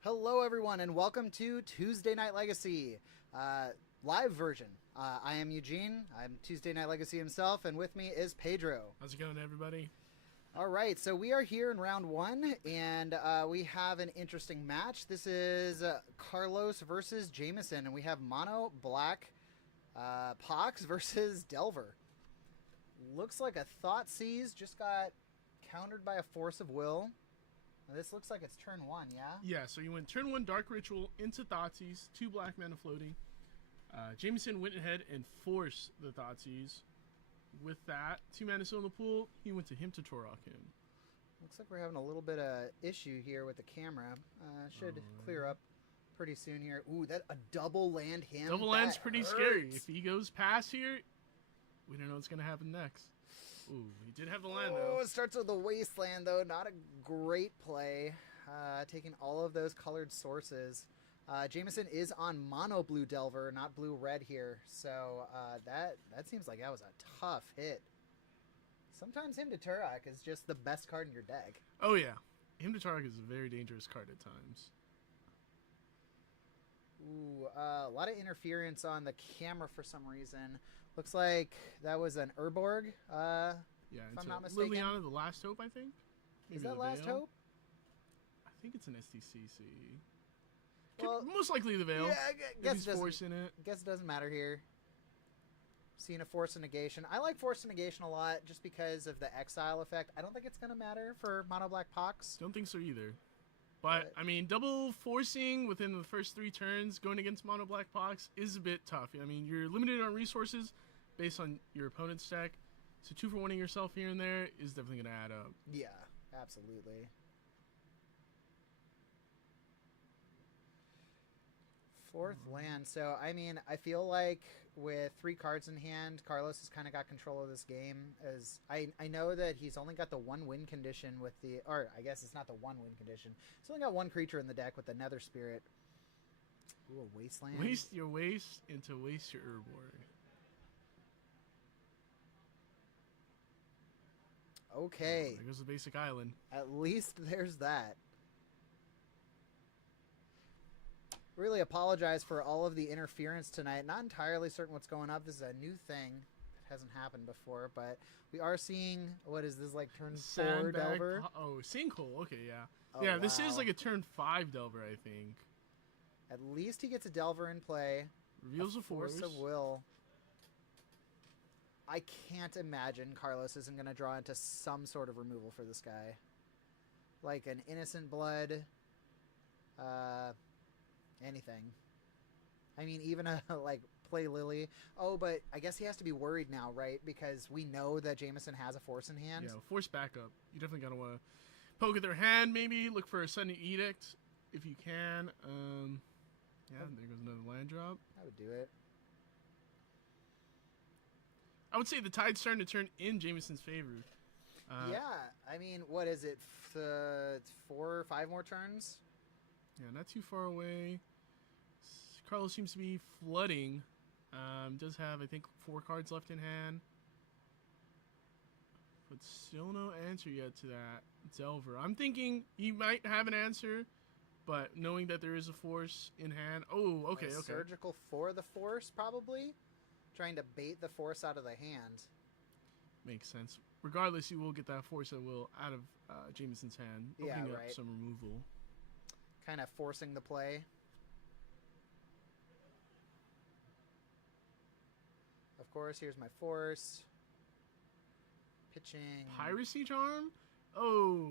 Hello, everyone, and welcome to Tuesday Night Legacy, live version. I am Eugene. I'm Tuesday Night Legacy himself, and with me is Pedro. How's it going, everybody? All right, so we are here in round one, and we have an interesting match. This is Carlos versus Jameson, and we have Mono Black Pox versus Delver. Looks like a Thoughtseize just got countered by a Force of Will. Now, this looks like it's turn one, yeah? Yeah, so you went turn one Dark Ritual into Thoughtseize, 2 black mana floating. Jameson went ahead and forced the Thoughtseize. With that, 2 mana still in the pool, he went to him to Torok him. Looks like we're having a little bit of issue here with the camera. Should clear up pretty soon here. Ooh, that a double land him. Double land's pretty scary. If he goes past here, we don't know what's going to happen next. Ooh, he did have the land, though. Oh, it starts with the Wasteland, though. Not a great play. Taking all of those colored sources. Jameson is on mono blue Delver, not blue red here. So that seems like that was a tough hit. Sometimes Hymn to Turok is just the best card in your deck. Oh, yeah. Hymn to Turok is a very dangerous card at times. Ooh, a lot of interference on the camera for some reason. Looks like that was an Urborg, Yeah, if I'm not mistaken. Liliana, the Last Hope, I think. Maybe Is that the Last Veil. Hope? I think it's an STCC. Well, Most likely the Veil. Yeah, If he's forcing it. Guess it doesn't matter here. Seeing a Force of Negation. I like Force of Negation a lot just because of the exile effect. I don't think it's going to matter for Mono Black Pox. Don't think so either. But, I mean, double forcing within the first 3 turns going against Mono Black Pox is a bit tough. I mean, you're limited on resources based on your opponent's deck. So 2 for 1ing yourself here and there is definitely going to add up. Yeah, absolutely. Fourth land. So, I mean, I feel like with 3 cards in hand, Carlos has kind of got control of this game. As I know that he's only got the 1 win condition with the... Or, I guess it's not the 1 win condition. He's only got 1 creature in the deck with the Nether Spirit. Ooh, a Wasteland. Waste your waste into waste your Urborg. Okay. There goes the basic island. At least there's that. Really apologize for all of the interference tonight. Not entirely certain what's going up. This is a new thing that hasn't happened before, but we are seeing, what is this, like turn 4 Delver? Oh, Sinkhole. Okay, yeah. Oh, yeah, this is wow. like a turn 5 Delver, I think. At least he gets a Delver in play. Reveals a Force of Will. I can't imagine Carlos isn't going to draw into some sort of removal for this guy. Like an Innocent Blood. Anything. I mean, even a, like, play Lily. Oh, but I guess he has to be worried now, right? Because we know that Jameson has a Force in hand. Yeah, Force backup. You definitely gotta want to poke at their hand, maybe. Look for a Sudden Edict, if you can. Yeah, there goes another land drop. I would do it. I would say the tide's starting to turn in Jameson's favor. Yeah, I mean, what is it? It's 4 or 5 more turns? Yeah, not too far away. Carlos seems to be flooding. Does have, I think, 4 cards left in hand. But still no answer yet to that Delver. I'm thinking he might have an answer, but knowing that there is a Force in hand. Oh, okay, okay. Surgical for the Force, probably? Trying to bait the Force out of the hand. Makes sense. Regardless, you will get that Force that will out of Jameson's hand, opening up some removal. Kind of forcing the play. Of course, here's my Force. Pitching. Piracy Charm? Oh.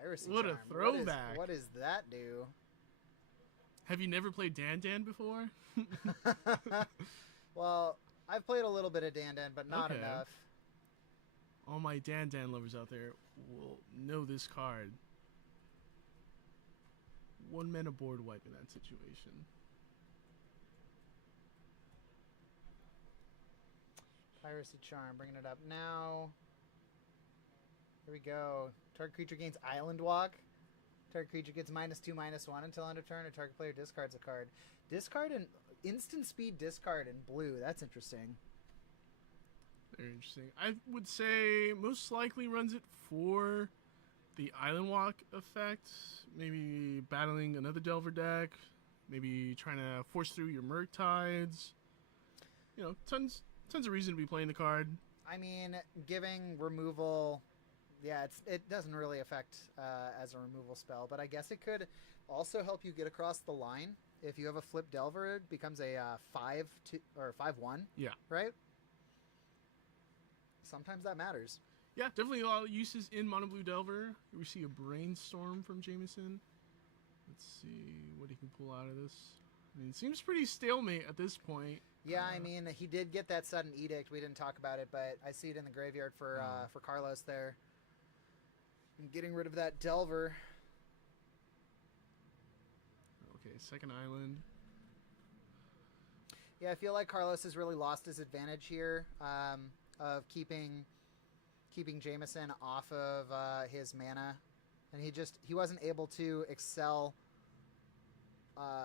Piracy What Charm. a throwback. What does that do? Have you never played Dan Dan before? Well, I've played a little bit of Dan Dan, but not enough. All my Dan Dan lovers out there will know this card. 1 mana board wipe in that situation. Piracy Charm, bringing it up now. Here we go. Target creature gains Island Walk. Target creature gets -2/-1 until end of turn. A target player discards a card. Discard and instant speed discard in blue. That's interesting. Very interesting. I would say most likely runs it for the Island Walk effect. Maybe battling another Delver deck. Maybe trying to force through your Murktides. You know, tons of reason to be playing the card. I mean, giving removal, yeah, it doesn't really affect as a removal spell, but I guess it could also help you get across the line. If you have a flip Delver, it becomes a 5-2 or 5/1. Yeah. Right? Sometimes that matters. Yeah, definitely a lot of uses in Mono Blue Delver. We see a Brainstorm from Jameson. Let's see what he can pull out of this. I mean, it seems pretty stalemate at this point. Yeah, I mean, he did get that Sudden Edict. We didn't talk about it, but I see it in the graveyard for Carlos there. And getting rid of that Delver. Okay, second island. Yeah, I feel like Carlos has really lost his advantage here of keeping Jameson off of his mana, and he wasn't able to excel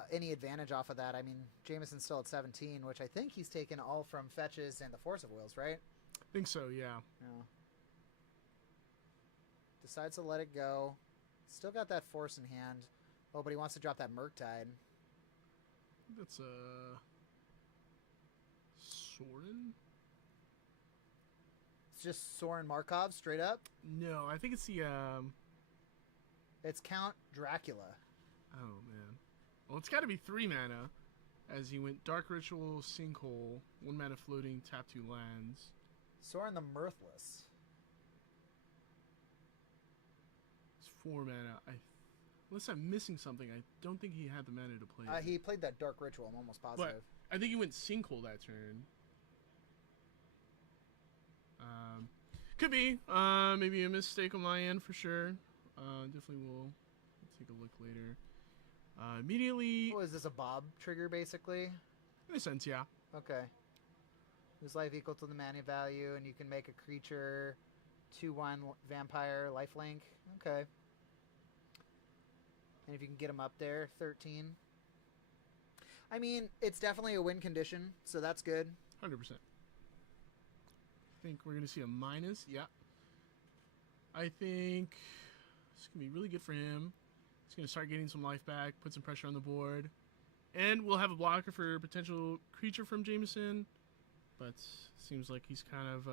any advantage off of that. I mean, Jameson's still at 17, which I think he's taken all from fetches and the Force of Wills, right? I think so, yeah. Decides to let it go. Still got that Force in hand. Oh, but he wants to drop that Murktide. That's Sorin? It's just Sorin Markov, straight up? No, I think it's the It's Count Dracula. Oh, man. Well, it's got to be 3 mana, as he went Dark Ritual, Sinkhole, 1 mana floating, tap 2 lands. Sorin the Mirthless. It's 4 mana. Unless I'm missing something, I don't think he had the mana to play. He played that Dark Ritual, I'm almost positive. But I think he went Sinkhole that turn. Could be. Maybe a mistake on my end for sure. Definitely will take a look later. Immediately, Oh, is this a Bob trigger, basically? in a sense, yeah. Okay. Whose life equal to the mana value, and you can make a creature 2/1 vampire lifelink. Okay. And if you can get them up there, 13. I mean, it's definitely a win condition, so that's good. 100%. I think we're going to see a minus. Yeah. I think it's going to be really good for him. He's going to start getting some life back, put some pressure on the board. And we'll have a blocker for a potential creature from Jameson. But seems like he's kind of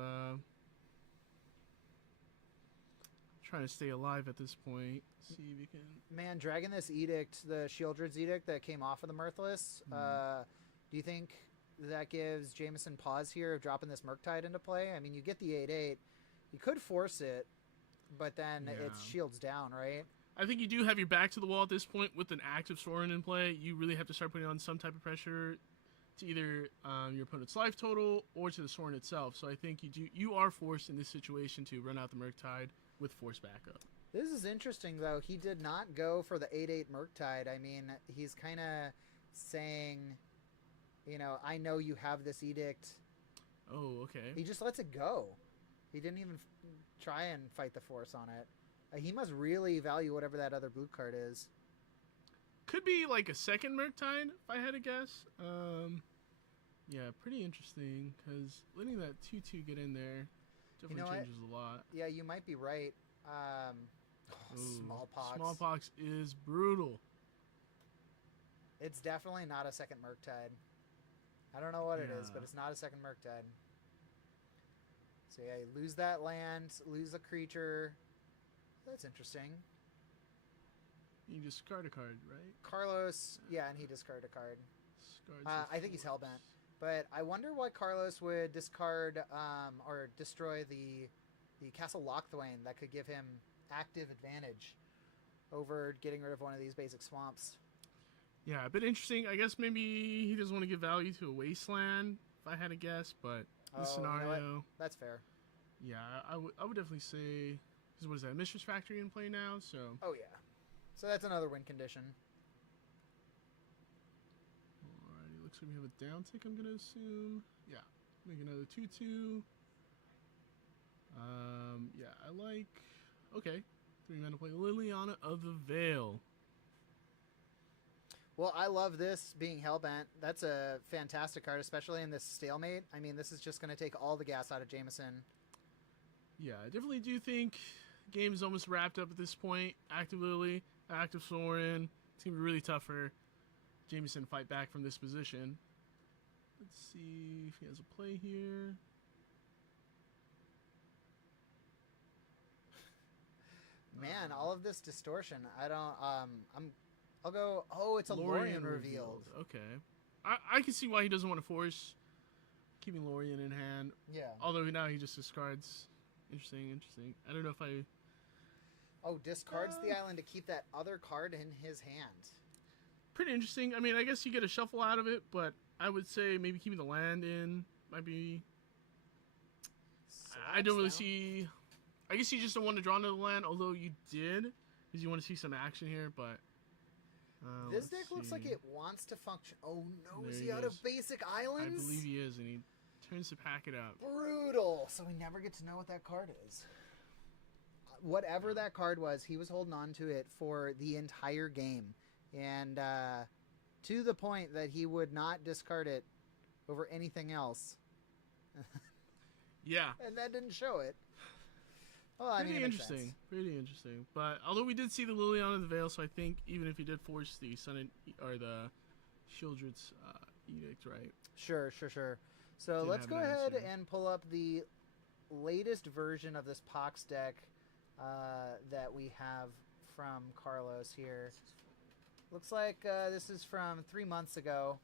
trying to stay alive at this point. See if he can... Man, dragging this Edict, the Shieldred's Edict that came off of the Mirthless, do you think that gives Jameson pause here of dropping this Murktide into play? I mean, you get the 8/8. You could force it, but then it's shields down, right? I think you do have your back to the wall at this point with an active Sorin in play. You really have to start putting on some type of pressure to either your opponent's life total or to the Sorin itself. So I think you are forced in this situation to run out the Murktide with force backup. This is interesting, though. He did not go for the 8/8 Murktide. I mean, he's kind of saying, you know, I know you have this Edict. Oh, okay. He just lets it go. He didn't even try and fight the force on it. He must really value whatever that other blue card is. Could be like a second Murktide, if I had to guess. Yeah, pretty interesting, because letting that 2/2 get in there definitely changes a lot. Yeah, you might be right. Smallpox. Smallpox is brutal. It's definitely not a second Murktide. I don't know what it is, but it's not a second Murktide. So yeah, you lose that land, lose a creature. That's interesting. You discard a card, right? Carlos, yeah, and he discarded a card. I think he's hellbent. But I wonder why Carlos would discard or destroy the Castle Lochthwain. That could give him active advantage over getting rid of one of these basic swamps. Yeah, a bit interesting. I guess maybe he doesn't want to give value to a wasteland, if I had to guess, but this scenario... You know what? That's fair. Yeah, I would definitely say... Because what is that, Mistress Factory in play now? So. Oh, yeah. So that's another win condition. Alrighty, looks like we have a down tick, I'm going to assume. Yeah, make another 2/2. Yeah, I like... Okay, 3 mana play Liliana of the Veil. Well, I love this being Hellbent. That's a fantastic card, especially in this stalemate. I mean, this is just going to take all the gas out of Jameson. Yeah, I definitely do think the game is almost wrapped up at this point. Active Lily, active Sorin. It's going to be really tough for Jameson to fight back from this position. Let's see if he has a play here. Man, all of this distortion. I don't. I'll go. Oh, it's a Lorien revealed. Okay, I can see why he doesn't want to force keeping Lorien in hand. Yeah. Although now he just discards. Interesting. I don't know if I. Oh, discards the island to keep that other card in his hand. Pretty interesting. I mean, I guess you get a shuffle out of it, but I would say maybe keeping the land in might be. I don't really see. I guess you just don't want to draw into the land, although you did, because you want to see some action here, but... this deck looks like it wants to function. Oh no, is he out of basic islands? I believe he is, and he turns to pack it up. Brutal! So we never get to know what that card is. Whatever that card was, he was holding on to it for the entire game. And to the point that he would not discard it over anything else. Yeah. And that didn't show it. Well, I mean, Pretty interesting. But although we did see the Liliana of the Veil, so I think even if he did force the or the Shieldred's Edict, right? Sure. So let's go ahead and pull up the latest version of this Pox deck that we have from Carlos here. Looks like this is from 3 months ago.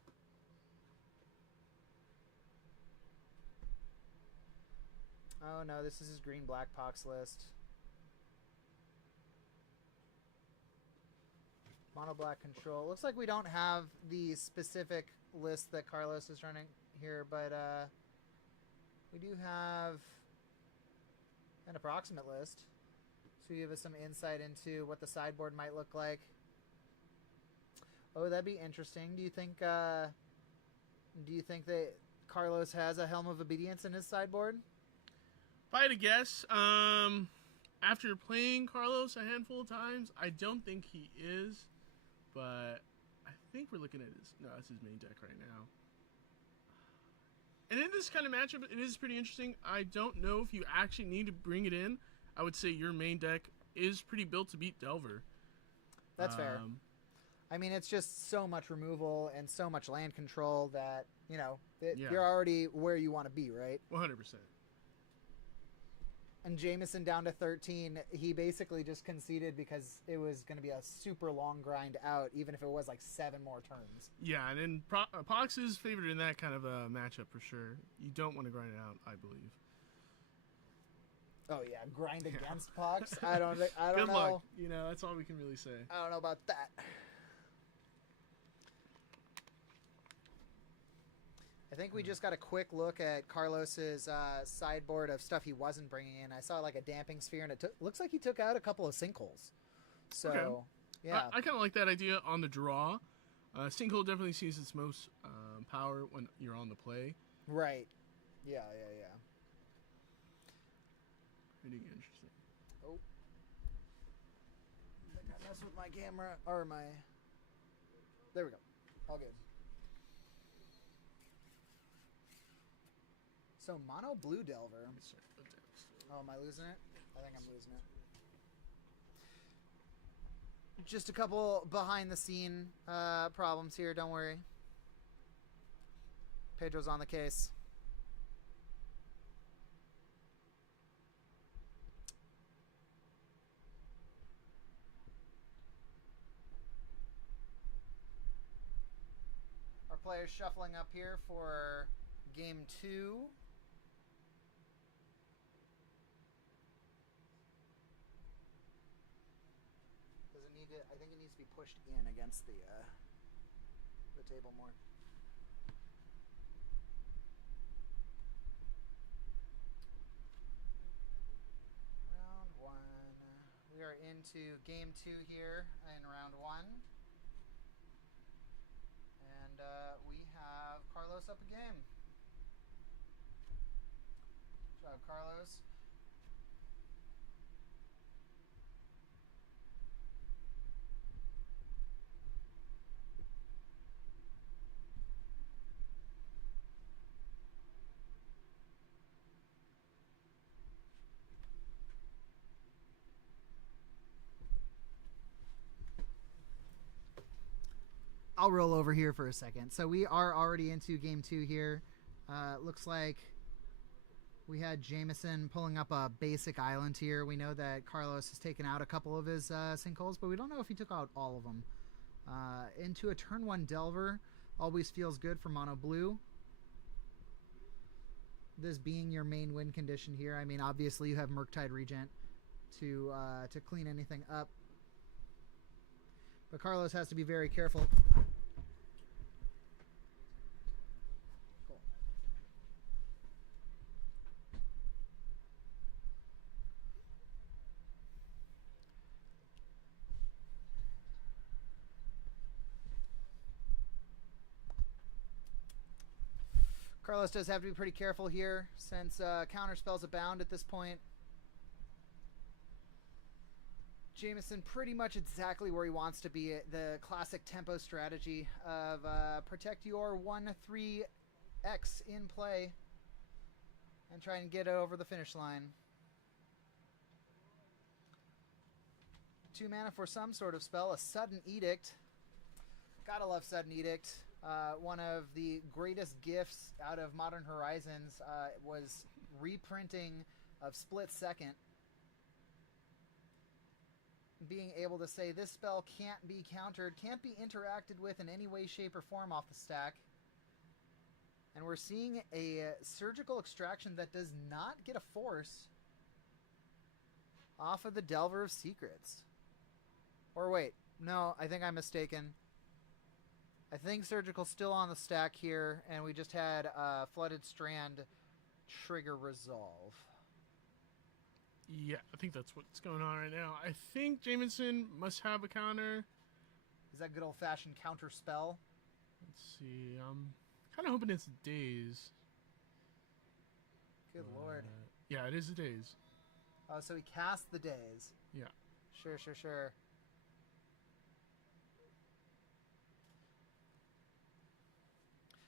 Oh no, this is his green-black Pox list. Mono-black control. Looks like we don't have the specific list that Carlos is running here, but we do have an approximate list. So you give us some insight into what the sideboard might look like. Oh, that'd be interesting. Do you think that Carlos has a Helm of Obedience in his sideboard? If I had to guess, after playing Carlos a handful of times, I don't think he is, but I think we're looking at his. No, that's his main deck right now. And in this kind of matchup, it is pretty interesting. I don't know if you actually need to bring it in. I would say your main deck is pretty built to beat Delver. That's fair. I mean, it's just so much removal and so much land control that, you're already where you want to be, right? 100%. And Jameson down to 13, he basically just conceded because it was going to be a super long grind out, even if it was like 7 more turns. Yeah, and then Pox is favored in that kind of a matchup for sure. You don't want to grind it out, I believe. Oh yeah, grind against Pox? I don't Good know. luck. That's all we can really say. I don't know about that. I think we just got a quick look at Carlos's sideboard of stuff he wasn't bringing in. I saw like a damping sphere, and it looks like he took out a couple of sinkholes. So, okay. Yeah. I kind of like that idea on the draw. Sinkhole definitely sees its most power when you're on the play. Right. Yeah. Pretty interesting. Oh. I think I messed with my camera, or my... There we go. All good. So, mono blue Delver. Oh, am I losing it? I think I'm losing it. Just a couple behind the scene problems here, don't worry. Pedro's on the case. Our players shuffling up here for game 2. I think it needs to be pushed in against the table more. Round 1. We are into game 2 here in round 1. And we have Carlos up a game. Good job, Carlos. I'll roll over here for a second. So we are already into game 2 here. Looks like we had Jameson pulling up a basic island here. We know that Carlos has taken out a couple of his sinkholes, but we don't know if he took out all of them. Into a turn 1 Delver always feels good for mono blue. This being your main win condition here. I mean, obviously you have Murktide Regent to clean anything up. But Carlos has to be very careful. Cool. Carlos does have to be pretty careful here since counter spells abound at this point. Jameson pretty much exactly where he wants to be. The classic tempo strategy of protect your 1/3x in play and try and get it over the finish line. 2 mana for some sort of spell, a Sudden Edict. Gotta love Sudden Edict. One of the greatest gifts out of Modern Horizons was reprinting of Split Second. Being able to say this spell can't be countered, can't be interacted with in any way, shape, or form off the stack. And we're seeing a Surgical Extraction that does not get a force off of the Delver of Secrets. Or wait, no, I think I'm mistaken. I think Surgical's still on the stack here, and we just had Flooded Strand trigger Resolve. Yeah, I think that's what's going on right now. I think Jameson must have a counter. Is that good old-fashioned counter spell? Let's see. I'm kind of hoping it's Daze. Good lord. Yeah, it is a Daze. Oh, so he cast the Daze. Yeah. Sure.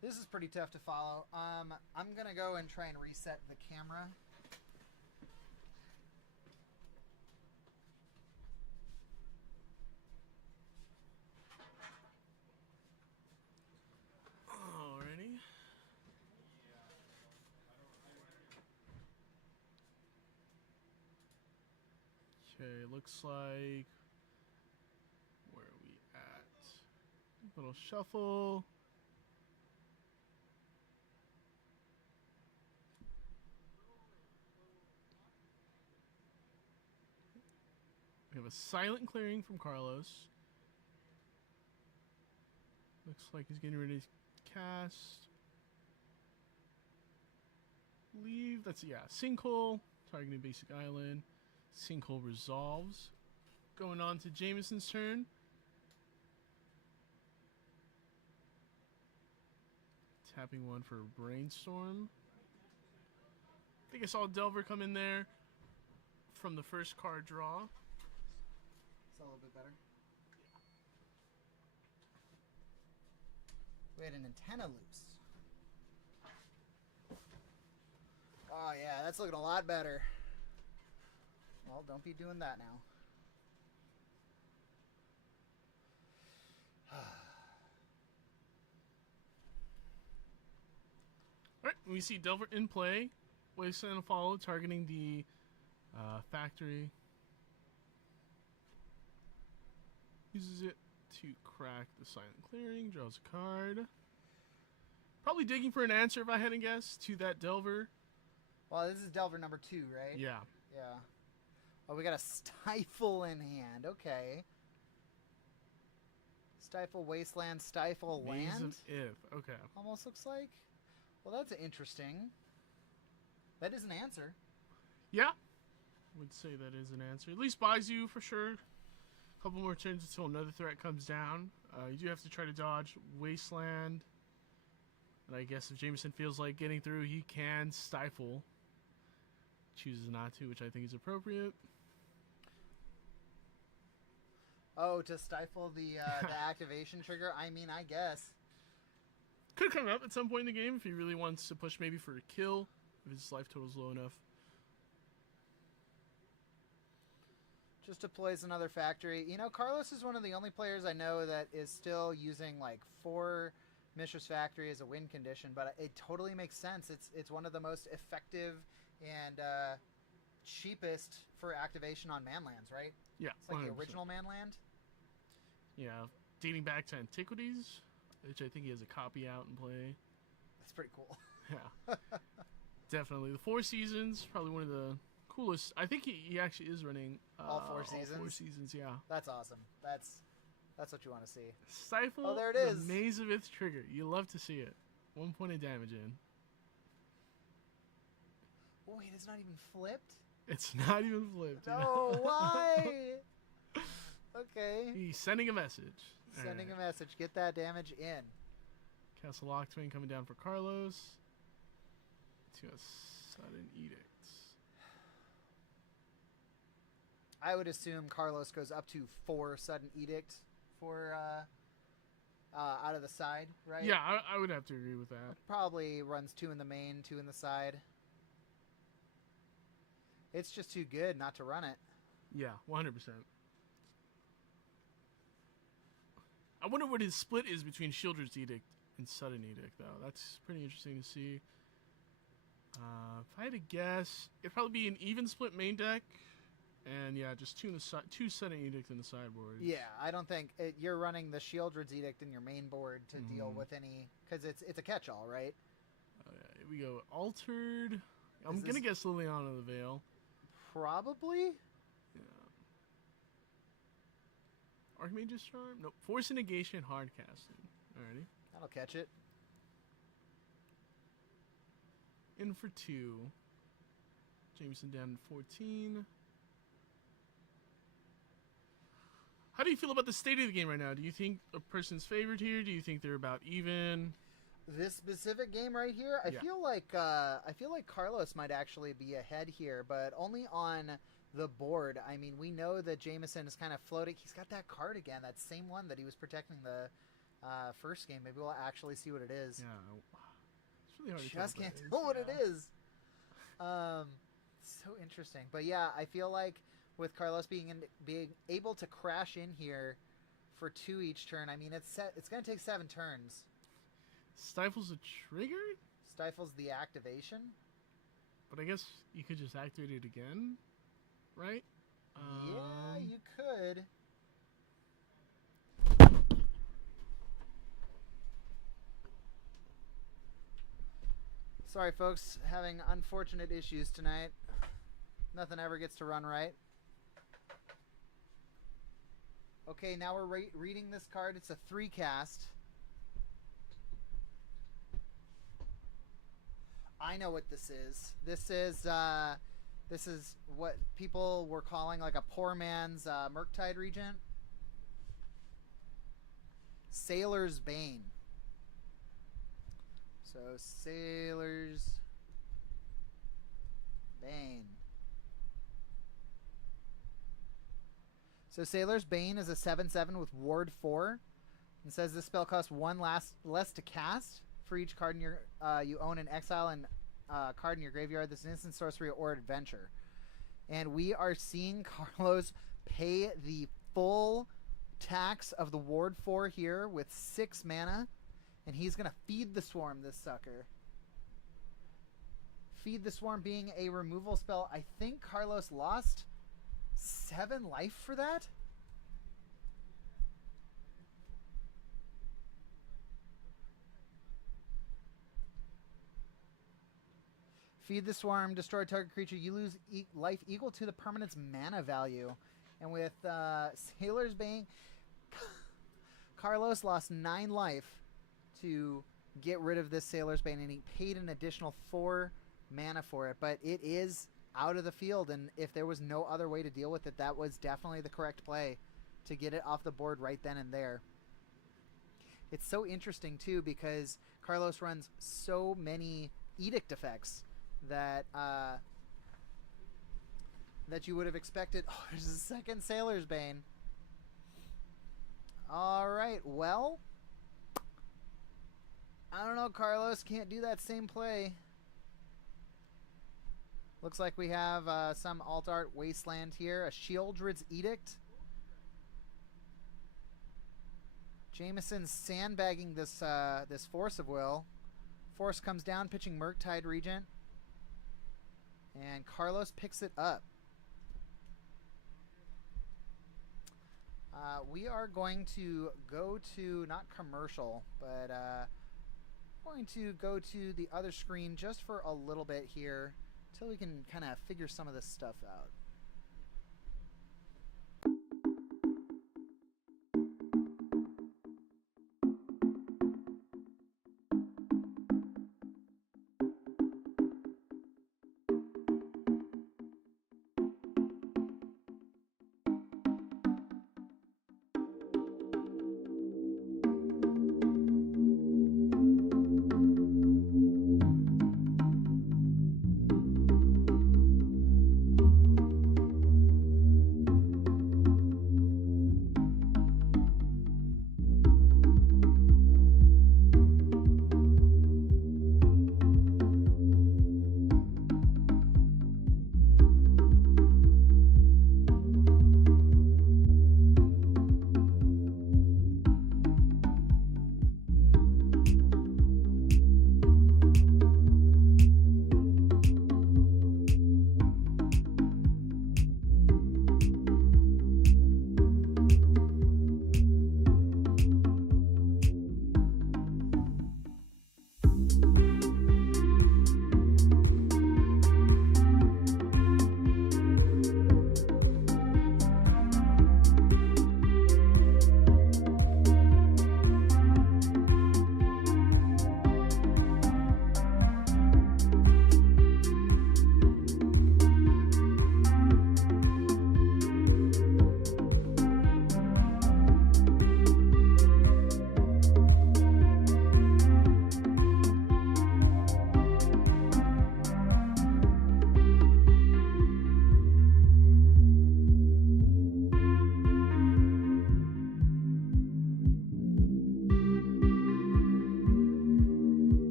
This is pretty tough to follow. I'm gonna go and try and reset the camera. Alrighty. Okay, looks like... Where are we at? Little shuffle. We have a silent clearing from Carlos. Looks like he's getting ready to cast. Leave. That's, yeah, Sinkhole. Targeting basic island. Sinkhole resolves. Going on to Jameson's turn. Tapping one for Brainstorm. I think I saw Delver come in there from the first card draw. It's a little bit better. We had an antenna loose. Oh yeah, that's looking a lot better. Well, don't be doing that now. Alright, we see Delver in play. Wasteland follow, targeting the factory. Uses it to crack the silent clearing, draws a card. Probably digging for an answer, if I had to guess, to that Delver. Well, this is Delver number 2, right? Yeah. Yeah. Oh, we got a Stifle in hand. Okay. Stifle Wasteland, Stifle Maze Land. of If. Okay. Almost looks like. Well, that's interesting. That is an answer. Yeah. Would say that is an answer. At least buys you for sure. A couple more turns until another threat comes down. You do have to try to dodge Wasteland. And I guess if Jameson feels like getting through, he can Stifle. Chooses not to, which I think is appropriate. Oh, to stifle the activation trigger? I mean, I guess. Could come up at some point in the game if he really wants to push maybe for a kill, if his life total is low enough. Just deploys another factory. You know, Carlos is one of the only players I know that is still using like 4 Mistress Factory as a win condition, but it totally makes sense. It's one of the most effective and cheapest for activation on manlands, right? Yeah, it's like 100%. the original manland. Yeah, dating back to Antiquities, which I think he has a copy out in play. That's pretty cool. Yeah, definitely. The 4 Seasons, probably one of the coolest. I think he actually is running all 4 seasons. All 4 seasons, yeah. That's awesome. That's what you want to see. Stifle. Oh, there it is. The Maze of Ith trigger. You love to see it. 1 point of damage in. Oh, wait, it's not even flipped? It's not even flipped. No, why? Okay. He's sending a message. Sending a message. Get that damage in. Castle Lock Twin coming down for Carlos. To a Sudden Edict. I would assume Carlos goes up to 4 Sudden Edict for out of the side, right? Yeah, I would have to agree with that. Probably runs 2 in the main, 2 in the side. It's just too good not to run it. Yeah, 100%. I wonder what his split is between Shieldred's Edict and Sudden Edict, though. That's pretty interesting to see. If I had to guess, it'd probably be an even split main deck. And yeah, just 2 Sudden Edict in the sideboard. Yeah, I don't think you're running the Shieldred's Edict in your main board to deal with any, because it's a catch-all, right? Here we go. Altered. I'm gonna guess Liliana the Veil. Probably. Yeah. Archmage's Charm. Nope. Force and Negation. Hard casting. Alrighty. That'll catch it. In for 2. Jameson down to 14. How do you feel about the state of the game right now? Do you think a person's favored here? Do you think they're about even? This specific game right here, I feel like Carlos might actually be ahead here, but only on the board. I mean, we know that Jameson is kind of floating. He's got that card again, that same one that he was protecting the first game. Maybe we'll actually see what it is. Yeah, it's really hard to just can't tell what it is. So interesting, but yeah, I feel like with Carlos being able to crash in here for 2 each turn. I mean, it's going to take 7 turns. Stifles a trigger? Stifles the activation. But I guess you could just activate it again, right? Yeah, you could. Sorry, folks, having unfortunate issues tonight. Nothing ever gets to run right. Okay, now we're reading this card. It's a 3 cast. I know what this is. This is what people were calling like a poor man's Murktide Regent. Sailor's Bane. So Sailor's Bane. So Sailor's Bane is a 7/7 with Ward 4. And says this spell costs 1 less to cast for each card in your you own and exile and card in your graveyard. This is an instant sorcery or adventure. And we are seeing Carlos pay the full tax of the Ward 4 here with 6 mana. And he's going to Feed the Swarm, this sucker. Feed the Swarm being a removal spell. I think Carlos lost 7 life for that? Feed the Swarm, destroy target creature. You lose life equal to the permanent's mana value. And with Sailor's Bane, Carlos lost 9 life to get rid of this Sailor's Bane, and he paid an additional 4 mana for it. But it is out of the field, and if there was no other way to deal with it, that was definitely the correct play to get it off the board right then and there. It's so interesting, too, because Carlos runs so many edict effects that that you would have expected. Oh, there's a second Sailor's Bane. All right, well, I don't know, Carlos. Can't do that same play. Looks like we have some alt art wasteland here. A Shieldred's Edict. Jameson's sandbagging this this Force of Will. Force comes down, pitching Murktide Regent. And Carlos picks it up. We are going to go to, not commercial, but going to go to the other screen just for a little bit here until we can kind of figure some of this stuff out.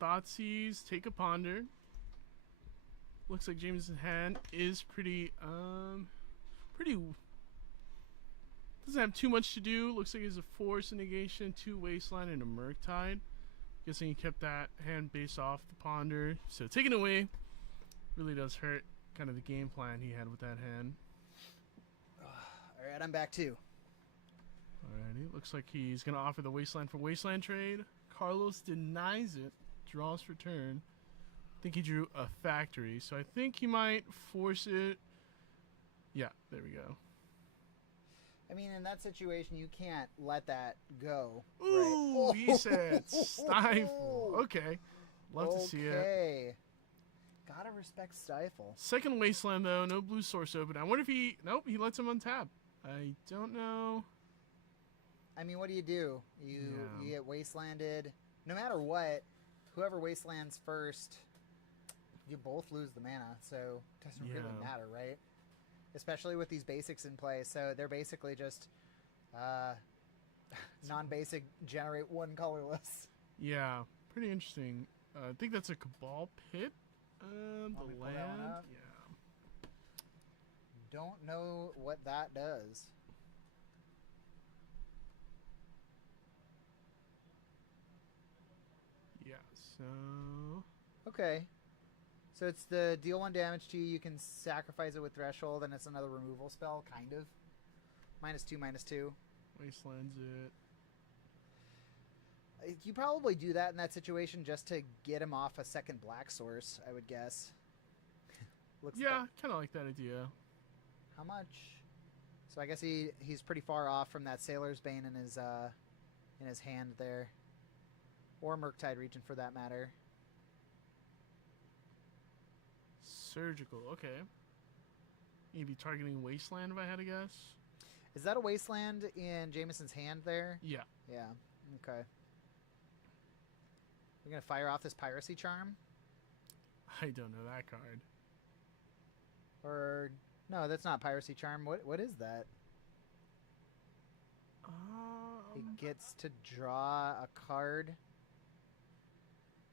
Thoughtseize, take a ponder. Looks like Jameson's hand is pretty doesn't have too much to do. Looks like he has a Force, a Negation, 2 Wasteland, and a Murktide. Guessing he kept that hand based off the ponder. So taking away really does hurt kind of the game plan he had with that hand. All right, I'm back too. Alrighty, looks like he's gonna offer the Wasteland for Wasteland trade. Carlos denies it, draws for turn. I think he drew a Factory, so I think he might force it. Yeah, there we go. I mean, in that situation, you can't let that go. Ooh, right? He said Stifle. Okay, love to see it. Okay. Gotta respect Stifle. Second Wasteland though, no blue source open. I wonder if he, nope, he lets him untap. I don't know. I mean, what do? You get wastelanded. No matter what, whoever wastelands first, you both lose the mana, so it doesn't really matter, right? Especially with these basics in play, so they're basically just non-basic, generate 1 colorless. Yeah, pretty interesting. I think that's a Cabal Pit. The land. Yeah. Don't know what that does. Yeah. So. Okay. So it's the deal 1 damage to you. You can sacrifice it with Threshold, and it's another removal spell, kind of. -2/-2. Wastelands it. You probably do that in that situation just to get him off a second black source, I would guess. Yeah, kind of like that idea. How much? So I guess he's pretty far off from that Sailor's Bane in his hand there, or Murktide Region for that matter. Surgical, okay. Maybe targeting Wasteland if I had to guess. Is that a Wasteland in Jameson's hand there? Yeah. Yeah. Okay. We're gonna fire off this Piracy Charm? I don't know that card. Or no, that's not Piracy Charm. What is that? He gets to draw a card.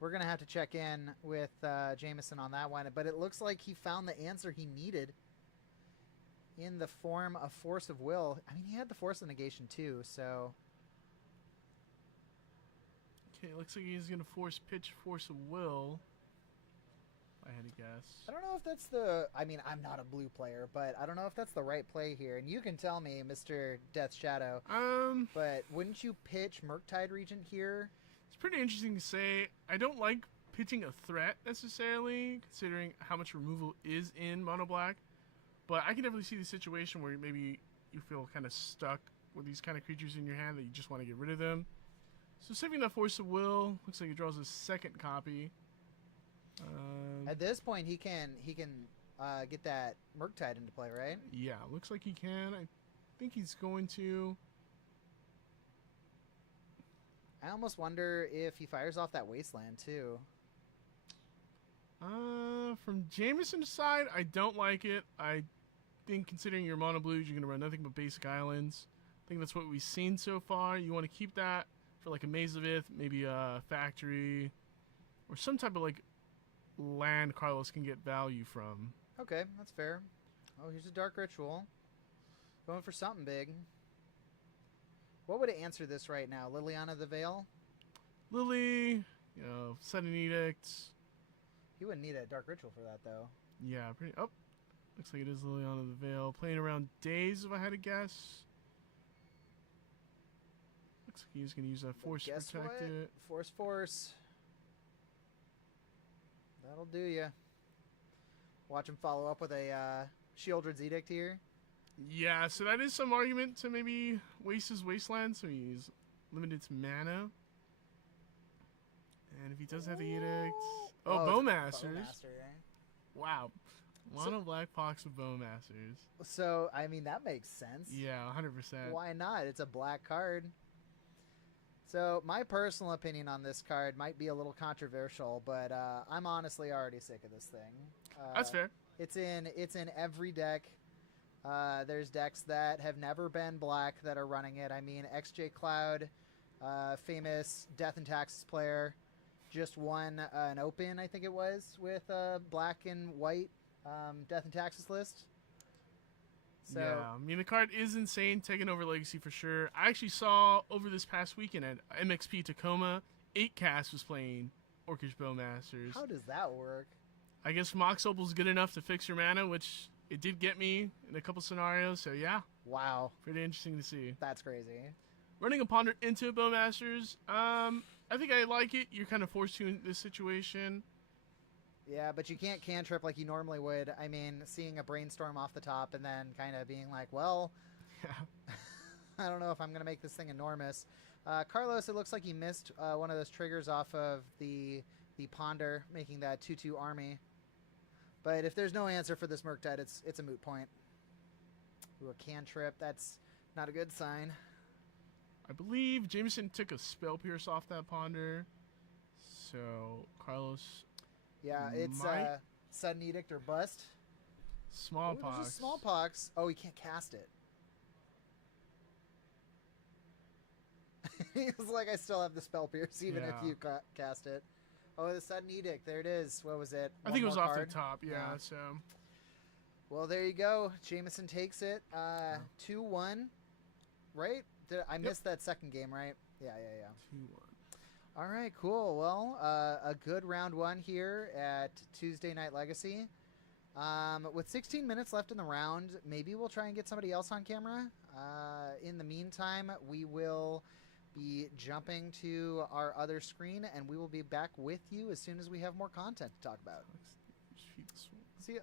We're gonna have to check in with Jameson on that one, but it looks like he found the answer he needed in the form of Force of Will. I mean, he had the Force of Negation too, so. Okay, looks like he's gonna pitch Force of Will. I had to guess. I don't know if that's the. I mean, I'm not a blue player, but I don't know if that's the right play here. And you can tell me, Mr. Death Shadow. But wouldn't you pitch Murktide Regent here? It's pretty interesting to say. I don't like pitching a threat necessarily, considering how much removal is in mono black. But I can definitely see the situation where maybe you feel kind of stuck with these kind of creatures in your hand that you just want to get rid of them. So saving that Force of Will, looks like he draws a second copy. At this point, he can get that Murktide into play, right? Yeah, looks like he can. I think he's going to. I almost wonder if he fires off that Wasteland too. From Jameson's side, I don't like it. I think considering your mono blues, you're going to run nothing but basic islands. I think that's what we've seen so far. You want to keep that for like a Maze of Ith, maybe a Factory, or some type of like land Carlos can get value from. Okay, that's fair. Oh, here's a Dark Ritual. Going for something big. What would it answer this right now? Liliana the Veil? Lily, Sudden Edict. He wouldn't need a Dark Ritual for that, though. Yeah, pretty. Oh, looks like it is Liliana the Veil. Playing around Days, if I had to guess. Looks like he's going to use that Force to protect it. Force. That'll do you. Watch him follow up with a Shieldred's Edict here. Yeah, so that is some argument to maybe waste his Wasteland, so he's limited to mana. And if he does have the Edict... Oh, Bowmasters. Bowmaster, right? Wow. Mono Black Pox with Bowmasters. So, I mean, that makes sense. Yeah, 100%. Why not? It's a black card. So, my personal opinion on this card might be a little controversial, but I'm honestly already sick of this thing. That's fair. It's in every deck. There's decks that have never been black that are running it. I mean, XJ Cloud, famous Death and Taxes player, just won an open, I think it was, with black and white Death and Taxes list. So, yeah, I mean, the card is insane, taking over Legacy for sure. I actually saw over this past weekend at MXP Tacoma, 8cast was playing Orcish Bowmasters. how does that work? I guess Mox Opal's good enough to fix your mana, which it did get me in a couple scenarios, so yeah. Wow. Pretty interesting to see. That's crazy. Running a Ponder into Bowmasters, I think I like it. You're kind of forced to in this situation. Yeah, but you can't cantrip like you normally would. I mean, seeing a Brainstorm off the top and then kind of being like, well, Yeah. I don't know if I'm going to make this thing enormous. Carlos, it looks like he missed one of those triggers off of the Ponder, making that 2/2 army. But if there's no answer for this Murktide, it's a moot point. Ooh, a cantrip. That's not a good sign. I believe Jameson took a Spell Pierce off that Ponder. So, Carlos... Yeah, it's Might- Sudden Edict or Bust. Smallpox. Ooh, there's a Smallpox. Oh, he can't cast it. He was like, I still have the Spell Pierce, even if Yeah. you cast it. Oh, the Sudden Edict. There it is. What was it? I think it One was more off card? the top, yeah, Yeah. so... Well, there you go. Jameson takes it. 2-1. Right? I missed that second game, right? Yeah. 2-1. All right, cool. Well, a good round one here at Tuesday Night Legacy. With 16 minutes left in the round, maybe we'll try and get somebody else on camera. In the meantime, we will be jumping to our other screen, and we will be back with you as soon as we have more content to talk about. See ya.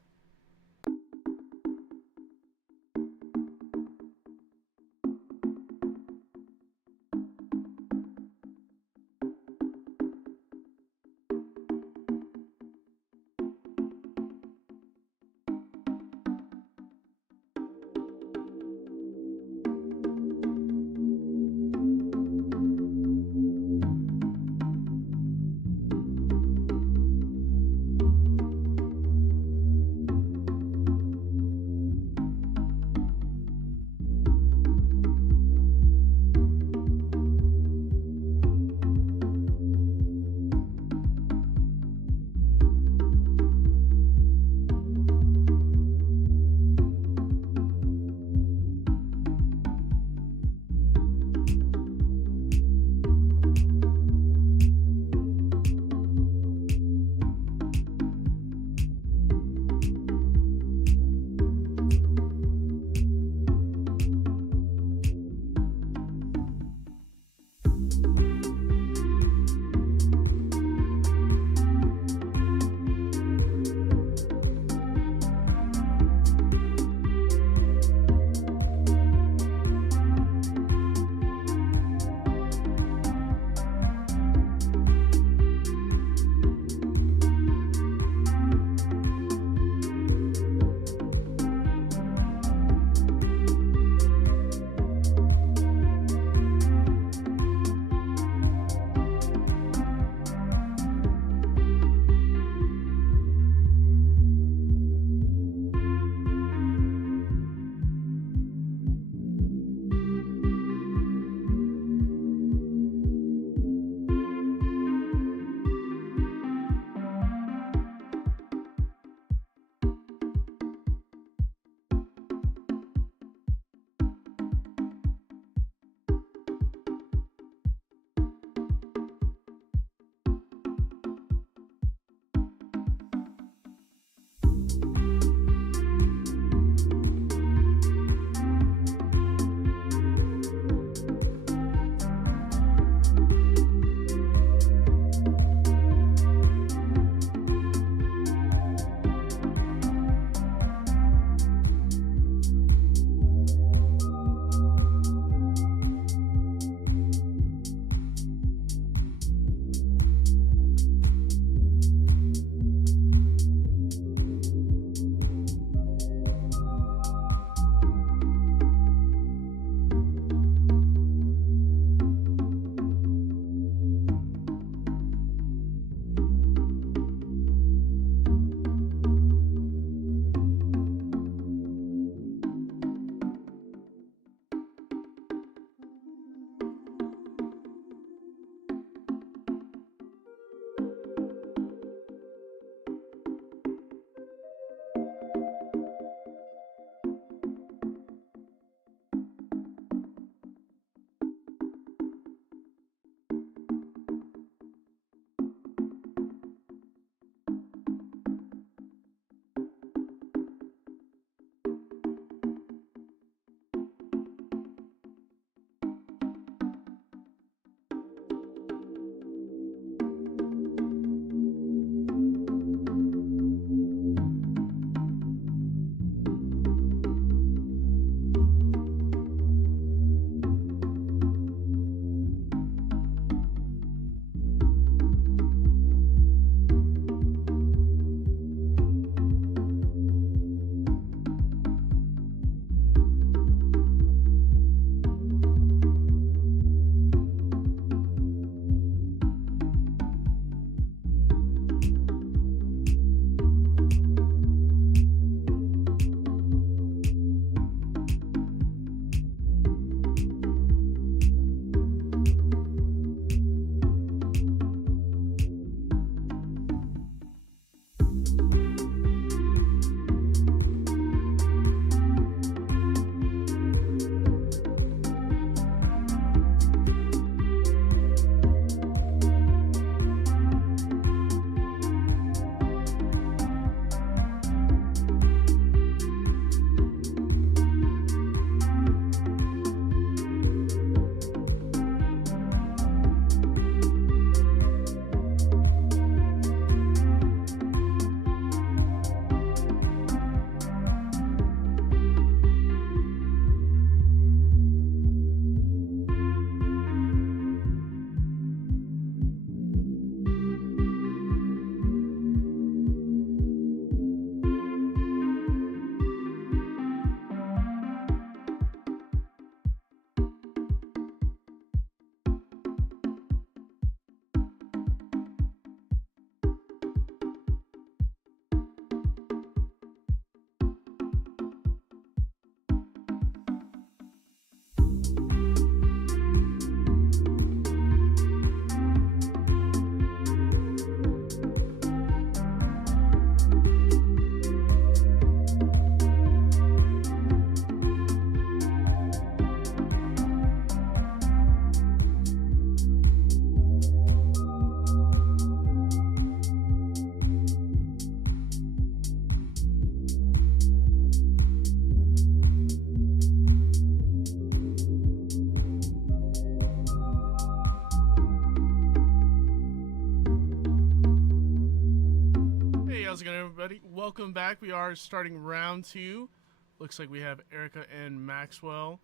everybody. Welcome back. We are starting round 2. Looks like we have Erica and Maxwell.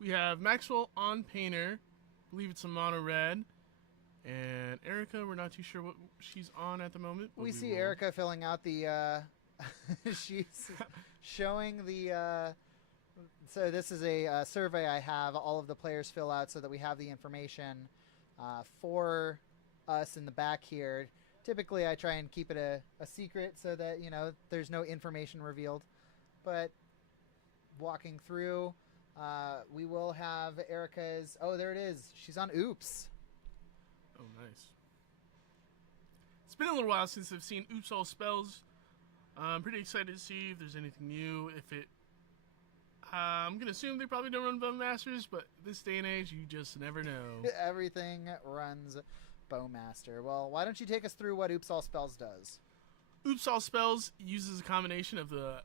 We have Maxwell on Painter. I believe it's a mono red. And Erica, we're not too sure what she's on at the moment. We see Erica filling out the... she's showing the... so this is a survey I have all of the players fill out so that we have the information for us in the back here. Typically, I try and keep it a secret so that, there's no information revealed. But walking through, we will have Erica's... Oh, there it is. She's on Oops. Oh, nice. It's been a little while since I've seen Oops All Spells. I'm pretty excited to see if there's anything new. I'm going to assume they probably don't run Bowmasters, but this day and age, you just never know. Everything runs Bowmaster. Well, why don't you take us through what Oops All Spells does? Oops All Spells uses a combination of the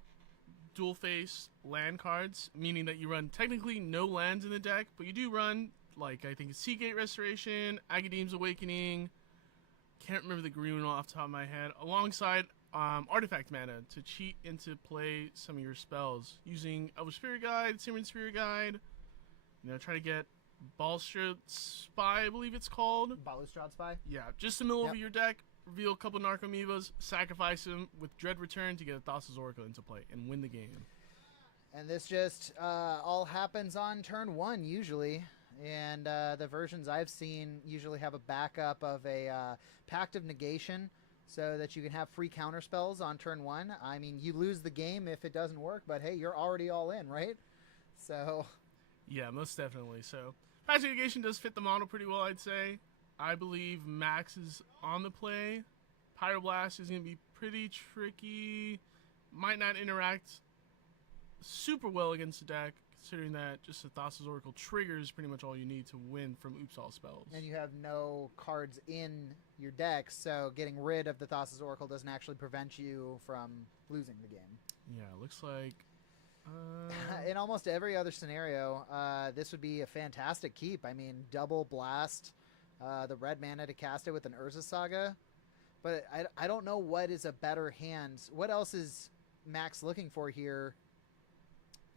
dual face land cards, meaning that you run technically no lands in the deck, but you do run, like, I think it's Seagate Restoration, Agadeem's Awakening, can't remember the green one off the top of my head, alongside artifact mana to cheat into play some of your spells using Elvish Spirit Guide, Simran Spirit Guide, try to get Balustrade Spy, I believe it's called. Balustrade Spy? Yeah, just the middle of your deck, reveal a couple Narcomoebas, sacrifice them with Dread Return to get a Thassa's Oracle into play and win the game. And this just all happens on turn 1 usually. And the versions I've seen usually have a backup of a Pact of Negation so that you can have free counter spells on turn 1. I mean, you lose the game if it doesn't work, but hey, you're already all in, right? So... Yeah, most definitely. So, Pact of Negation does fit the model pretty well, I'd say. I believe Max is on the play. Pyroblast is going to be pretty tricky. Might not interact super well against the deck, considering that just the Thassa's Oracle triggers pretty much all you need to win from Oops All Spells. And you have no cards in your deck, so getting rid of the Thassa's Oracle doesn't actually prevent you from losing the game. Yeah, looks like... in almost every other scenario, this would be a fantastic keep. I mean, double blast the red mana to cast it with an Urza Saga. But I don't know what is a better hand. What else is Max looking for here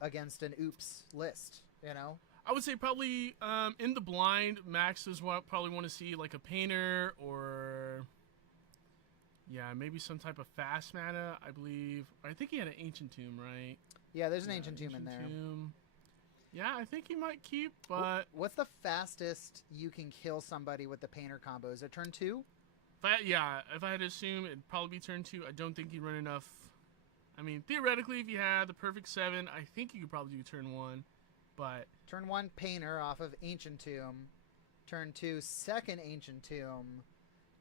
against an Oops list, I would say probably in the blind, Max does probably want to see like a Painter or... Yeah, maybe some type of fast mana, I believe. I think he had an Ancient Tomb, right? Yeah, there's an Ancient Tomb in there. Yeah, I think he might keep, but... What's the fastest you can kill somebody with the Painter combo? Is it turn 2? If I had to assume, it'd probably be turn 2. I don't think he'd run enough. I mean, theoretically, if you had the perfect 7, I think you could probably do turn 1, but... Turn 1, Painter off of Ancient Tomb. Turn 2, second Ancient Tomb.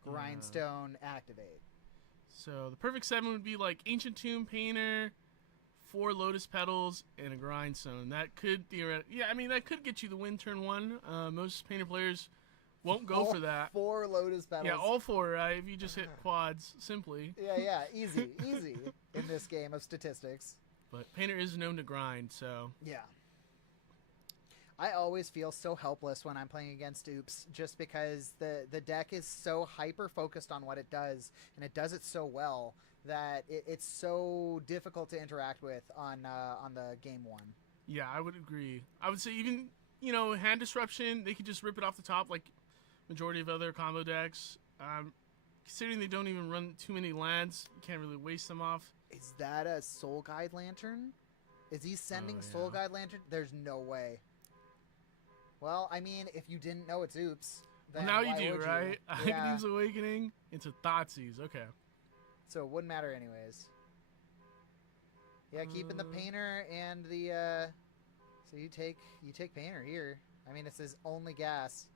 Grindstone, activate. So the perfect 7 would be like Ancient Tomb, Painter, 4 Lotus Petals, and a Grindstone. That could theoretically... Yeah, I mean, that could get you the win turn 1. Most Painter players won't go for that. 4 Lotus Petals. Yeah, all 4, right? If you just hit quads, simply. Yeah, easy in this game of statistics. But Painter is known to grind, so... Yeah. I always feel so helpless when I'm playing against Oops, just because the deck is so hyper-focused on what it does, and it does it so well, that it's so difficult to interact with on the game 1. Yeah, I would agree. I would say even, Hand Disruption, they could just rip it off the top like majority of other combo decks. Considering they don't even run too many lands, you can't really waste them off. Is that a Soul Guide Lantern? Is he sending Soul Guide Lantern? There's no way. Well, I mean, if you didn't know it's Oops, then now you why do, would right? You? Agadeem's Awakening into Thoughtseize. Okay. So it wouldn't matter anyways. Yeah, keeping the Painter and the so you take Painter here. I mean, it's his only gas.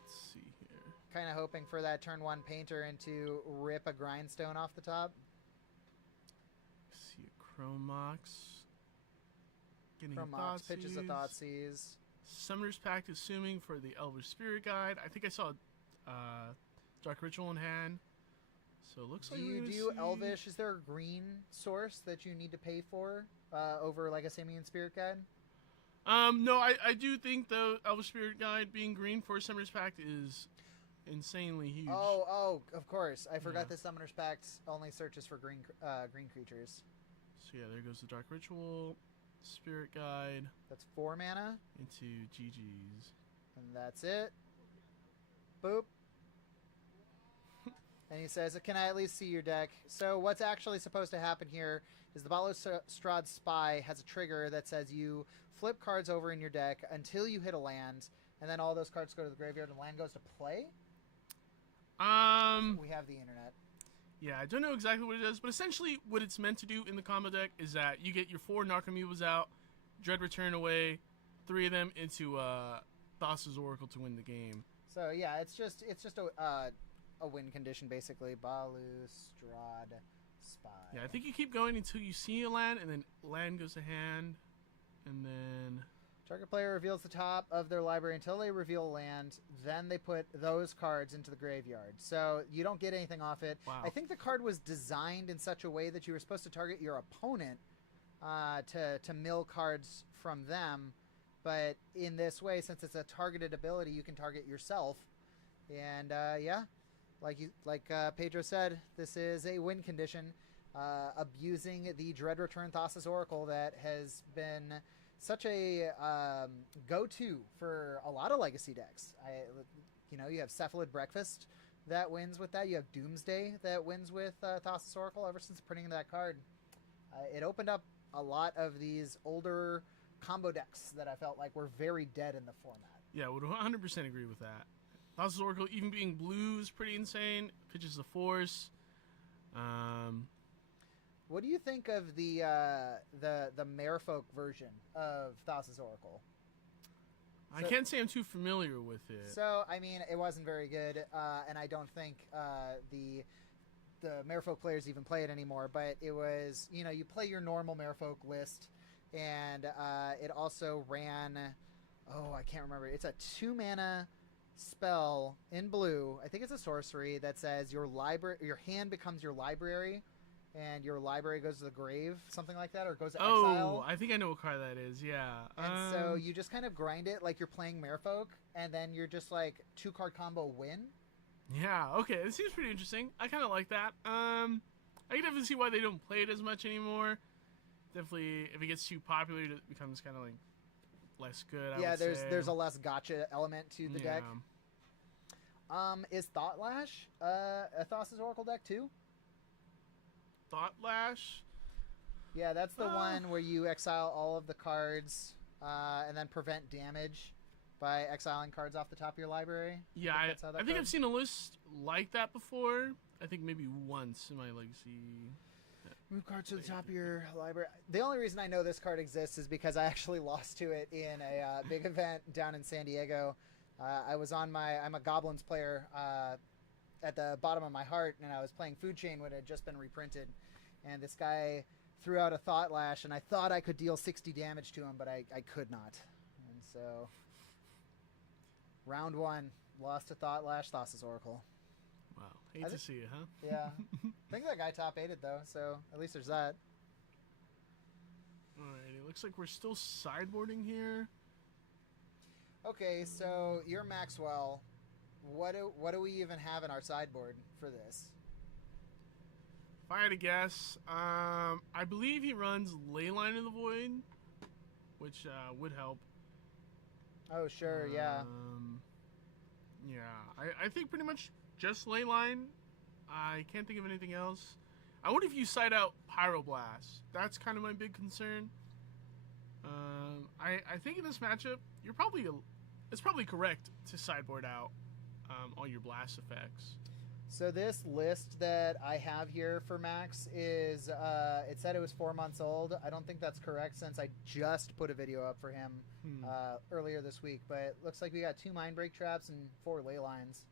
Let's see here. Kind of hoping for that turn 1 Painter and to rip a Grindstone off the top. See a Chromox. Getting Chromox pitches a Thoughtseize. Summoner's Pact, assuming for the Elvish Spirit Guide. I think I saw Dark Ritual in hand. So it looks like do you Elvish? Is there a green source that you need to pay for over like a Simian Spirit Guide? No, I do think the Elvish Spirit Guide being green for Summoner's Pact is insanely huge. Oh, of course. I forgot Yeah. the Summoner's Pact only searches for green creatures. So yeah, there goes the Dark Ritual, Spirit Guide That's 4 mana, into GG's. and that's it. Boop. And he says, can I at least see your deck? So what's actually supposed to happen here is the Balustrade Spy has a trigger that says you flip cards over in your deck until you hit a land, and then all those cards go to the graveyard and the land goes to play? We have the internet. Yeah, I don't know exactly what it does, but essentially what it's meant to do in the combo deck is that you get your 4 Narcomoebas out, Dread Return away, 3 of them into Thassa's Oracle to win the game. So yeah, it's just a win condition basically. Balustrade Spy. Yeah, I think you keep going until you see a land, and then land goes to hand, and then Target player reveals the top of their library until they reveal land. Then they put those cards into the graveyard. So you don't get anything off it. Wow. I think the card was designed in such a way that you were supposed to target your opponent to mill cards from them. But in this way, since it's a targeted ability, you can target yourself. And yeah, like Pedro said, this is a win condition. Abusing the Dread Return Thassa's Oracle that has been such a go-to for a lot of legacy decks. You have Cephalid Breakfast that wins with that. You have Doomsday that wins with Thassa's Oracle ever since printing that card. It opened up a lot of these older combo decks that I felt like were very dead in the format. yeah, would 100% agree with that. Thassa's Oracle, even being blue, is pretty insane. Pitches the Force. What do you think of the Merfolk version of Thassa's Oracle? I can't say I'm too familiar with it. So, I mean, it wasn't very good, and I don't think the Merfolk players even play it anymore, but it was, you play your normal Merfolk list, and it also ran, I can't remember, it's a 2-mana spell in blue. I think it's a sorcery that says your hand becomes your library, and your library goes to the grave, something like that, or goes to exile. I think I know what card that is, yeah. And so you just kind of grind it like you're playing Merfolk, and then you're just like 2-card combo win. Yeah, okay, this seems pretty interesting. I kind of like that. I can definitely see why they don't play it as much anymore. Definitely, if it gets too popular, it becomes kind of like less good, I would say. There's a less gotcha element to the deck. Is Thought Lash a Thassa's Oracle deck too? Thought Lash? Yeah, that's the one where you exile all of the cards and then prevent damage by exiling cards off the top of your library. Yeah, I think I've seen a list like that before. I think maybe once in my Legacy. Move cards to the top of your library. The only reason I know this card exists is because I actually lost to it in a big event down in San Diego. I'm a Goblins player at the bottom of my heart, and I was playing Food Chain when it had just been reprinted, and this guy threw out a Thought Lash, and I thought I could deal 60 damage to him, but I could not. And so round 1, lost to Thought Lash, Thassa's Oracle. Wow, hate to see it, huh? Yeah. I think that guy top 8'd though, so at least there's that. Alright, it looks like we're still sideboarding here. Okay, so you're Maxwell. What do we even have in our sideboard for this? If I had to guess, I believe he runs Leyline of the Void, which would help. Oh, sure, yeah. Yeah, I think pretty much just Leyline. I can't think of anything else. I wonder if you side out Pyroblast. That's kind of my big concern. I think in this matchup, it's probably correct to sideboard out all your blast effects. So this list that I have here for Max is, it said it was 4 months old. I don't think that's correct since I just put a video up for him earlier this week. But it looks like we got 2 Mindbreak Traps and 4 Ley Lines.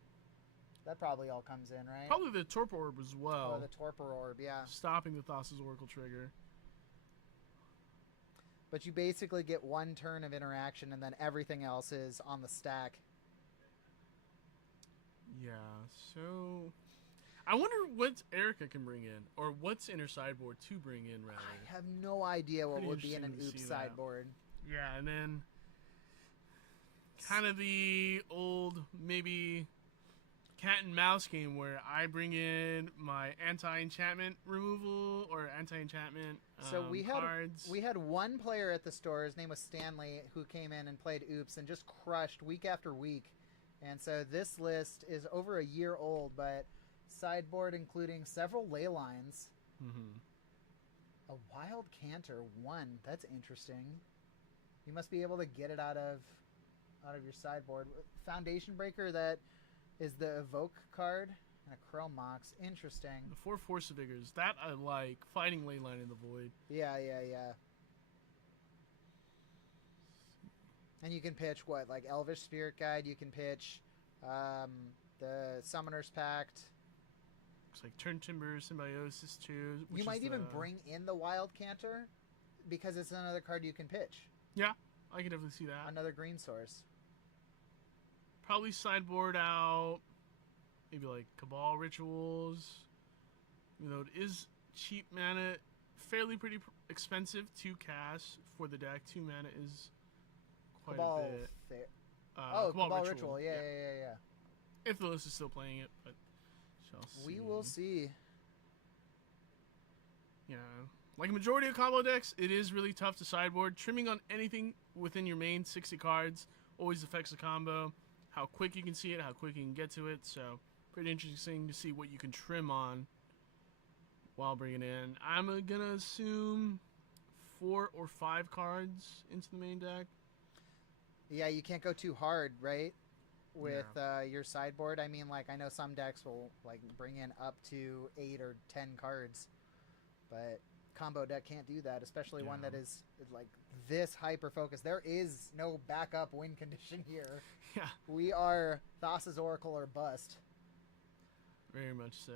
That probably all comes in, right? Probably the Torpor Orb as well. Oh, the Torpor Orb, yeah. Stopping the Thassa's Oracle trigger. But you basically get 1 turn of interaction, and then everything else is on the stack. Yeah, so I wonder what Erica can bring in, or what's in her sideboard to bring in, rather. I have no idea what Pretty would be in an interesting to oops see that. sideboard. Yeah, and then kind of the old, maybe cat and mouse game where I bring in my anti-enchantment removal or anti-enchantment So cards. we had one player at the store. His name was Stanley, who came in and played Oops and just crushed week after week. And so this list is over a year old, but sideboard including several ley lines. Mm-hmm. A wild canter 1. That's interesting. You must be able to get it out of your sideboard. Foundation Breaker, that is the evoke card, and a Chrome Mox. Interesting. The 4 Force of Vigors. That I like. Fighting Leyline in the Void. Yeah. And you can pitch what? Like Elvish Spirit Guide. You can pitch the Summoner's Pact. Looks like Turn Timber, Symbiosis too. You might even bring in the Wild Canter because it's another card you can pitch. Yeah, I can definitely see that. Another green source. Probably sideboard out maybe like Cabal Rituals. Even though it is cheap mana, fairly pretty expensive to cast for the deck. 2 mana is quite Cabal a bit. Cabal Ritual. Yeah. If the list is still playing it, but shall see. We will see. Yeah. Like a majority of combo decks, it is really tough to sideboard. Trimming on anything within your main 60 cards always affects the combo. How quick you can see it, how quick you can get to it. So, pretty interesting to see what you can trim on while bringing it in. I'm going to assume 4 or 5 cards into the main deck. Yeah, you can't go too hard, right? With your sideboard. I mean, like, I know some decks will like bring in up to 8 or 10 cards, but combo deck can't do that, especially one that is like this hyper focused. There is no backup win condition here. Yeah, we are Thassa's Oracle or bust. Very much so.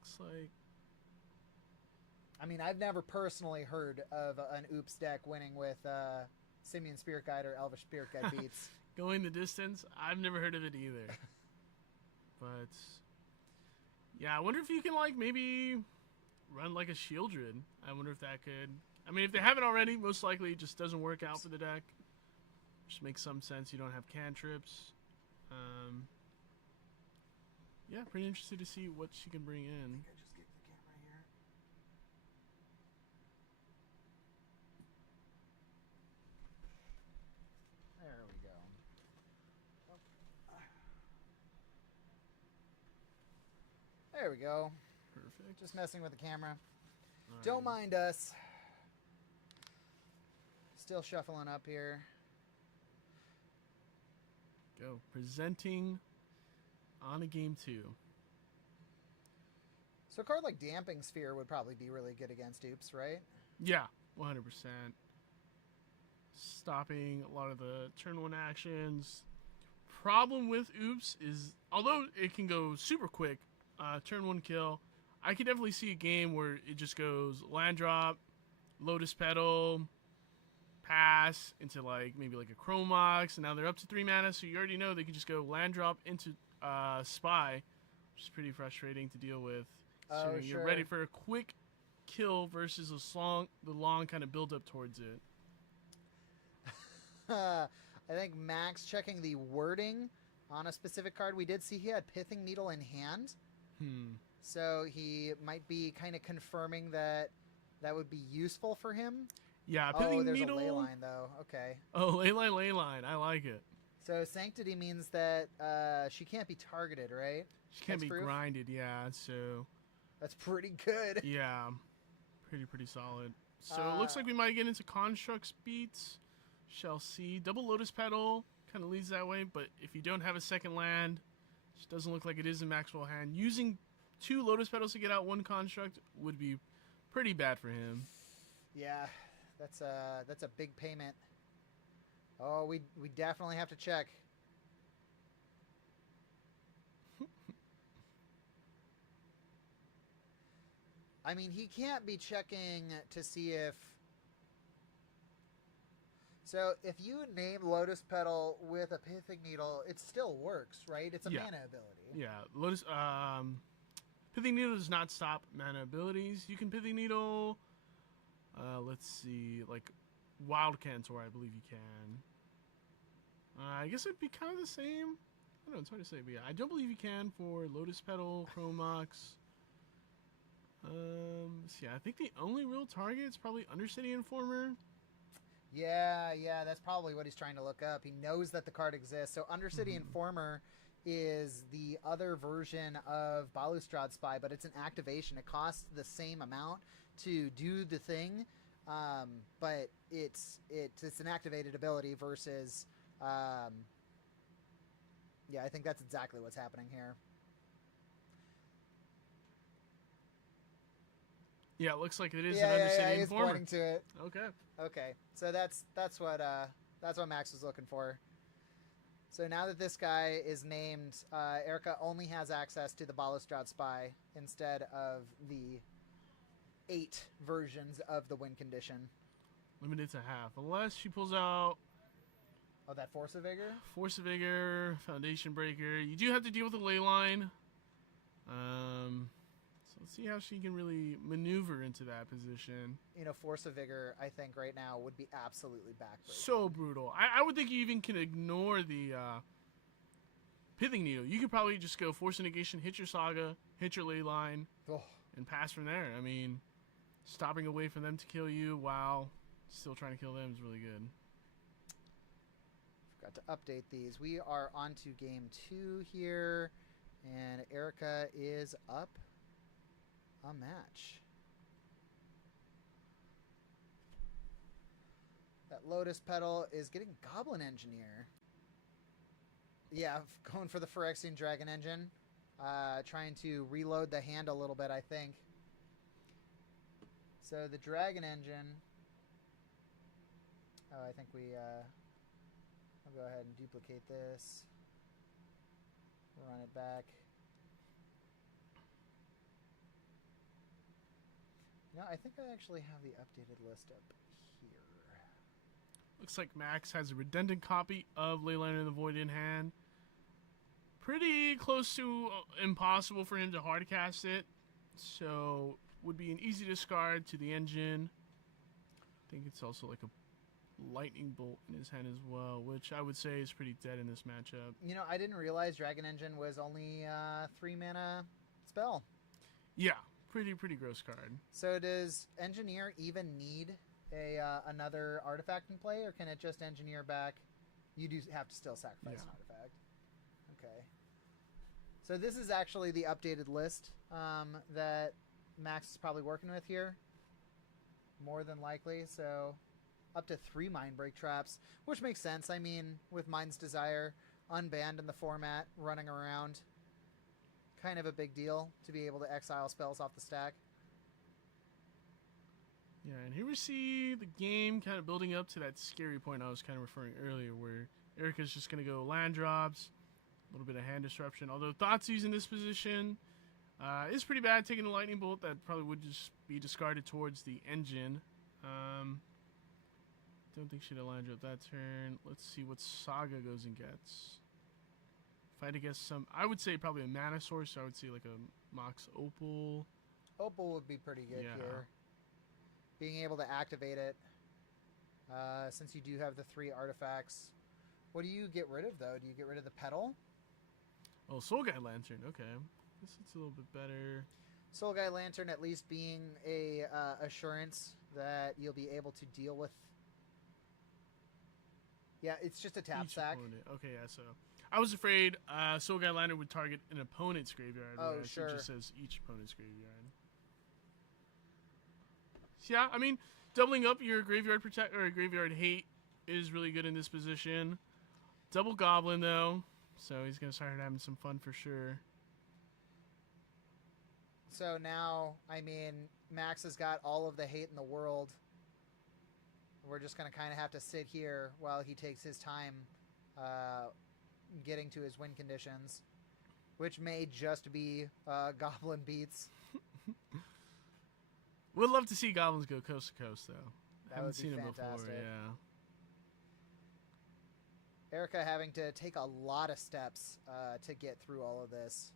Looks like. I mean, I've never personally heard of an Oops deck winning with Simian Spirit Guide or Elvish Spirit Guide beats. Going the distance, I've never heard of it either. But yeah, I wonder if you can like maybe run like a Shieldred. I wonder if that could. I mean, if they haven't already, most likely it just doesn't work out for the deck. Just makes some sense. You don't have cantrips. Yeah, pretty interested to see what she can bring in. I think I just kicked the camera here. There we go. There we go. Perfect. Just messing with the camera. All Don't right. mind us. Still shuffling up here. Go. Presenting on a game 2. So a card like Damping Sphere would probably be really good against Oops, right? Yeah, 100%. Stopping a lot of the turn 1 actions. Problem with Oops is, although it can go super quick, turn 1 kill, I could definitely see a game where it just goes land drop, Lotus Petal, pass into like maybe like a Chrome Mox, and now they're up to 3 mana, so you already know they can just go land drop into Spy, which is pretty frustrating to deal with. So Oh, you're sure. ready for a quick kill versus the long kind of build up towards it. I think Max checking the wording on a specific card. We did see he had Pithing Needle in hand. So he might be kind of confirming that that would be useful for him. Yeah, Pithing there's Needle. a Leyline, though. Okay. Oh, Leyline. I like it. So Sanctity means that she can't be targeted, right? She can't That's be proof? grinded, yeah, so... That's pretty good. Yeah, pretty solid. So it looks like we might get into Constructs beats. Shall see. Double Lotus Petal kind of leads that way, but if you don't have a second land, it doesn't look like it is in Maxwell hand. Using 2 Lotus Petals to get out 1 Construct would be pretty bad for him. Yeah, that's a big payment. Oh, we definitely have to check. I mean, he can't be checking to see if... So, if you name Lotus Petal with a Pithing Needle, it still works, right? It's a mana ability. Yeah, Lotus... Pithing Needle does not stop mana abilities. You can Pithing Needle... let's see, like Wild Cantor, I believe you can. I guess it'd be kind of the same. I don't know, it's hard to say, but yeah, I don't believe you can for Lotus Petal, Chromox. So yeah, I think the only real target is probably Undercity Informer. Yeah, that's probably what he's trying to look up. He knows that the card exists. So Undercity Informer is the other version of Balustrade Spy, but it's an activation. It costs the same amount to do the thing, but it's an activated ability versus... yeah, I think that's exactly what's happening here. Yeah, it looks like it is an Undercity he's Informer. pointing to it. Okay. So that's what Max was looking for. So now that this guy is named, Erica only has access to the Balustrade Spy instead of the 8 versions of the win condition. Limited to half, unless she pulls out. Oh, that Force of Vigor? Force of Vigor, Foundation Breaker. You do have to deal with the ley line. So let's see how she can really maneuver into that position. You know, Force of Vigor, I think right now would be absolutely backbreaking. So brutal. I would think you even can ignore the Pithing Needle. You could probably just go Force of Negation, hit your Saga, hit your ley line, and pass from there. I mean, stopping away from them to kill you while still trying to kill them is really good. Forgot to update these. We are on to game 2 here, and Erica is up a match. That Lotus Petal is getting Goblin Engineer. Yeah, going for the Phyrexian Dragon Engine. Trying to reload the hand a little bit, I think. So the Dragon Engine... Oh, I think I'll go ahead and duplicate this. Run it back. No, I think I actually have the updated list up here. Looks like Max has a redundant copy of Leyline of the Void in hand. Pretty close to impossible for him to hardcast it. So, would be an easy discard to the engine. I think it's also like a lightning bolt in his hand as well, which I would say is pretty dead in this matchup. You know, I didn't realize Dragon Engine was only 3 mana spell. Yeah, pretty gross card. So does Engineer even need another artifact in play, or can it just engineer back? You do have to still sacrifice an artifact. Okay. So this is actually the updated list that Max is probably working with here. More than likely, so up to 3 Mind Break traps, which makes sense. I mean, with Mind's Desire unbanned in the format, running around, kind of a big deal to be able to exile spells off the stack. Yeah, and here we see the game kind of building up to that scary point I was kind of referring earlier, where Erica's just going to go land drops, a little bit of hand disruption. Although Thoughtseize in this position is pretty bad, taking the lightning bolt that probably would just be discarded towards the engine. Don't think she'd have land drop that turn. Let's see what Saga goes and gets. Fight against some, I would say probably a mana source, so I would say like a Mox Opal. Opal would be pretty good here. Being able to activate it, since you do have the 3 artifacts. What do you get rid of, though? Do you get rid of the Petal? Oh, Soul Guide Lantern. Okay. This is a little bit better. Soul Guide Lantern at least being a assurance that you'll be able to deal with. Yeah, it's just a tap stack. Okay, yeah, so I was afraid Soul Guide Lantern would target an opponent's graveyard. Oh, sure. It just says each opponent's graveyard. So, yeah, I mean, doubling up your graveyard protect or graveyard hate is really good in this position. Double Goblin though, so he's gonna start having some fun for sure. So now, I mean, Max has got all of the hate in the world. We're just gonna kind of have to sit here while he takes his time getting to his win conditions, which may just be Goblin beats. Would love to see Goblins go coast to coast, though. Haven't seen them before, yeah. Erica having to take a lot of steps to get through all of this.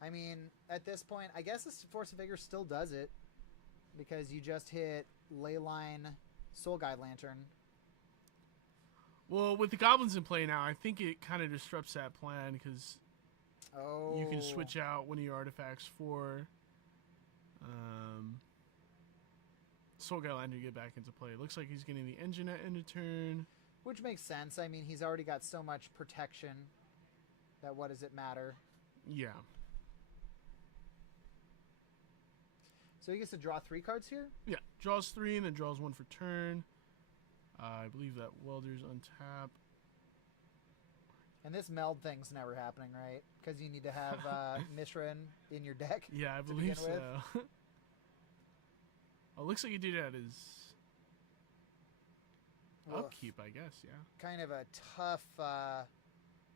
I mean, at this point, I guess this Force of Vigor still does it, because you just hit Leyline Soul Guide Lantern. Well, with the goblins in play now, I think it kind of disrupts that plan because you can switch out one of your artifacts for Soul Guy to get back into play. It looks like he's getting the engine at end of turn. Which makes sense. I mean, he's already got so much protection that what does it matter? Yeah. So he gets to draw 3 cards here? Yeah. Draws 3 and then draws 1 for turn. I believe that Welder's untap. And this meld thing's never happening, right? Because you need to have Mishra in your deck. Yeah, I believe so. Oh, looks like you did that as upkeep, I guess. Yeah. Kind of a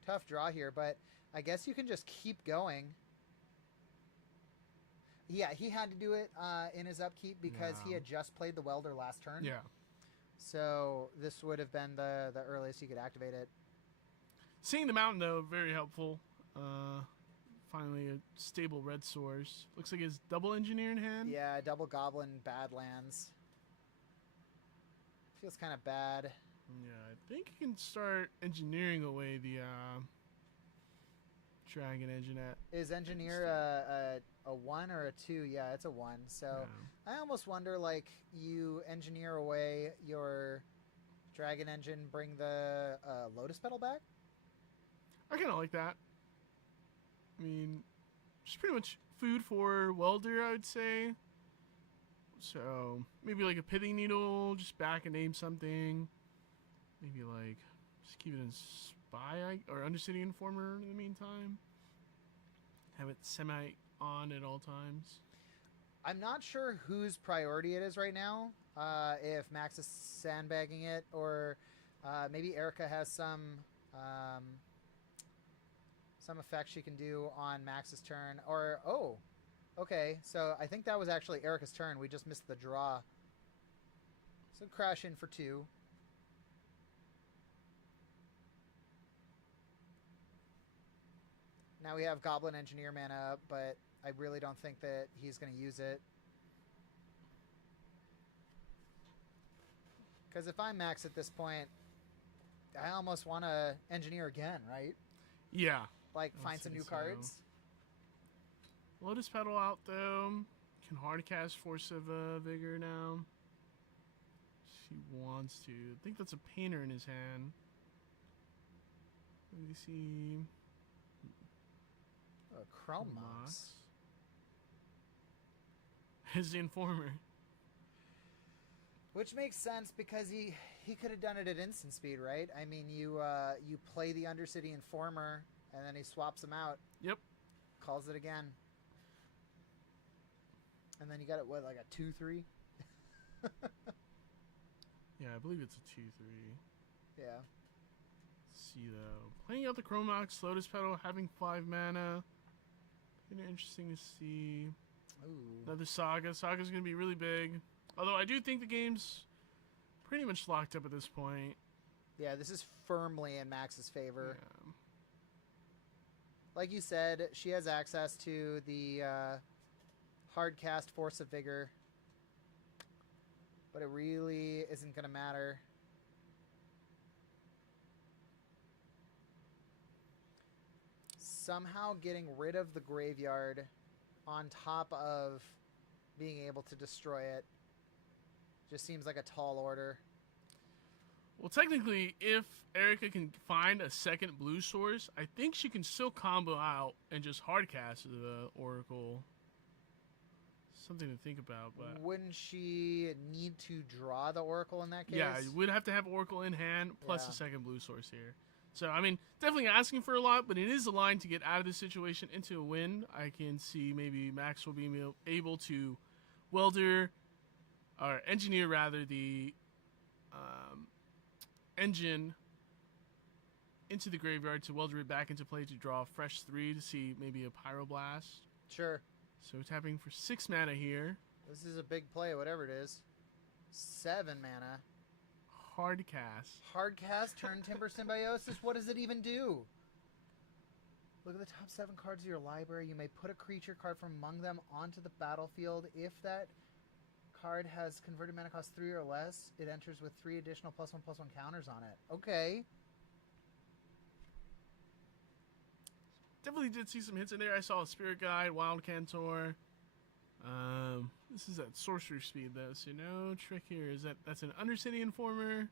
tough draw here, but I guess you can just keep going. Yeah, he had to do it in his upkeep because he had just played the Welder last turn. Yeah. So this would have been the earliest he could activate it. Seeing the mountain, though, very helpful. Finally, a stable red source. Looks like his double engineer in hand. Yeah, double goblin Badlands. Feels kind of bad. Yeah, I think he can start engineering away the Dragon Engine at. Is engineer a 1 or a 2? Yeah, it's a 1. So Yeah. I almost wonder, like, you engineer away your Dragon Engine, bring the Lotus Petal back? I kind of like that. I mean, just pretty much food for Welder, I would say. So maybe like a Pithing Needle, just back and name something. Maybe like just keep it in Spy or Undercity Informer in the meantime. Have it semi on at all times. I'm not sure whose priority it is right now. If Max is sandbagging it, or maybe Erica has some effect she can do on Max's turn. Or okay. So I think that was actually Erica's turn. We just missed the draw. So crash in for 2. Now we have Goblin Engineer mana up, but I really don't think that he's going to use it. Because if I'm Max at this point, I almost want to engineer again, right? Yeah. Like, find some new cards. Lotus Petal out, though. Can hard cast Force of Vigor now. She wants to. I think that's a Painter in his hand. Let me see. Chrome Mox. His the Informer. Which makes sense because he could have done it at instant speed, right? I mean, you play the Undercity Informer, and then he swaps them out. Yep. Calls it again. And then you got it, what, like a 2/3? Yeah, I believe it's a 2/3. Yeah. Let's see, though. Playing out the Chromox, Lotus Petal, having 5 mana. Kind of interesting to see. Ooh. Another Saga. Saga's going to be really big. Although I do think the game's pretty much locked up at this point. Yeah, this is firmly in Max's favor. Yeah. Like you said, she has access to the hard cast Force of Vigor. But it really isn't going to matter. Somehow getting rid of the graveyard on top of being able to destroy it just seems like a tall order. Well, technically, if Erica can find a second blue source, I think she can still combo out and just hard cast the Oracle. Something to think about, but wouldn't she need to draw the Oracle in that case? Yeah, you would have to have Oracle in hand plus a second blue source here. So, I mean, definitely asking for a lot, but it is a line to get out of this situation into a win. I can see maybe Max will be able to welder, or engineer rather, the engine into the graveyard to welder it back into play to draw a fresh 3 to see maybe a Pyroblast. Sure. So tapping for 6 mana here. This is a big play, whatever it is. 7 mana. Hard cast. Hard cast, turn Timber Symbiosis. What does it even do? Look at the top 7 cards of your library. You may put a creature card from among them onto the battlefield. If that card has converted mana cost 3 or less, it enters with 3 additional +1/+1 counters on it. Okay. Definitely did see some hits in there. I saw a Spirit Guide, Wild Cantor. This is at sorcery speed though, so no trick here. That's an Undercity Informer.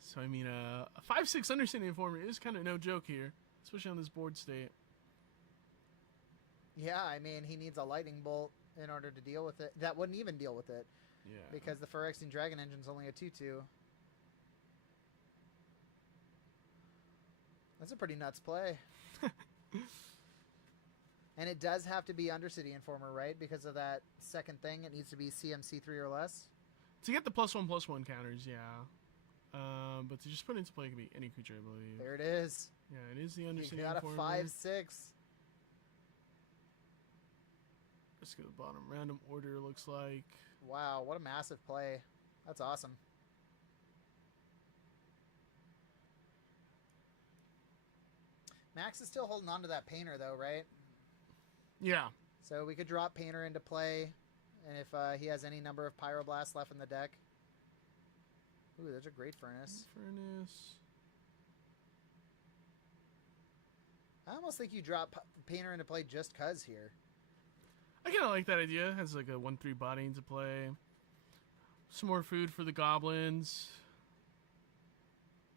So I mean, a 5/6 Undercity Informer is kind of no joke here, especially on this board state. Yeah, I mean, he needs a lightning bolt in order to deal with it. That wouldn't even deal with it. Yeah. Because the Phyrexian Dragon Engine's only a 2/2. That's a pretty nuts play. And it does have to be Undercity Informer, right? Because of that second thing, it needs to be CMC 3 or less. To get the +1/+1 counters, yeah. But to just put it into play, it can be any creature, I believe. There it is. Yeah, it is the Undercity You got Informer. a 5/6. Let's go to the bottom. Random order looks like. Wow, what a massive play. That's awesome. Max is still holding on to that Painter, though, right? Yeah. So we could drop Painter into play, and if he has any number of Pyroblasts left in the deck. Ooh, there's a Great Furnace. I almost think you drop Painter into play just cuz here. I kind of like that idea. Has like a 1/3 body into play. Some more food for the goblins.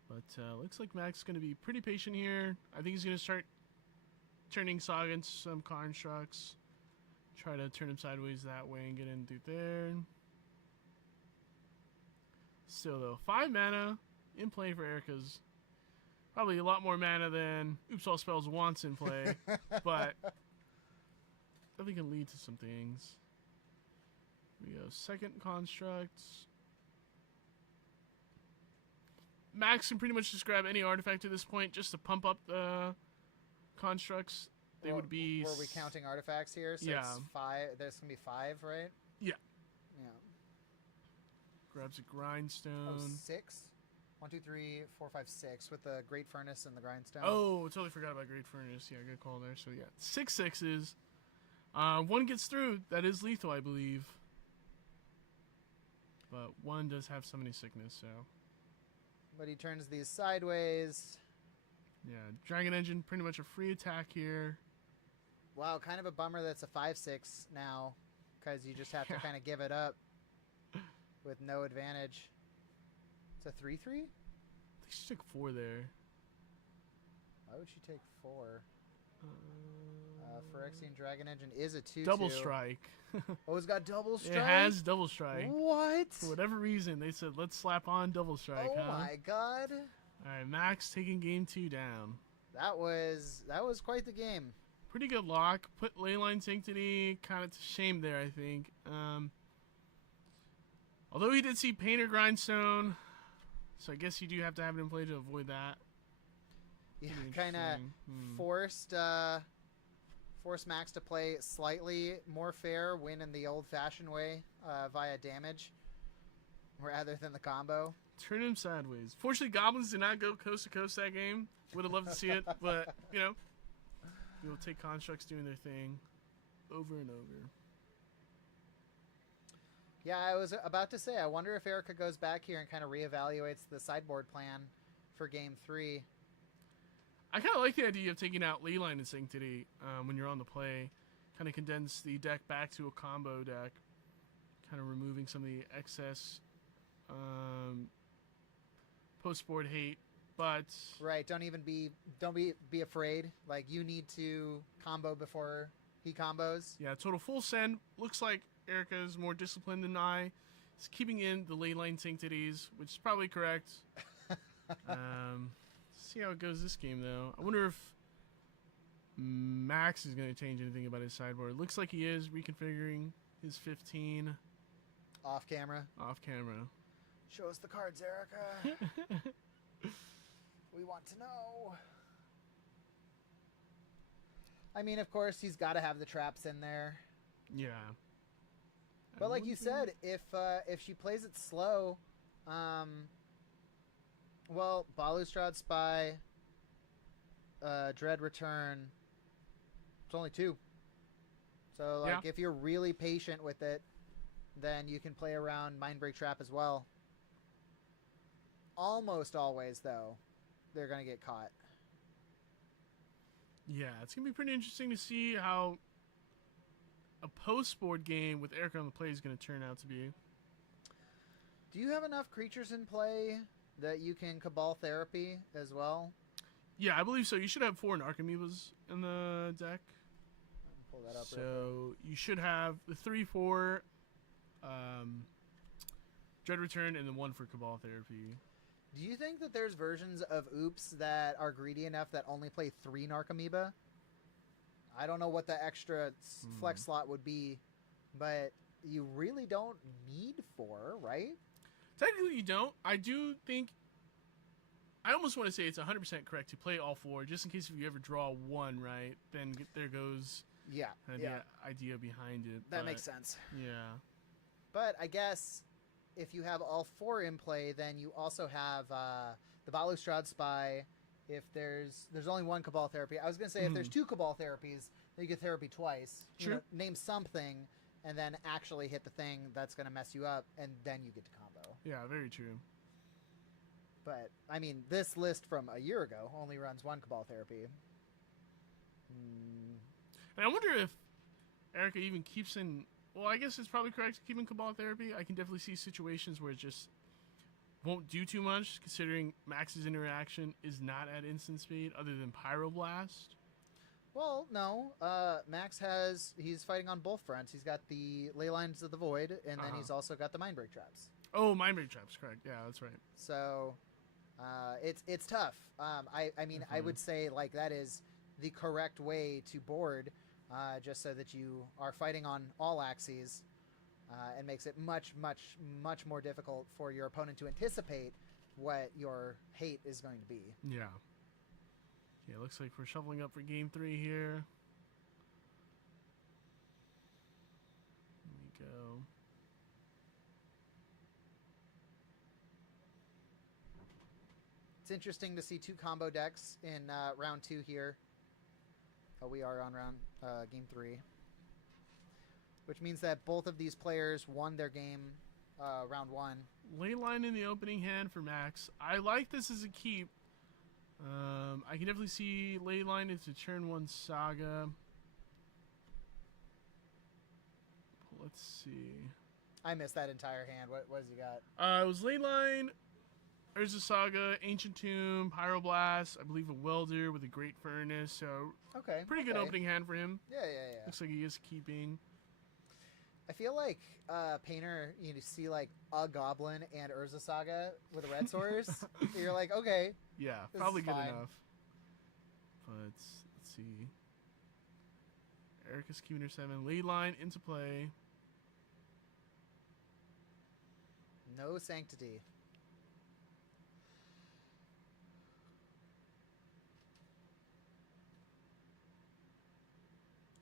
But looks like Max is going to be pretty patient here. I think he's going to start turning Saga into some constructs. Try to turn him sideways that way and get in through there. Still though, 5 mana in play for Erica's. Probably a lot more mana than Oops All Spells wants in play. But definitely can lead to some things. Here we go. Second construct. Max can pretty much just grab any artifact at this point just to pump up the constructs. They would be. Were we counting artifacts here? So yeah. It's 5. There's gonna be 5, right? Yeah. Yeah. Grabs a grindstone. Oh, 6. 1, 2, 3, 4, 5, 6 with the Great Furnace and the grindstone. Oh, totally forgot about Great Furnace. Yeah, good call there. So yeah, 6 6s. One gets through. That is lethal, I believe. But one does have summoning sickness, so. But he turns these sideways. Yeah, Dragon Engine, pretty much a free attack here. Wow, kind of a bummer that's a 5/6 now, because you just have to kind of give it up with no advantage. It's a 3/3? I think she took 4 there. Why would she take 4? Phyrexian Dragon Engine is a 2/2. Double strike. Oh, it's got double strike? It has double strike. What? For whatever reason, they said, let's slap on double strike, Oh my god. Alright, Max taking game 2 down. That was quite the game. Pretty good lock. Put Leyline Sanctity kind of to shame there, I think. Although he did see Painter Grindstone, so I guess you do have to have it in play to avoid that. Yeah, kind of forced Max to play slightly more fair, win in the old-fashioned way via damage rather than the combo. Turn him sideways. Fortunately, Goblins did not go coast to coast that game. Would have loved to see it, but, you know, we'll take constructs doing their thing over and over. Yeah, I was about to say, I wonder if Erica goes back here and kind of reevaluates the sideboard plan for game 3. I kind of like the idea of taking out Leyline and Sanctity when you're on the play. Kind of condense the deck back to a combo deck. Kind of removing some of the excess post-board hate. But right, don't be afraid. Like, you need to combo before he combos. Yeah, total full send. Looks like Erica is more disciplined than I. He's keeping in the Leyline Sanctities, which is probably correct. See how it goes this game, though. I wonder if Max is going to change anything about his sideboard. Looks like he is reconfiguring his 15. Off camera. Off camera. Show us the cards, Erica. We want to know. I mean, of course, he's got to have the traps in there. Yeah. But like you said, if she plays it slow, well, Balustrade Spy, Dread Return, it's only 2. So, like, if you're really patient with it, then you can play around Mindbreak Trap as well. Almost always, though, they're going to get caught. Yeah, it's going to be pretty interesting to see how a post-board game with Erica on the play is going to turn out to be. Do you have enough creatures in play that you can Cabal Therapy as well? Yeah, I believe so. You should have 4 Narcomoebas in the deck. Pull that up. So you should have the 3/4 Dread Return and then 1 for Cabal Therapy. Do you think that there's versions of Oops that are greedy enough that only play 3 Narcomoeba? I don't know what the extra flex slot would be, but you really don't need 4, right? Technically, you don't. I do think... I almost want to say it's 100% correct to play all 4, just in case if you ever draw 1, right? Then there goes the idea behind it. That makes sense. Yeah. But I guess if you have all 4 in play, then you also have the Balustrade Spy. If there's only 1 Cabal Therapy. I was going to say if there's 2 Cabal Therapies, then you get therapy twice. True. You know, name something and then actually hit the thing that's going to mess you up, and then you get to combo. Yeah, very true. But, I mean, this list from a year ago only runs 1 Cabal Therapy. And I wonder if Erica even keeps in... Well, I guess it's probably correct to keep in Cabal Therapy. I can definitely see situations where it just won't do too much, considering Max's interaction is not at instant speed other than Pyroblast. Well, no. Max he's fighting on both fronts. He's got the Ley Lines of the Void, and then he's also got the Mindbreak Traps. Oh, Mindbreak Traps, correct. Yeah, that's right. So, it's tough. I mean, I would say, like, that is the correct way to board, just so that you are fighting on all axes, and makes it much, much, much more difficult for your opponent to anticipate what your hate is going to be. Yeah. Yeah, looks like we're shuffling up for game 3 here. Here we go. It's interesting to see 2 combo decks in round 2 here. Oh, we are on game 3. Which means that both of these players won their game round 1. Leyline in the opening hand for Max. I like this as a keep. I can definitely see Leyline into turn 1 Saga. Let's see. I missed that entire hand. What has he got? It was Leyline, Urza Saga, Ancient Tomb, Pyroblast, I believe a Welder with a Great Furnace. So okay, pretty good opening hand for him. Yeah. Looks like he is keeping. I feel like Painter, you see like a Goblin and Urza Saga with a Red Source. You're like, okay. Yeah, probably good enough. But let's see. Erica's keeping her 7. Leyline into play. No Sanctity.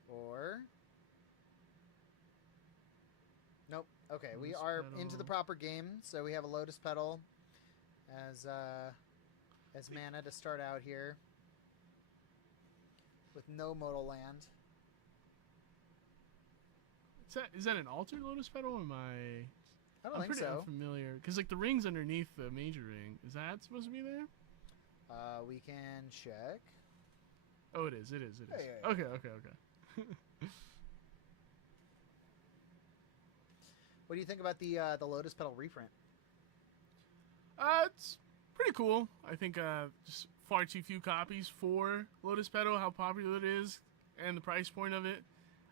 Or... Nope. Okay, Lotus we are Petal. into the proper game, so we have a Lotus Petal as mana to start out here with no modal land. Is that an altered Lotus Petal? Or am I don't I'm think pretty so. unfamiliar because like the ring's underneath the major ring. Is that supposed to be there? We can check. Oh, it is. It is. Yeah. Okay. What do you think about the Lotus Petal reprint? It's pretty cool. I think just far too few copies for Lotus Petal, how popular it is, and the price point of it.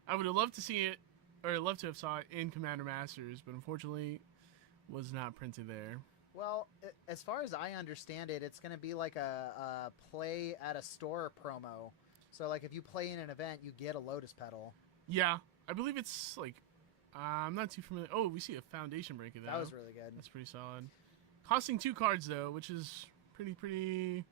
I would have loved to see it, or love to have saw it in Commander Masters, but unfortunately was not printed there. Well, as far as I understand it, it's going to be like a play at a store promo. So, like, if you play in an event, you get a Lotus Petal. Yeah, I believe it's like... I'm not too familiar. Oh, we see a Foundation Breaker though. That was really good. That's pretty solid. Costing 2 cards though, which is pretty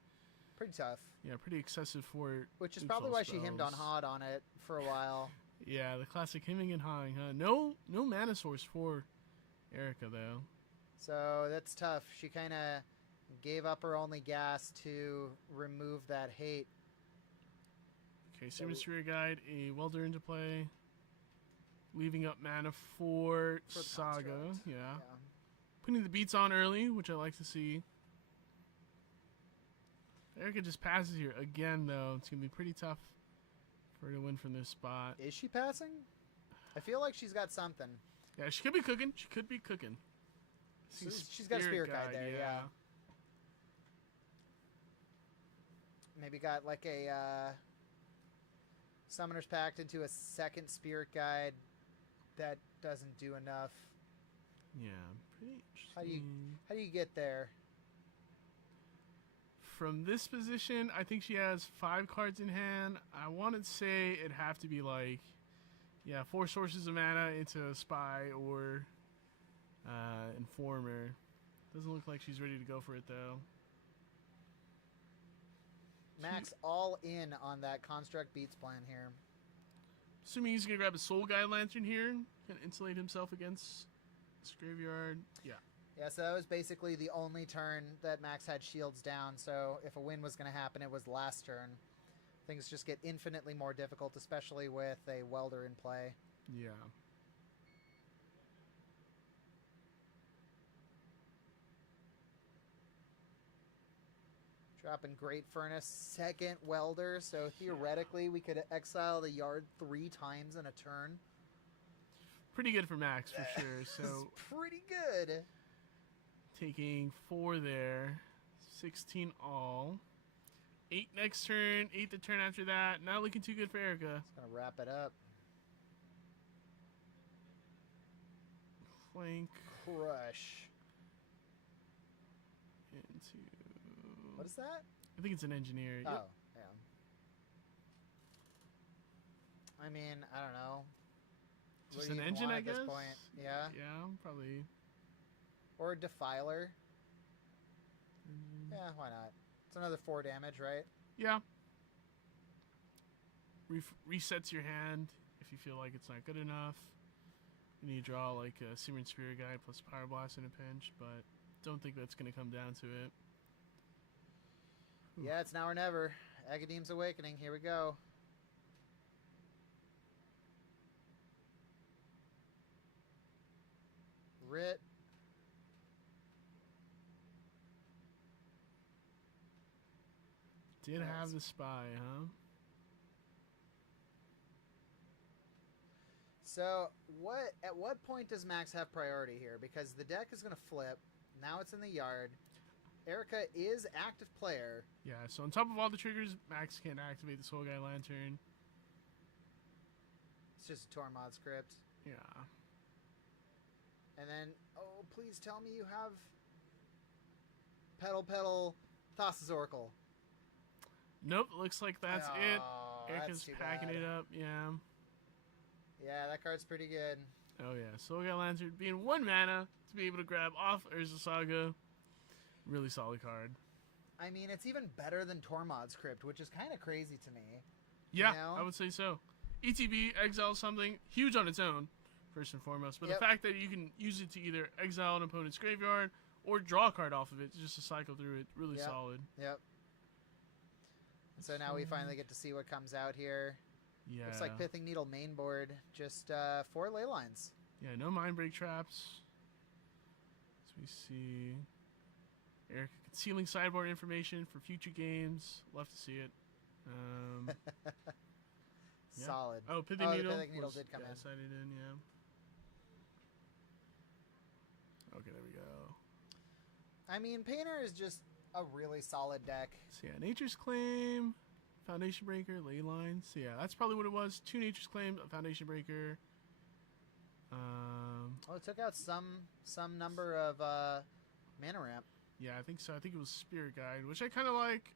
tough. Yeah, pretty excessive for it. Which is probably why she hemmed on Hod on it for a while. Yeah, the classic hemming and hawing, huh? No mana source for Erica though. So that's tough. She kind of gave up her only gas to remove that hate. Okay, Seaman's Career Guide, a Welder into play. leaving up mana for the Saga. construct. Yeah. Putting the beats on early, which I like to see. Erica just passes here again, though. It's gonna be pretty tough for her to win from this spot. Is she passing? I feel like she's got something. Yeah, she could be cooking. She could be cooking. She's got a Spirit Guide there, yeah. Maybe got like a Summoner's Pact into a second Spirit Guide. That doesn't do enough. Yeah, pretty interesting. How do you get there? From this position, I think she has 5 cards in hand. I want to say it'd have to be like, 4 sources of mana into a Spy or Informer. Doesn't look like she's ready to go for it, though. Max all in on that Construct Beats plan here. Assuming he's going to grab a Soul Guide Lantern here. Can insulate himself against this graveyard. Yeah. Yeah, so that was basically the only turn that Max had shields down. So if a win was going to happen, it was last turn. Things just get infinitely more difficult, especially with a Welder in play. Yeah. Dropping Great Furnace, second Welder, so theoretically we could exile the yard 3 times in a turn. Pretty good for Max, for sure. So pretty good. Taking 4 there, 16 all. 8 next turn, 8 the turn after that. Not looking too good for Erica. It's gonna wrap it up. Flank. Crush. Into... What is that? I think it's an engineer. Oh, Yep. yeah. I mean, I don't know. Just an engine, I guess? At this point? Yeah. Yeah, probably. Or a Defiler. Yeah, why not? It's another 4 damage, right? Yeah. Resets your hand if you feel like it's not good enough. And you draw like a Simmering Spirit Guide plus Power Blast in a pinch, but don't think that's going to come down to it. Ooh. Yeah, it's now or never. Agadeem's Awakening, here we go. Rit. Did have the Spy, huh? So, at what point does Max have priority here? Because the deck is going to flip. Now it's in the yard. Erica is active player. Yeah, so on top of all the triggers, Max can't activate the Soul Guide Lantern. It's just a Tormod script. Yeah. And then, oh, please tell me you have Petal, Thassa's Oracle. Nope, looks like that's it. Erica's that's packing bad. it up, yeah. Yeah, that card's pretty good. Oh yeah, Soul Guide Lantern being 1 mana to be able to grab off Urza Saga. Really solid card. I mean, it's even better than Tormod's Crypt, which is kind of crazy to me. Yeah, you know? I would say so. ETB, exile something, huge on its own, first and foremost. But Yep. the fact that you can use it to either exile an opponent's graveyard or draw a card off of it just to cycle through it, really Yep. solid. Yep. And so now we finally get to see what comes out here. Yeah. Looks like Pithing Needle main board, just 4 ley lines. Yeah, no mind break traps. As we see Erica concealing sideboard information for future games. Love to see it. Yeah. Solid. Oh, Pithing Needle. The Pithing Needle did come in. Cited in, yeah. Okay, there we go. I mean, Painter is just a really solid deck. So yeah, Nature's Claim, Foundation Breaker, Ley Lines. So yeah, that's probably what it was. 2 Nature's Claim, a Foundation Breaker. Well, it took out some number of mana ramp. Yeah, I think so. I think it was Spirit Guide, which I kind of like.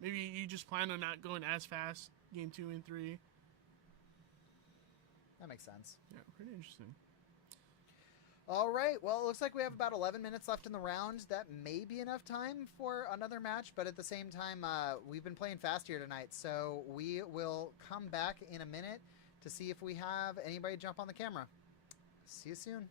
Maybe you just plan on not going as fast game 2 and 3. That makes sense. Yeah, pretty interesting. All right. Well, it looks like we have about 11 minutes left in the round. That may be enough time for another match, but at the same time, we've been playing fast here tonight, so we will come back in a minute to see if we have anybody jump on the camera. See you soon.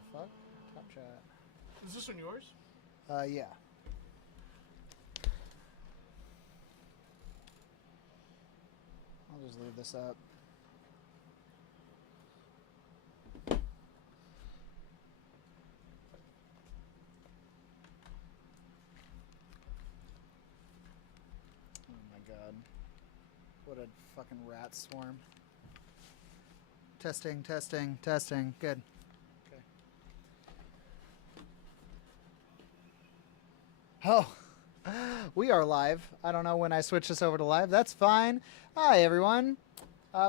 the fuck? Top chat. Is this one yours? Yeah. I'll just leave this up. Oh my god. What a fucking rat swarm. Testing, testing, testing. Good. Okay. Oh, we are live. I don't know when I switch this over to live. That's fine. Hi, everyone.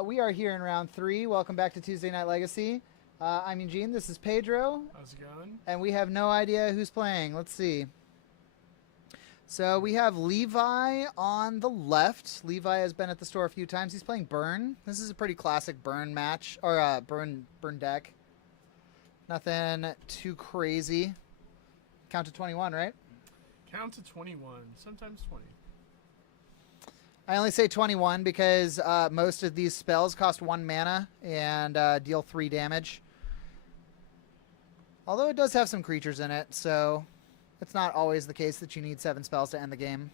We are here in round 3. Welcome back to Tuesday Night Legacy. I'm Eugene. This is Pedro. How's it going? And we have no idea who's playing. Let's see. So we have Levi on the left. Levi has been at the store a few times. He's playing Burn. This is a pretty classic Burn match, or Burn deck. Nothing too crazy. Count to 21, right? Count to 21, sometimes 20. I only say 21 because most of these spells cost 1 mana and deal 3 damage. Although it does have some creatures in it, so it's not always the case that you need 7 spells to end the game.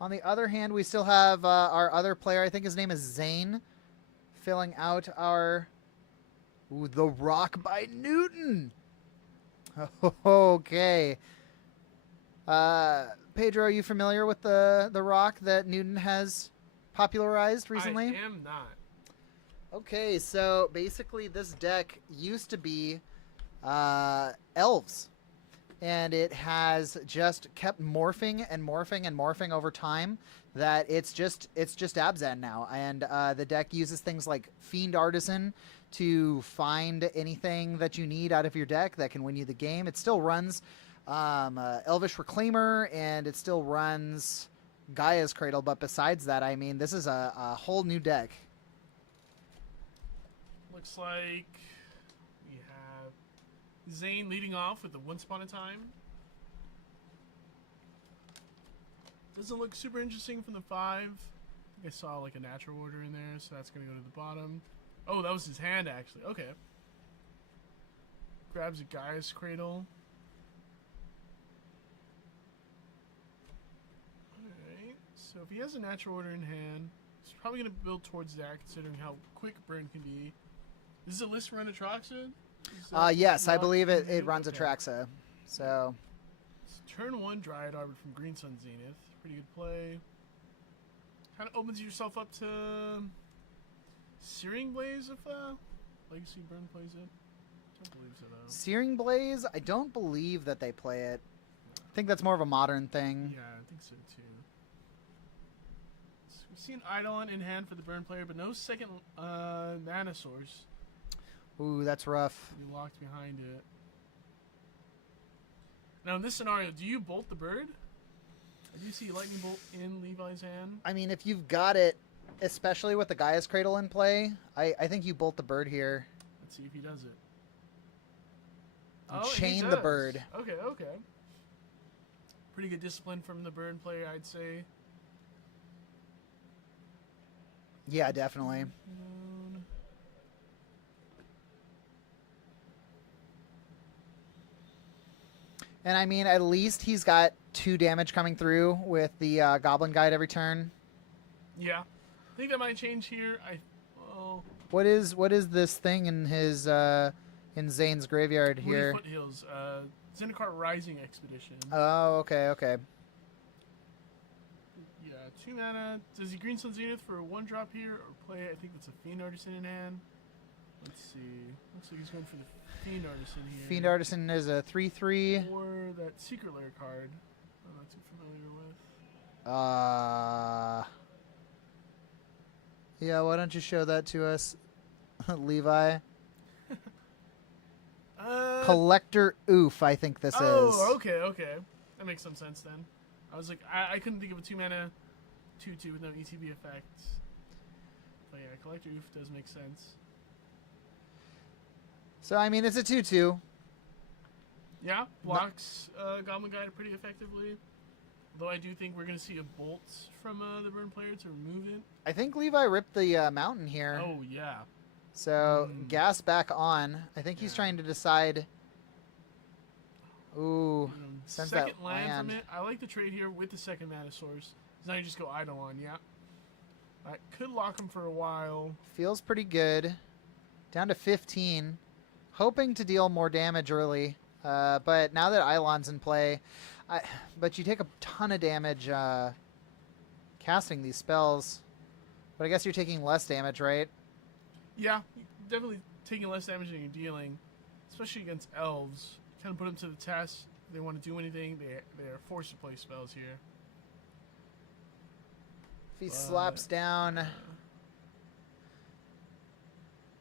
On the other hand, we still have our other player, I think his name is Zane, filling out our... Ooh, The Rock by Newton! Okay. Pedro, are you familiar with the rock that Newton has popularized recently? I am not. Okay, so basically this deck used to be elves, and it has just kept morphing and morphing and morphing over time that it's just Abzan now, and the deck uses things like Fiend Artisan to find anything that you need out of your deck that can win you the game. It still runs Elvish Reclaimer, and it still runs Gaia's Cradle, but besides that, I mean, this is a whole new deck. Looks like we have Zane leading off with the Once Upon a Time. Doesn't look super interesting from the 5. I think I saw like a natural order in there, so that's going to go to the bottom. Oh, that was his hand, actually. Okay. Grabs a Gaia's Cradle. Alright, so if he has a natural order in hand, he's probably going to build towards that, considering how quick Burn can be. This is a list run Atraxa? Yes, I believe it runs Atraxa. So turn 1 Dryad Arbor from Green Sun Zenith. Pretty good play. Kind of opens yourself up to Searing Blaze if Legacy Burn plays it. Don't believe so though. Searing Blaze, I don't believe that they play it. I think that's more of a modern thing. Yeah, I think so too. So we see an Eidolon in hand for the Burn player, but no second mana source. Ooh, that's rough. You locked behind it. Now in this scenario, do you bolt the bird? I do see Lightning Bolt in Levi's hand. I mean, if you've got it, especially with the Gaia's Cradle in play, I think you bolt the bird here. Let's see if he does it. And Oh, chain he the does. bird. Okay, okay. Pretty good discipline from the Burn player, I'd say. Yeah, definitely. And I mean, at least he's got 2 damage coming through with the Goblin Guide every turn. Yeah, I think that might change here. What is this thing in his in Zane's graveyard here? Foothills, Zendikar Rising Expedition. Oh, okay, okay. Yeah, 2 mana. Does he Green Sun Zenith for a 1-drop here, or play? I think that's a Fiend Artisan in hand. Let's see. Looks like he's going for the Fiend Artisan here. Fiend Artisan is a 3/3. Or that Secret Lair card I'm not too familiar with. Yeah, why don't you show that to us, Levi? Collector Oof, I think this is. Oh, okay, okay. That makes some sense then. I was like, I couldn't think of a 2-mana 2/2 with no ETB effect. But yeah, Collector Oof does make sense. So, I mean, it's a 2/2. Yeah, blocks Goblin Guide pretty effectively. Though I do think we're going to see a bolt from the Burn player to remove it. I think Levi ripped the mountain here. Oh, yeah. So gas back on. I think he's trying to decide. Ooh, sends second that land from it. I like the trade here with the second mana source. Now you just go Eidolon, yeah. I could lock him for a while. Feels pretty good. Down to 15. Hoping to deal more damage early. But now that Eidolon's in play, but you take a ton of damage casting these spells. But I guess you're taking less damage, right? Yeah, definitely taking less damage than you're dealing, especially against elves. Kind of put them to the test. If they want to do anything, they are forced to play spells here. If he slaps down,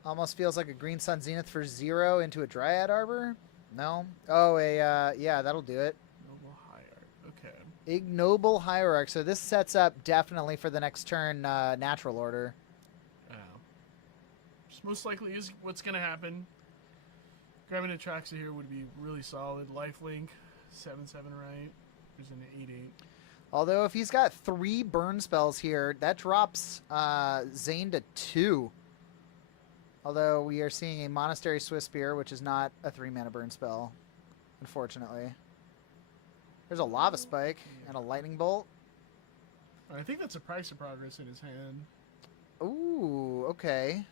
almost feels like a Green Sun Zenith for 0 into a Dryad Arbor. No. Oh, yeah, that'll do it. Ignoble Hierarch. Okay. Ignoble Hierarch. So this sets up definitely for the next turn Natural Order. Which most likely is what's going to happen. Grabbing a Traxa here would be really solid. Lifelink, 7/7 right. There's an 8/8. Although if he's got 3 burn spells here, that drops Zane to 2. Although we are seeing a Monastery Swiss Spear, which is not a 3-mana burn spell, unfortunately. There's a Lava Spike and a Lightning Bolt. I think that's a Price of Progress in his hand. Ooh, okay.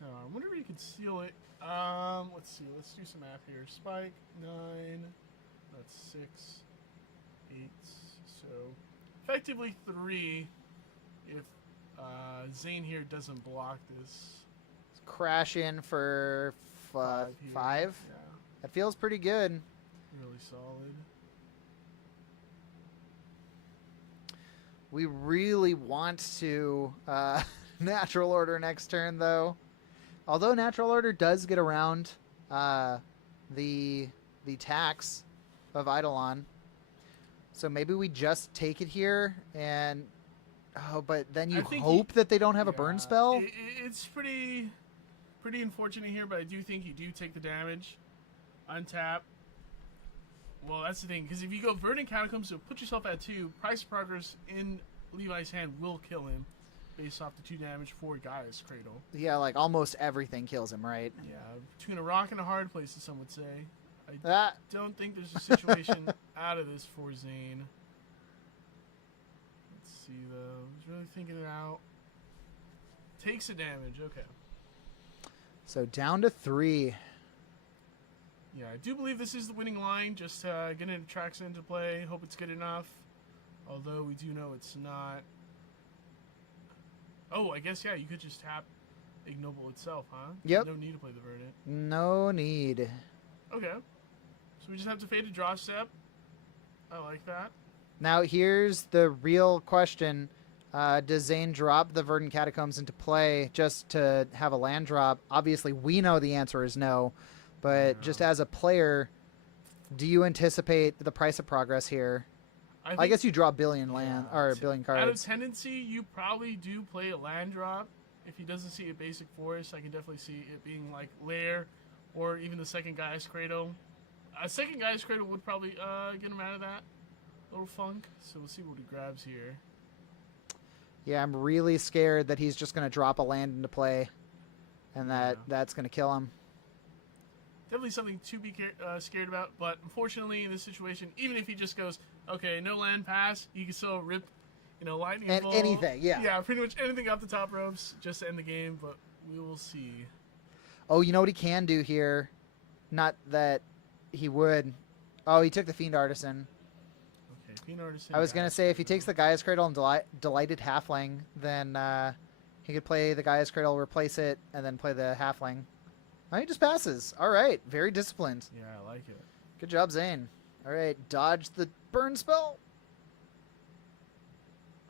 So I wonder if he could seal it. Let's see. Let's do some math here. Spike 9. That's 6, 8. So effectively 3. If Zane here doesn't block this. Crash in for 5. Yeah, That feels pretty good. really solid. We really want to Natural Order next turn, though. Although Natural Order does get around the tax of Eidolon. So maybe we just take it here and... Oh, but then you hope that they don't have a burn spell? It's pretty unfortunate here, but I do think you do take the damage. Untap. Well, that's the thing, because if you go Verdant Catacombs, you'll put yourself at 2. Price of Progress in Levi's hand will kill him, based off the 2 damage for Gaia's Cradle. Yeah, like almost everything kills him, right? Yeah, between a rock and a hard place, as some would say. I don't think there's a situation out of this for Zane. Let's see, though. He's really thinking it out. Takes the damage, okay. So down to 3. Yeah, I do believe this is the winning line. Just getting the tracks into play. Hope it's good enough. Although we do know it's not. Oh, I guess, yeah, you could just tap Ignoble itself, huh? Yep. No need to play the Verdant. No need. Okay. So we just have to fade a draw step. I like that. Now here's the real question. Does Zane drop the Verdant Catacombs into play just to have a land drop? Obviously, we know the answer is no. But just as a player, do you anticipate the Price of Progress here? I guess you draw a billion land or a billion cards. Out of tendency, you probably do play a land drop. If he doesn't see a basic forest, I can definitely see it being like Lair or even the second Gaia's Cradle. A second Gaia's Cradle would probably get him out of that little funk. So we'll see what he grabs here. Yeah, I'm really scared that he's just going to drop a land into play, and that's going to kill him. Definitely something to be scared about, but unfortunately in this situation, even if he just goes, okay, no land pass, you can still rip, lightning and bolt. Anything, yeah. Yeah, pretty much anything off the top ropes just to end the game, but we will see. Oh, you know what he can do here? Not that he would. Oh, he took the Fiend Artisan. Okay, Fiend Artisan. I was going to say, if he takes the Gaia's Cradle and Delighted Halfling, then he could play the Gaia's Cradle, replace it, and then play the Halfling. Oh, he just passes. All right. Very disciplined. Yeah, I like it. Good job, Zane. All right. Dodge the burn spell.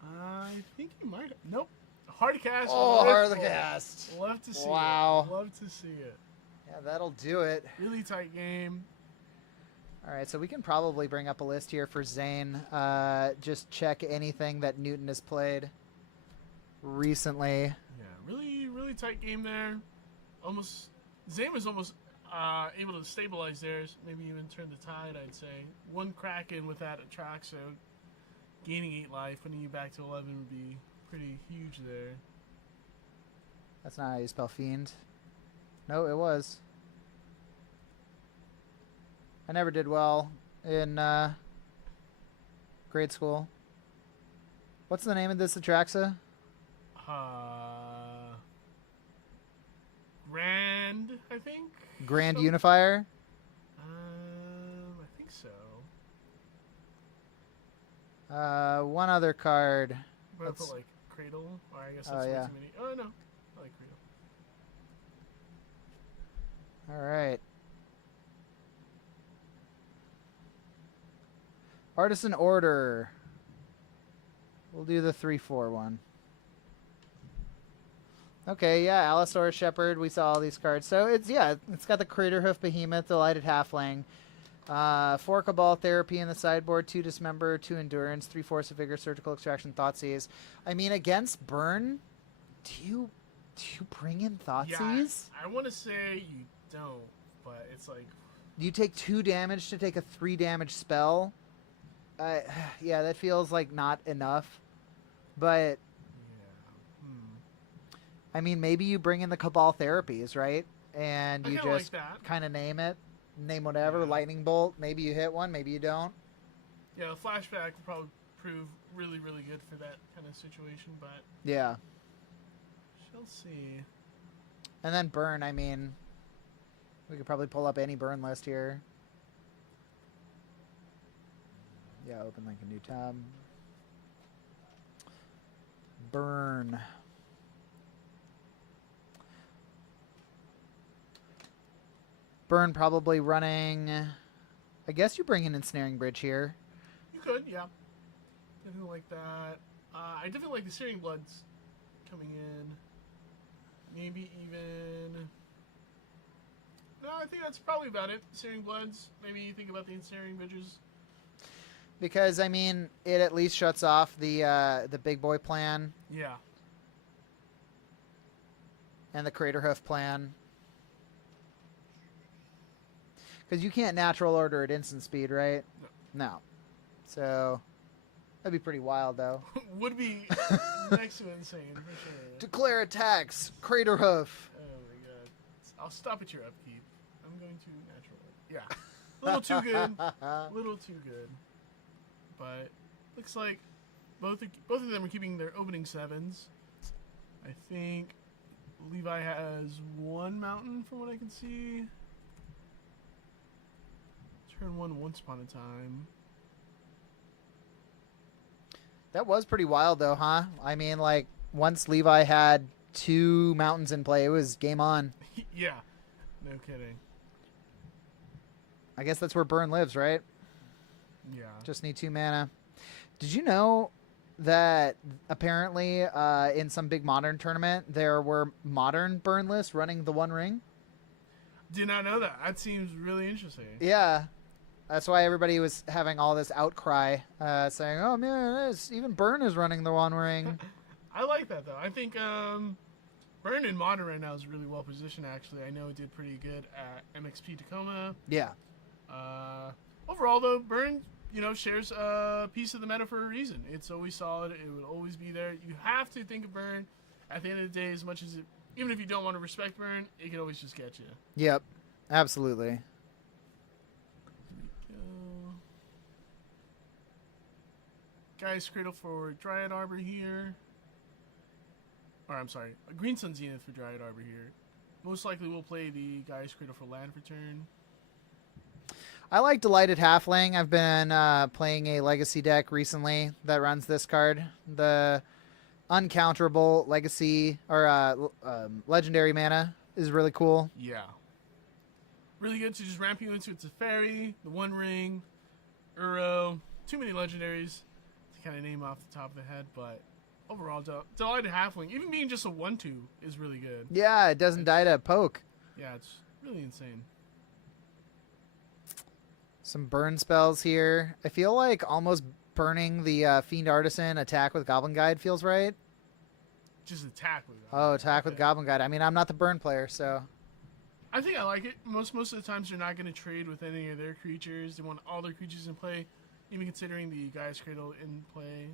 I think he might. Nope. Hard cast. Oh, hard cast. Love to see it. Wow. Love to see it. Yeah, that'll do it. Really tight game. All right. So we can probably bring up a list here for Zane. Just check anything that Newton has played recently. Yeah, really, really tight game there. Zane was almost able to stabilize theirs, maybe even turn the tide, I'd say. One Kraken with that Atraxo, gaining 8 life, putting you back to 11 would be pretty huge there. That's not how you spell fiend. No, it was. I never did well in grade school. What's the name of this Atraxa? Grand, I think. Grand Unifier? I think so. One other card. What about like Cradle? Or I guess that's Oh, way yeah. too many. Oh, no. I like Cradle. All right. Artisan Order. We'll do the 3/4 one. Okay, yeah, Allosaurus Shepherd. We saw all these cards. So it's got the Craterhoof Behemoth, Delighted Halfling, 4 Cabal Therapy in the sideboard, 2 Dismember, 2 Endurance, 3 Force of Vigor, Surgical Extraction, Thoughtseize. I mean, against Burn, do you bring in Thoughtseize? Yeah, I want to say you don't, but it's like... You take 2 damage to take a 3 damage spell. Yeah, that feels like not enough. But, I mean, maybe you bring in the Cabal Therapies, right? And you just kind of name it. Name whatever. Yeah. Lightning Bolt. Maybe you hit one. Maybe you don't. Yeah, the Flashback will probably prove really, really good for that kind of situation, but... Yeah. Shall see. And then Burn, I mean... We could probably pull up any Burn list here. Yeah, open like a new tab. Burn. Burn probably running... I guess you bring an Ensnaring Bridge here. You could, yeah. Definitely like that. I definitely like the Searing Bloods coming in. Maybe even... No, I think that's probably about it. Searing Bloods. Maybe you think about the Ensnaring Bridges. Because, I mean, it at least shuts off the Big Boy plan. Yeah. And the Craterhoof plan. Because you can't natural order at instant speed, right? No. So, that'd be pretty wild, though. Would be next to insane, for sure. Declare attacks, Craterhoof. Oh my god. I'll stop at your upkeep. I'm going to natural order. Yeah. A little too good. A little too good. But looks like both of them are keeping their opening 7s. I think Levi has 1 mountain from what I can see. Turn 1 once upon a time. That was pretty wild though, huh? I mean, like, once Levi had 2 mountains in play, it was game on. Yeah. No kidding. I guess that's where Burn lives, right? Yeah. Just need 2 mana. Did you know that apparently in some big Modern tournament there were Modern Burn lists running the One Ring? Did not know that. That seems really interesting. Yeah. That's why everybody was having all this outcry saying, oh man, even Burn is running the One Ring. I like that though. I think Burn in Modern right now is really well positioned actually. I know it did pretty good at MXP Tacoma. Yeah. Overall though, Burn, shares a piece of the meta for a reason. It's always solid. It will always be there. You have to think of Burn at the end of the day as much as even if you don't want to respect Burn, it can always just get you. Yep. Absolutely. Guy's Cradle for Dryad Arbor here. Or, I'm sorry, a Green Sun Zenith for Dryad Arbor here. Most likely we'll play the Guy's Cradle for land for turn. I like Delighted Halfling. I've been playing a Legacy deck recently that runs this card. The uncounterable Legacy, or Legendary mana is really cool. Yeah. Really good to just ramp you into. It's a fairy, the One Ring, Uro. Too many legendaries to kind of name off the top of the head, but overall, Delighted Halfling, even being just a 1/2 is really good. Yeah, it doesn't die to poke. Yeah, it's really insane. Some burn spells here. I feel like almost burning the Fiend Artisan attack with Goblin Guide feels right. Just attack with Goblin Guide. Oh, attack with Goblin Guide. I mean, I'm not the burn player, so... I think I like it. Most of the times they're not going to trade with any of their creatures. They want all their creatures in play, even considering the Guy's Cradle in play.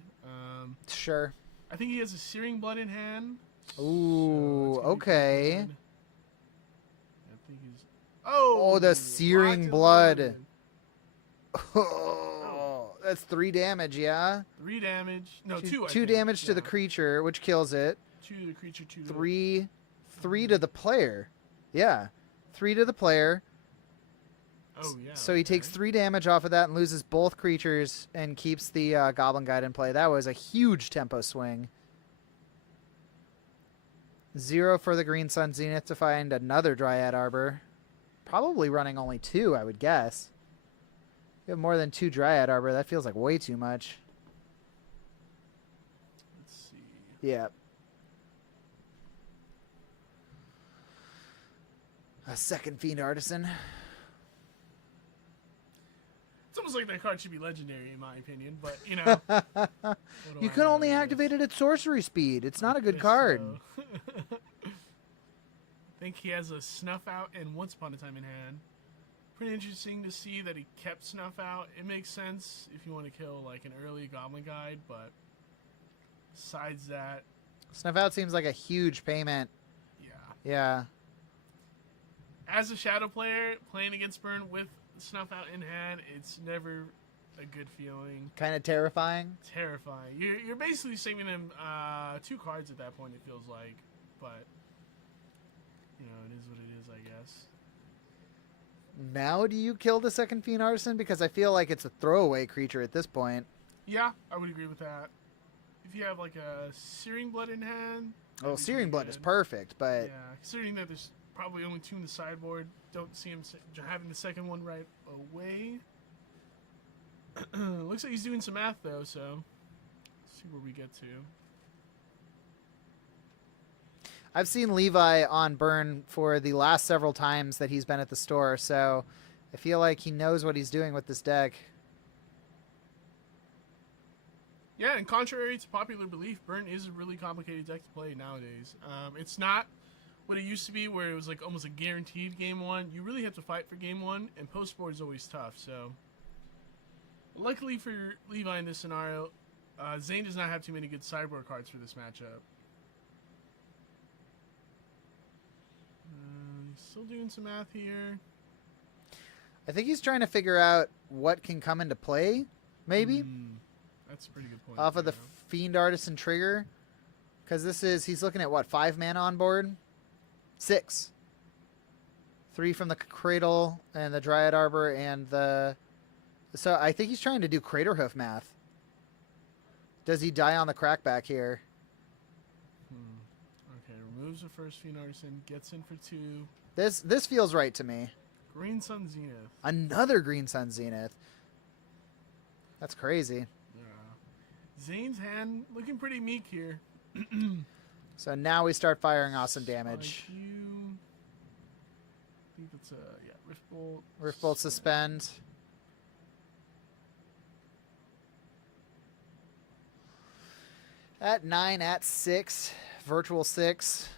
Sure. I think he has a Searing Blood in hand. Ooh, okay. I think he's... Oh, the searing locked and blood. loaded. Oh, that's 3 damage, yeah? 3 damage. No, 2, I 2 think. damage to the Yeah. creature, which kills it. 2 to the creature, 2 to the... 3 to the player. Yeah. 3 to the player. Oh, yeah. So he takes 3 damage off of that and loses both creatures and keeps the Goblin Guide in play. That was a huge tempo swing. 0 for the Green Sun Zenith to find another Dryad Arbor. Probably running only 2, I would guess. You have more than 2 Dryad Arbor. That feels like way too much. Let's see. Yeah. A second Fiend Artisan. It's almost like that card should be legendary, in my opinion, but, you know. You can only activate it at sorcery speed. It's not a good card. So. I think he has a Snuff Out and Once Upon a Time in hand. Pretty interesting to see that he kept Snuff Out. It makes sense if you want to kill like an early Goblin Guide, but besides that... Snuff Out seems like a huge payment. Yeah. Yeah. As a Shadow player, playing against Burn with Snuff Out in hand, it's never a good feeling. Kind of terrifying. Terrifying. You're basically saving him 2 cards at that point, it feels like. But, you know, it is what it is, I guess. Now do you kill the second Fiend Artisan? Because I feel like it's a throwaway creature at this point. Yeah, I would agree with that. If you have like a Searing Blood in hand... Oh, Searing Blood is perfect, but... Yeah, considering that there's probably only 2 in the sideboard, don't see him having the second one right away. Looks like he's doing some math, though, so... Let's see where we get to. I've seen Levi on Burn for the last several times that he's been at the store, so I feel like he knows what he's doing with this deck. Yeah, and contrary to popular belief, Burn is a really complicated deck to play nowadays. It's not what it used to be, where it was like almost a guaranteed game 1. You really have to fight for game 1, and post-board is always tough, so... Luckily for Levi in this scenario, Zane does not have too many good sideboard cards for this matchup. Still doing some math here. I think he's trying to figure out what can come into play, maybe? That's a pretty good point. Off of the Fiend Artisan trigger. Because he's looking at what, 5 mana on board? 6. 3 from the Cradle and the Dryad Arbor and the... So I think he's trying to do Craterhoof math. Does he die on the crackback here? Okay, removes the first Fiend Artisan, gets in for 2. This feels right to me. Green Sun Zenith. Another Green Sun Zenith. That's crazy. Yeah. Zane's hand looking pretty meek here. So now we start firing awesome damage. I think that's Rift Bolt. Rift Bolt suspend. At 9, at 6, virtual 6.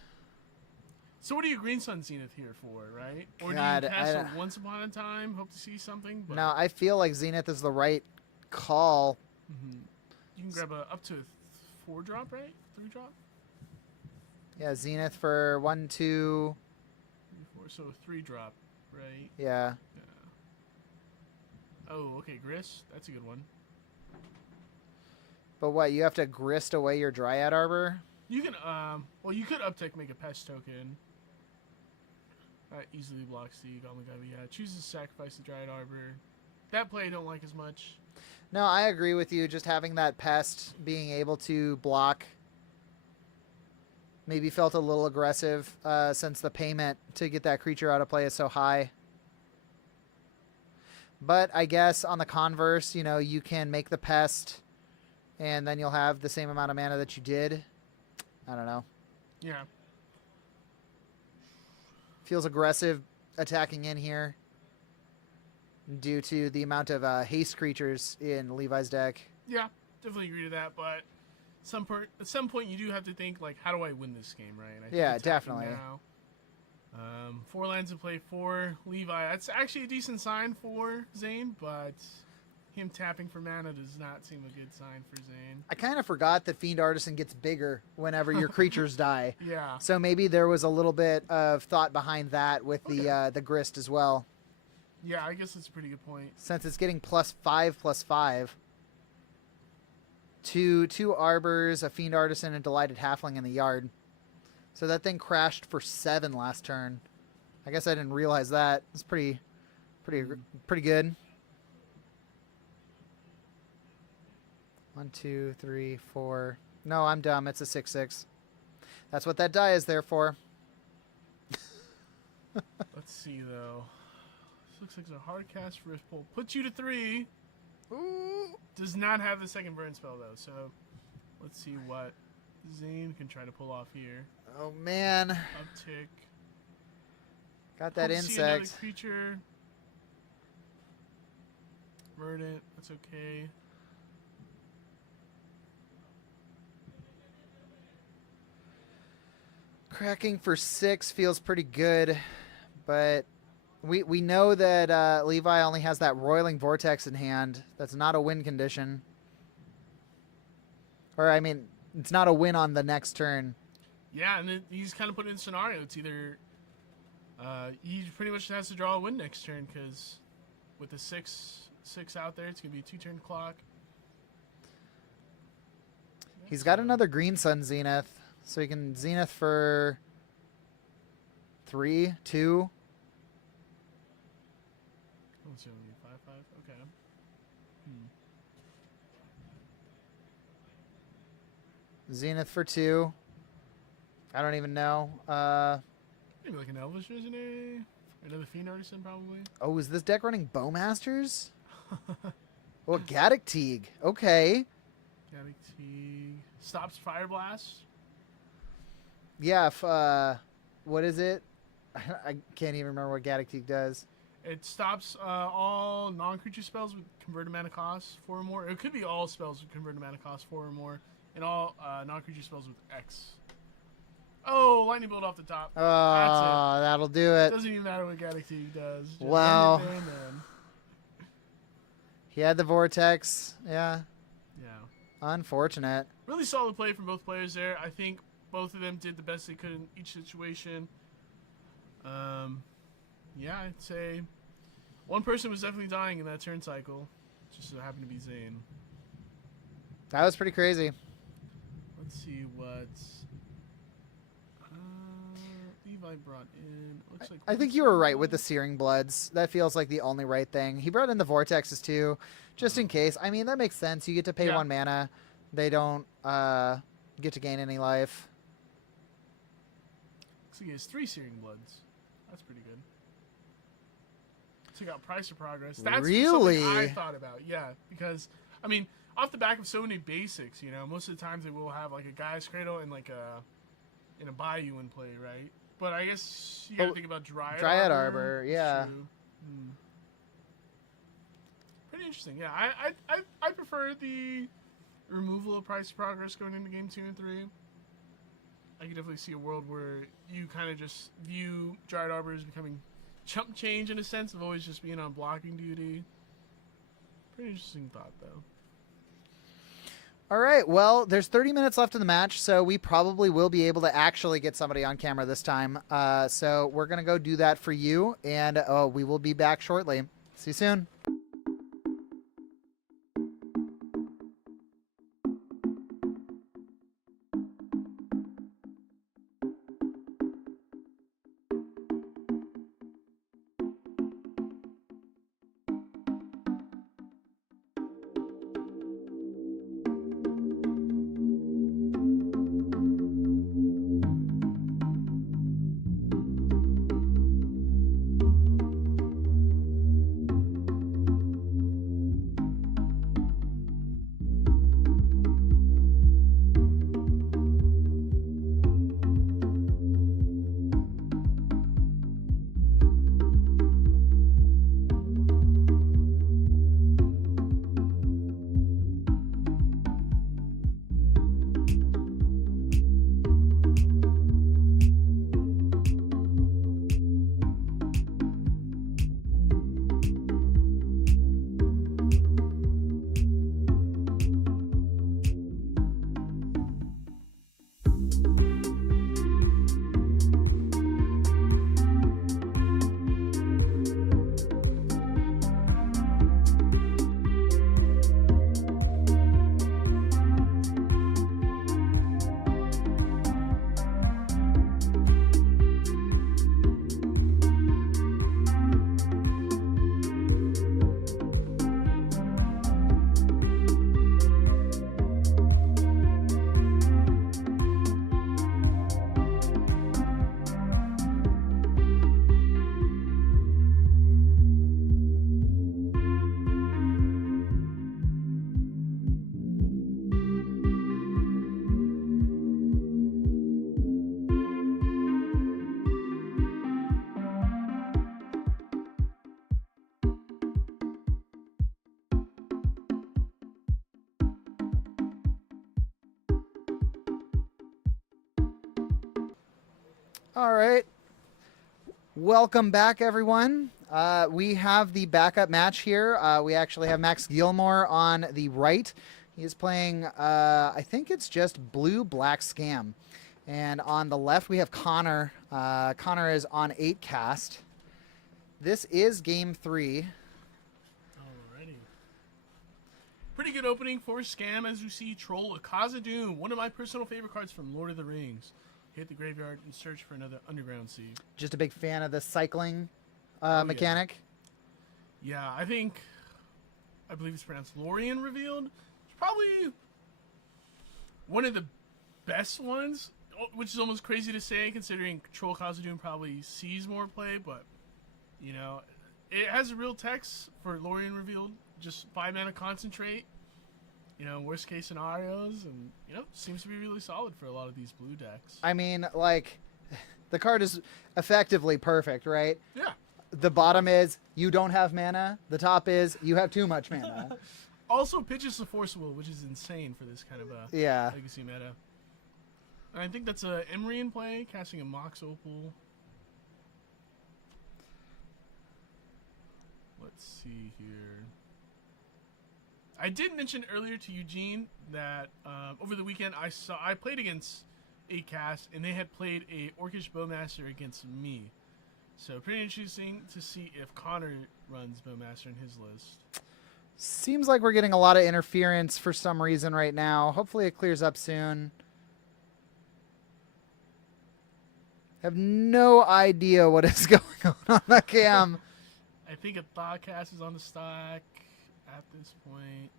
So what are you Green Sun Zenith here for, right? Or God, do you pass a Once Upon a Time, hope to see something? But... No, I feel like Zenith is the right call. You can grab up to a 4-drop, right? 3-drop? Yeah, Zenith for 1, 2. 3, 4, so a 3-drop, right? Yeah. Oh, okay, Grist. That's a good one. But what, you have to grist away your Dryad Arbor? You can, well, you could uptick, make a pest token. That easily blocks the Goblin Guy, but yeah, chooses to sacrifice the Dryad Arbor. That play I don't like as much. No, I agree with you. Just having that pest, being able to block, maybe felt a little aggressive since the payment to get that creature out of play is so high. But I guess on the converse, you know, you can make the pest, and then you'll have the same amount of mana that you did. I don't know. Yeah. Feels aggressive attacking in here due to the amount of haste creatures in Levi's deck. Yeah, definitely agree to that, but at some point you do have to think, like, how do I win this game, right? And I think Yeah, it's happening definitely. now. 4 lands in play for Levi. That's actually a decent sign for Zane, but him tapping for mana does not seem a good sign for Zane. I kind of forgot that Fiend Artisan gets bigger whenever your creatures die. Yeah. So maybe there was a little bit of thought behind that with the grist as well. Yeah, I guess that's a pretty good point. Since it's getting +5/+5. Two Arbors, a Fiend Artisan, and Delighted Halfling in the yard. So that thing crashed for 7 last turn. I guess I didn't realize that. It's pretty good. 1, 2, 3, 4. No, I'm dumb. It's a 6/6. That's what that die is there for. Let's see though. This looks like a hard cast for Rift Pull. Puts you to 3. Ooh. Does not have the second burn spell though, so let's see what Zane can try to pull off here. Oh man. Uptick. Got that Hope to see another insect. creature. Verdant, that's okay. Cracking for 6 feels pretty good, but we know that Levi only has that Roiling Vortex in hand. That's not a win condition. Or, I mean, it's not a win on the next turn. Yeah, and he's kind of put in a scenario. It's either he pretty much has to draw a win next turn because with the 6 out there, it's going to be a 2-turn clock. He's got another Green Sun Zenith, so he can Zenith for 3, 2. Let's see, 5/5. Okay. Zenith for 2. I don't even know. Maybe like an Elvish Visionary. Another Fiend Artisan, probably. Oh, is this deck running Bowmasters? Oh, Gaddock Teague. Okay. Gaddock Teague. Stops Fire Blast. Yeah, what is it? I can't even remember what Gaddock Teague does. It stops all non-creature spells with converted mana cost 4 or more. It could be all spells with converted mana cost 4 or more, and all non-creature spells with X. Oh, Lightning Bolt off the top. Oh, That's that'll do it. it. Doesn't even matter what Gaddock Teague does. Just Wow. end it then. He had the Vortex. Yeah. Yeah. Unfortunate. Really solid play from both players there. I think both of them did the best they could in each situation. Yeah, I'd say one person was definitely dying in that turn cycle. Just so happened to be Zane. That was pretty crazy. Let's see what Levi brought in. Looks like I think you were right with the Searing Bloods. That feels like the only right thing. He brought in the Vortexes too, just in case. I mean, that makes sense. You get to pay 1 mana. They don't get to gain any life. Looks like he has 3 Searing Bloods. That's pretty good. Took out Price of Progress. That's really something I thought about. Yeah, because I mean, off the back of so many basics, you know, most of the times they will have like a Gaia's Cradle and like a Bayou in play, right? But I guess you got to think about Dryad Arbor, yeah. Pretty interesting. Yeah, I prefer the removal of Price of Progress going into game 2 and 3. I can definitely see a world where you kind of just view Dryad Arbor as becoming chump change in a sense of always just being on blocking duty. Pretty interesting thought, though. All right, well, there's 30 minutes left in the match, so we probably will be able to actually get somebody on camera this time. So we're going to go do that for you, and we will be back shortly. See you soon. All right. Welcome back, everyone. We have the backup match here. We actually have Max Gilmore on the right. He is playing, I think it's just blue-black scam. And on the left, we have Connor. Connor is on 8 cast. This is game 3. Alrighty. Pretty good opening for Scam, as you see. Troll Khazad-dûm, one of my personal favorite cards from Lord of the Rings. Hit the graveyard and search for another underground sea. Just a big fan of the cycling mechanic. Yeah, I believe it's pronounced Lorien revealed. It's probably one of the best ones, which is almost crazy to say considering Troll Khazad-dûm probably sees more play, but, you know, it has a real text for Lorien revealed. Just 5 mana concentrate, you know, worst case scenarios, and, you know, seems to be really solid for a lot of these blue decks. I mean, like, the card is effectively perfect, right? Yeah. The bottom is you don't have mana. The top is you have too much mana. Also pitches the Force Will, which is insane for this kind of a legacy meta. And I think that's a Emery in play, casting a Mox Opal. Let's see here. I did mention earlier to Eugene that over the weekend I played against 8cast, and they had played a Orcish Bowmaster against me. So pretty interesting to see if Connor runs Bowmaster in his list. Seems like we're getting a lot of interference for some reason right now. Hopefully it clears up soon. Have no idea what is going on the cam. I think a Thoughtcast is on the stack at this point.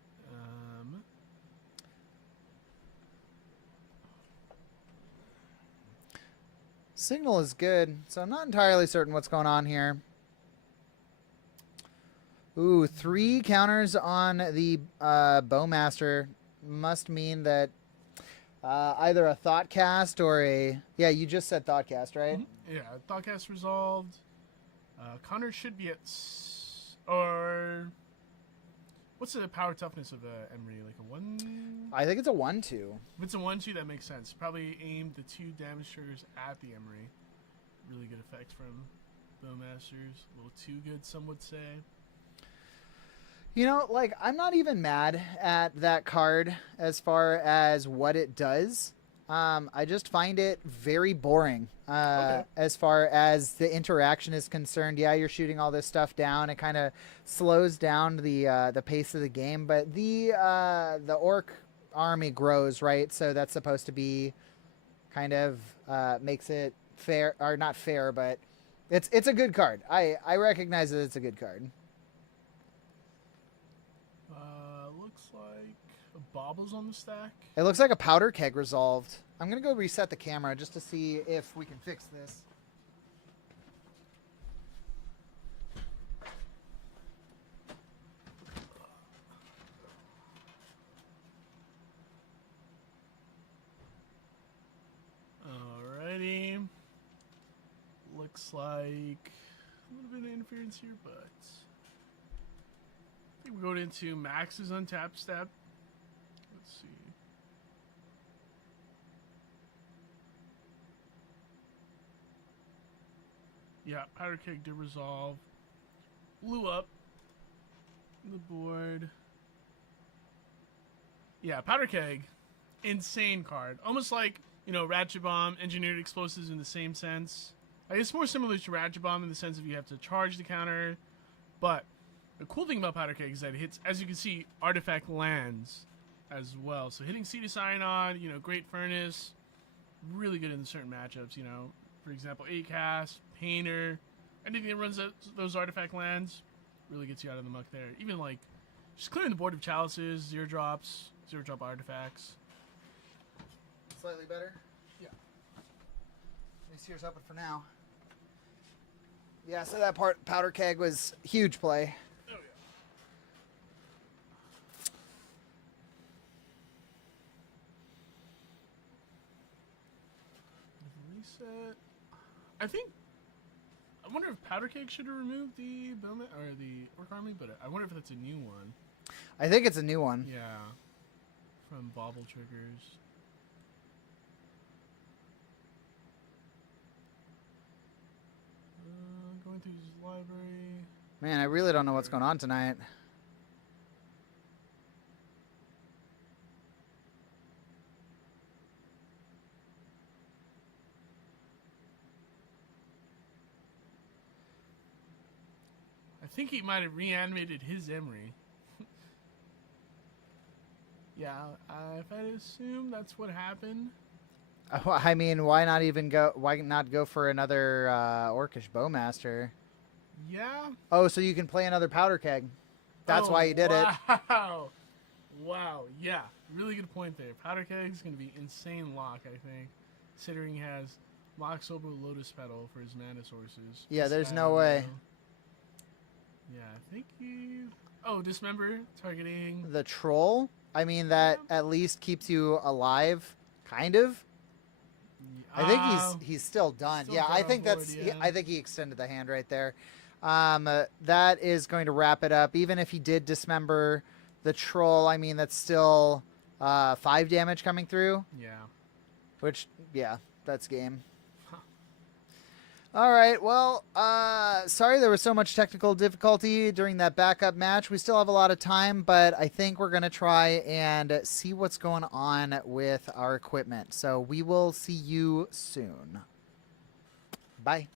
Signal is good, so I'm not entirely certain what's going on here. Ooh, 3 counters on the Bowmaster must mean that either a Thoughtcast or a... Yeah, you just said Thoughtcast, right? Mm-hmm. Yeah, Thoughtcast resolved. Connor should be at... Or... What's the power toughness of Emery? Like a 1? I think it's a 1/2. If it's a 1/2, that makes sense. Probably aimed the 2 damage triggers at the Emery. Really good effect from Bowmasters. A little too good, some would say. You know, like, I'm not even mad at that card as far as what it does. I just find it very boring as far as the interaction is concerned. Yeah, you're shooting all this stuff down. It kind of slows down the pace of the game. But the orc army grows, right? So that's supposed to be kind of makes it fair, or not fair, but it's a good card. I recognize that it's a good card. Looks like a Bobble's on the stack. It looks like a powder keg resolved. I'm going to go reset the camera just to see if we can fix this. Alrighty. Looks like a little bit of interference here, but I think we're going into Max's untapped step. Let's see. Yeah, Powder Keg did resolve. Blew up the board. Yeah, Powder Keg, insane card. Almost like, you know, Ratchet Bomb, Engineered Explosives in the same sense. It's more similar to Ratchet Bomb in the sense of you have to charge the counter. But the cool thing about Powder Keg is that it hits, as you can see, artifact lands as well. So hitting Sea to Cyanide, you know, Great Furnace, really good in certain matchups, you know. For example, 8cast, Painter, anything that runs those artifact lands really gets you out of the muck there. Even like just clearing the board of chalices, 0-drop artifacts. Slightly better? Yeah. At least here's open for now. Yeah, so that powder keg was huge play. Oh yeah. Reset. I wonder if Powder Keg should have removed the Bowman or the Orc Army, but I wonder if that's a new one. I think it's a new one. Yeah. From Bobble Triggers. through his library. Man, I really don't know what's going on tonight. I think he might have reanimated his Emery. Yeah, if I assume that's what happened. I mean, why not go for another Orcish Bowmaster? Yeah. Oh, so you can play another powder keg. That's why you did it. Wow. Wow. Yeah. Really good point there. Powder keg's gonna be insane lock, I think, considering he has Mox Obo Lotus Petal for his mana sources. Yeah, there's no way. Yeah, I think he. Oh, Dismember targeting The troll. I mean, that at least keeps you alive, kind of. I think he's still done. Still Yeah, I think board, that's. yeah. I think he extended the hand right there. That is going to wrap it up. Even if he did dismember the troll, I mean, that's still 5 damage coming through. Yeah. Which, yeah, that's game. All right, well, sorry there was so much technical difficulty during that backup match. We still have a lot of time, but I think we're going to try and see what's going on with our equipment. So we will see you soon. Bye.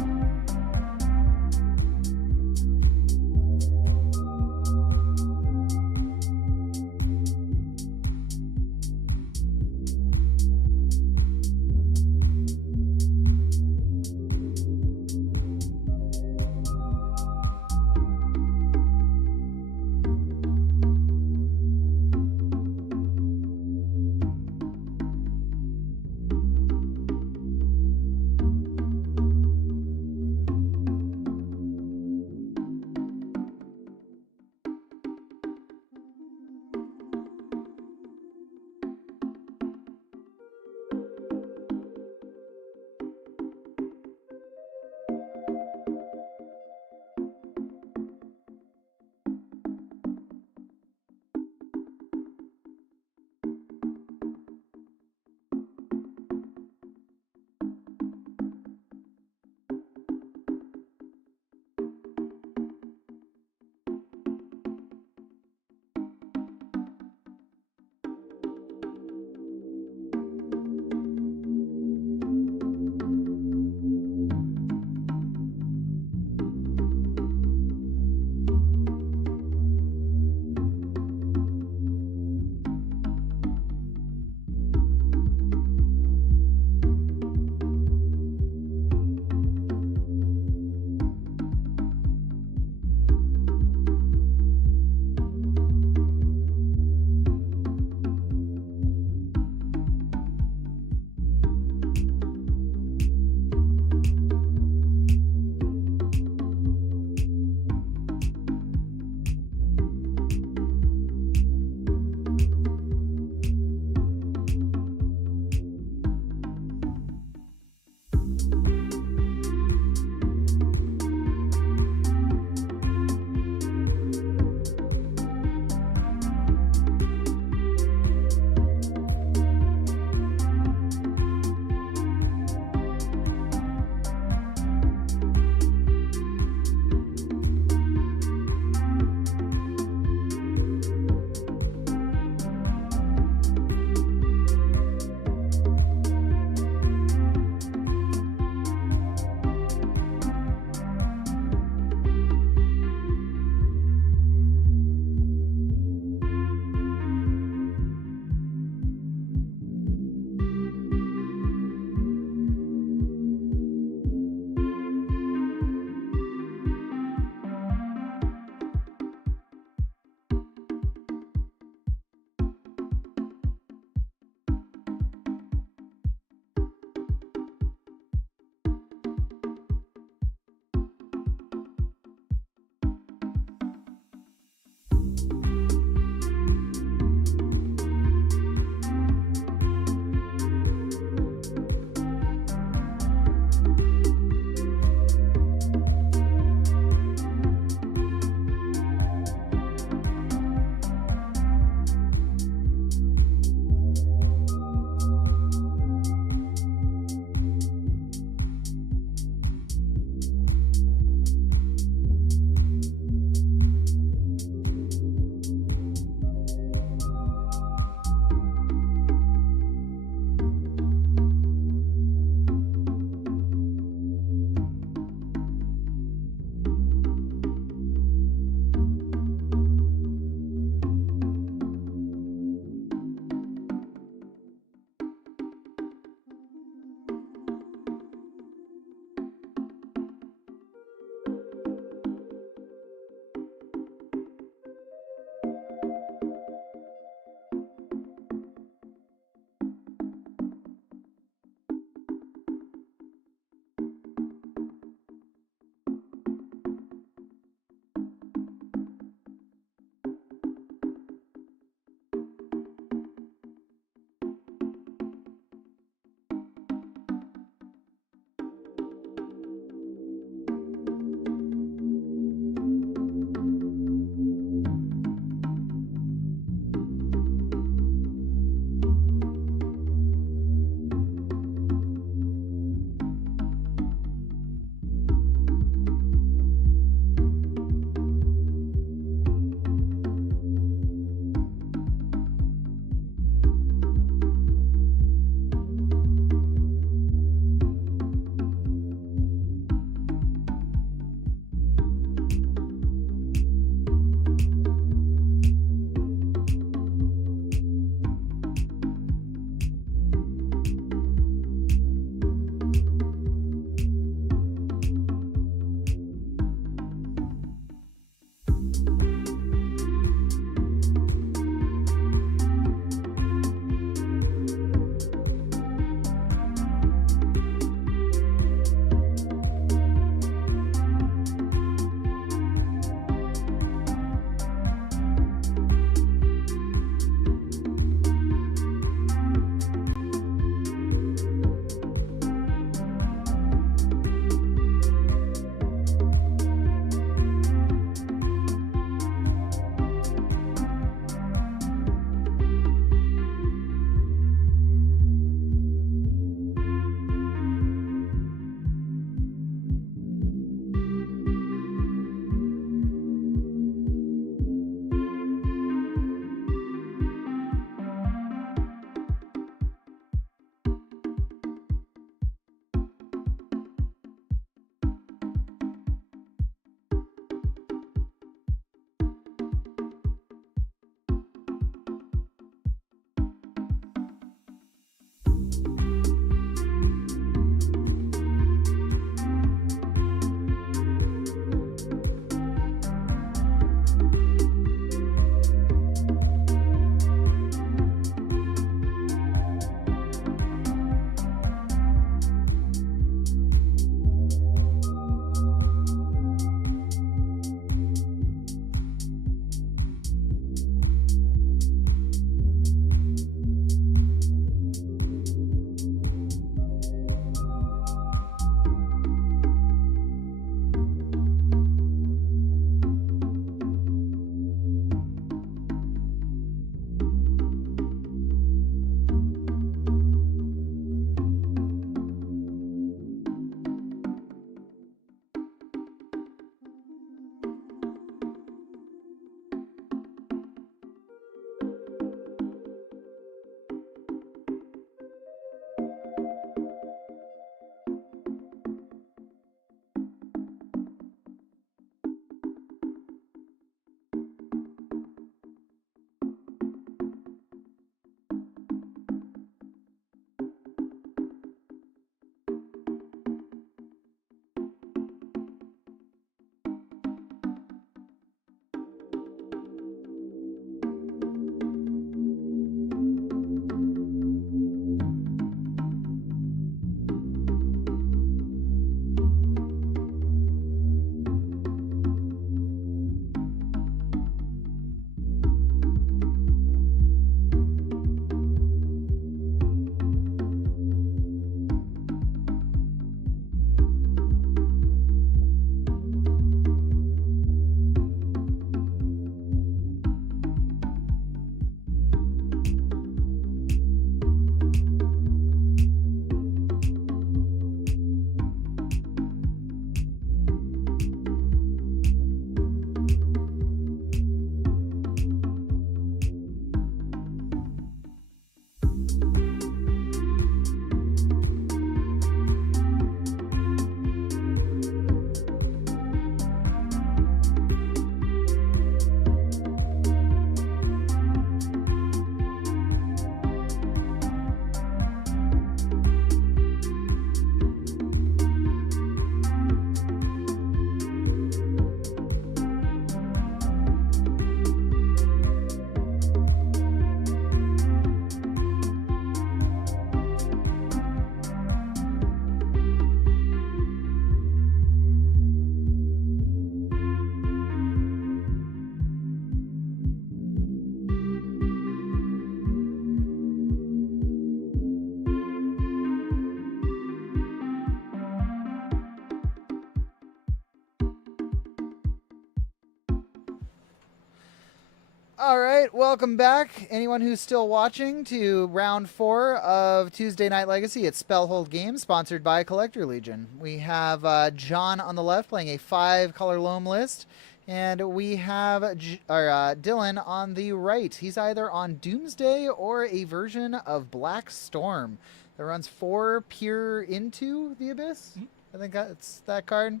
All right, welcome back, anyone who's still watching, to round 4 of Tuesday Night Legacy at Spellhold Games, sponsored by Collector Legion. We have John on the left playing a 5-color loam list, and we have Dylan on the right. He's either on Doomsday or a version of Black Storm that runs 4 Peer into the Abyss. I think that's that card.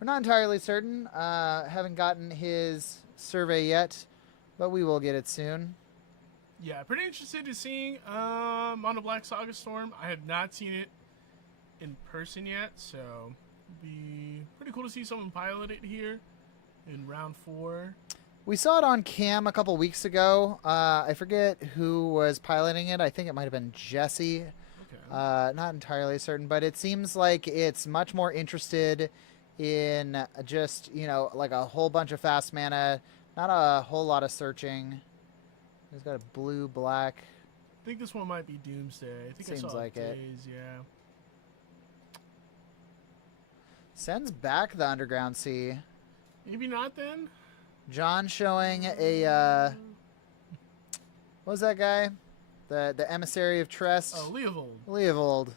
We're not entirely certain. Haven't gotten his survey yet, but we will get it soon. Yeah, pretty interested in seeing Mono Black Saga Storm. I have not seen it in person yet, so it'd be pretty cool to see someone pilot it here in round 4. We saw it on cam a couple weeks ago. I forget who was piloting it. I think it might have been Jesse. Okay. Not entirely certain, but it seems like it's much more interested in just, like a whole bunch of fast mana, not a whole lot of searching. He's got a blue, black. I think this one might be Doomsday. I think Seems I saw like it. days, yeah. Sends back the Underground Sea. Maybe not then. John showing a, what was that guy? The Emissary of Trest. Oh, Leovold. Leovold.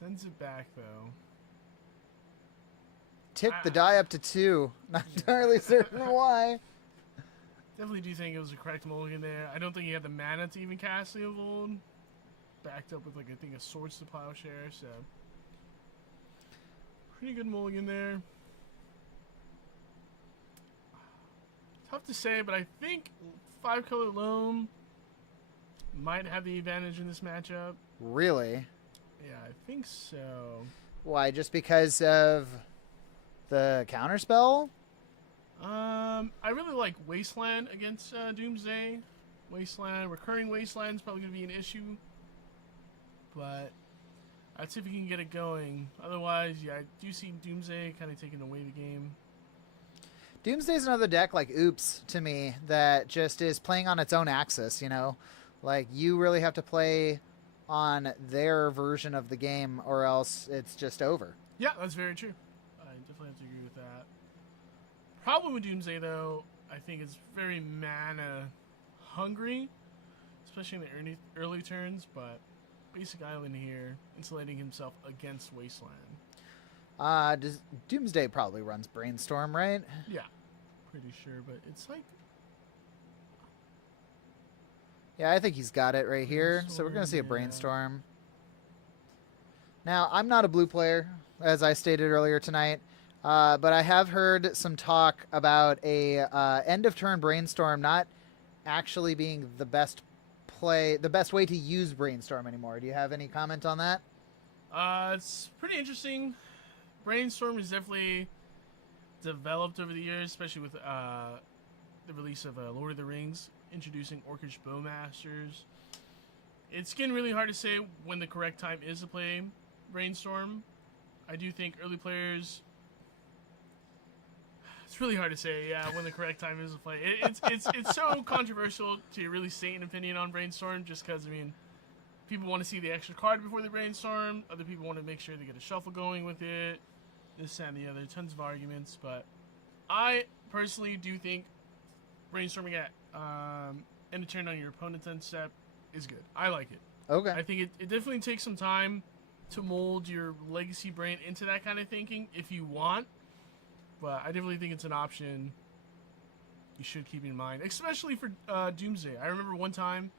Sends it back, though. Tick the die up to 2. Not entirely certain why. Definitely do think it was a correct mulligan there. I don't think he had the mana to even cast Leovold. Backed up with, I think, a Swords to Plowshare, so... Pretty good mulligan there. Tough to say, but I think 5-color loam might have the advantage in this matchup. Really? Yeah, I think so. Why? Just because of the counterspell? I really like Wasteland against Doomsday. Wasteland, recurring Wasteland is probably going to be an issue. But I'd see if we can get it going. Otherwise, yeah, I do see Doomsday kind of taking away the game. Doomsday's another deck like Oops to me that just is playing on its own axis, Like, you really have to play on their version of the game or else it's just over. Yeah, that's very true. I definitely have to agree with that. Problem with Doomsday, though, I think it's very mana hungry, especially in the early turns, but basic island here, insulating himself against Wasteland. Does Doomsday probably runs Brainstorm, right? Yeah, pretty sure, but it's like... Yeah, I think he's got it right here. So we're going to see a Brainstorm. Now, I'm not a blue player, as I stated earlier tonight, but I have heard some talk about a end-of-turn Brainstorm not actually being the best way to use Brainstorm anymore. Do you have any comment on that? It's pretty interesting. Brainstorm is definitely developed over the years, especially with the release of Lord of the Rings, introducing Orcish Bowmasters. It's getting really hard to say when the correct time is to play Brainstorm. I do think early players... It's really hard to say, yeah, when the correct time is to play. It's so controversial to really state an opinion on Brainstorm, just because, people want to see the extra card before they Brainstorm. Other people want to make sure they get a shuffle going with it. This, that, and the other. Tons of arguments, but I personally do think brainstorming at end of turn on your opponent's end step is good. I like it. Okay. I think it definitely takes some time to mold your legacy brain into that kind of thinking if you want, but I definitely think it's an option you should keep in mind, especially for Doomsday. I remember one time,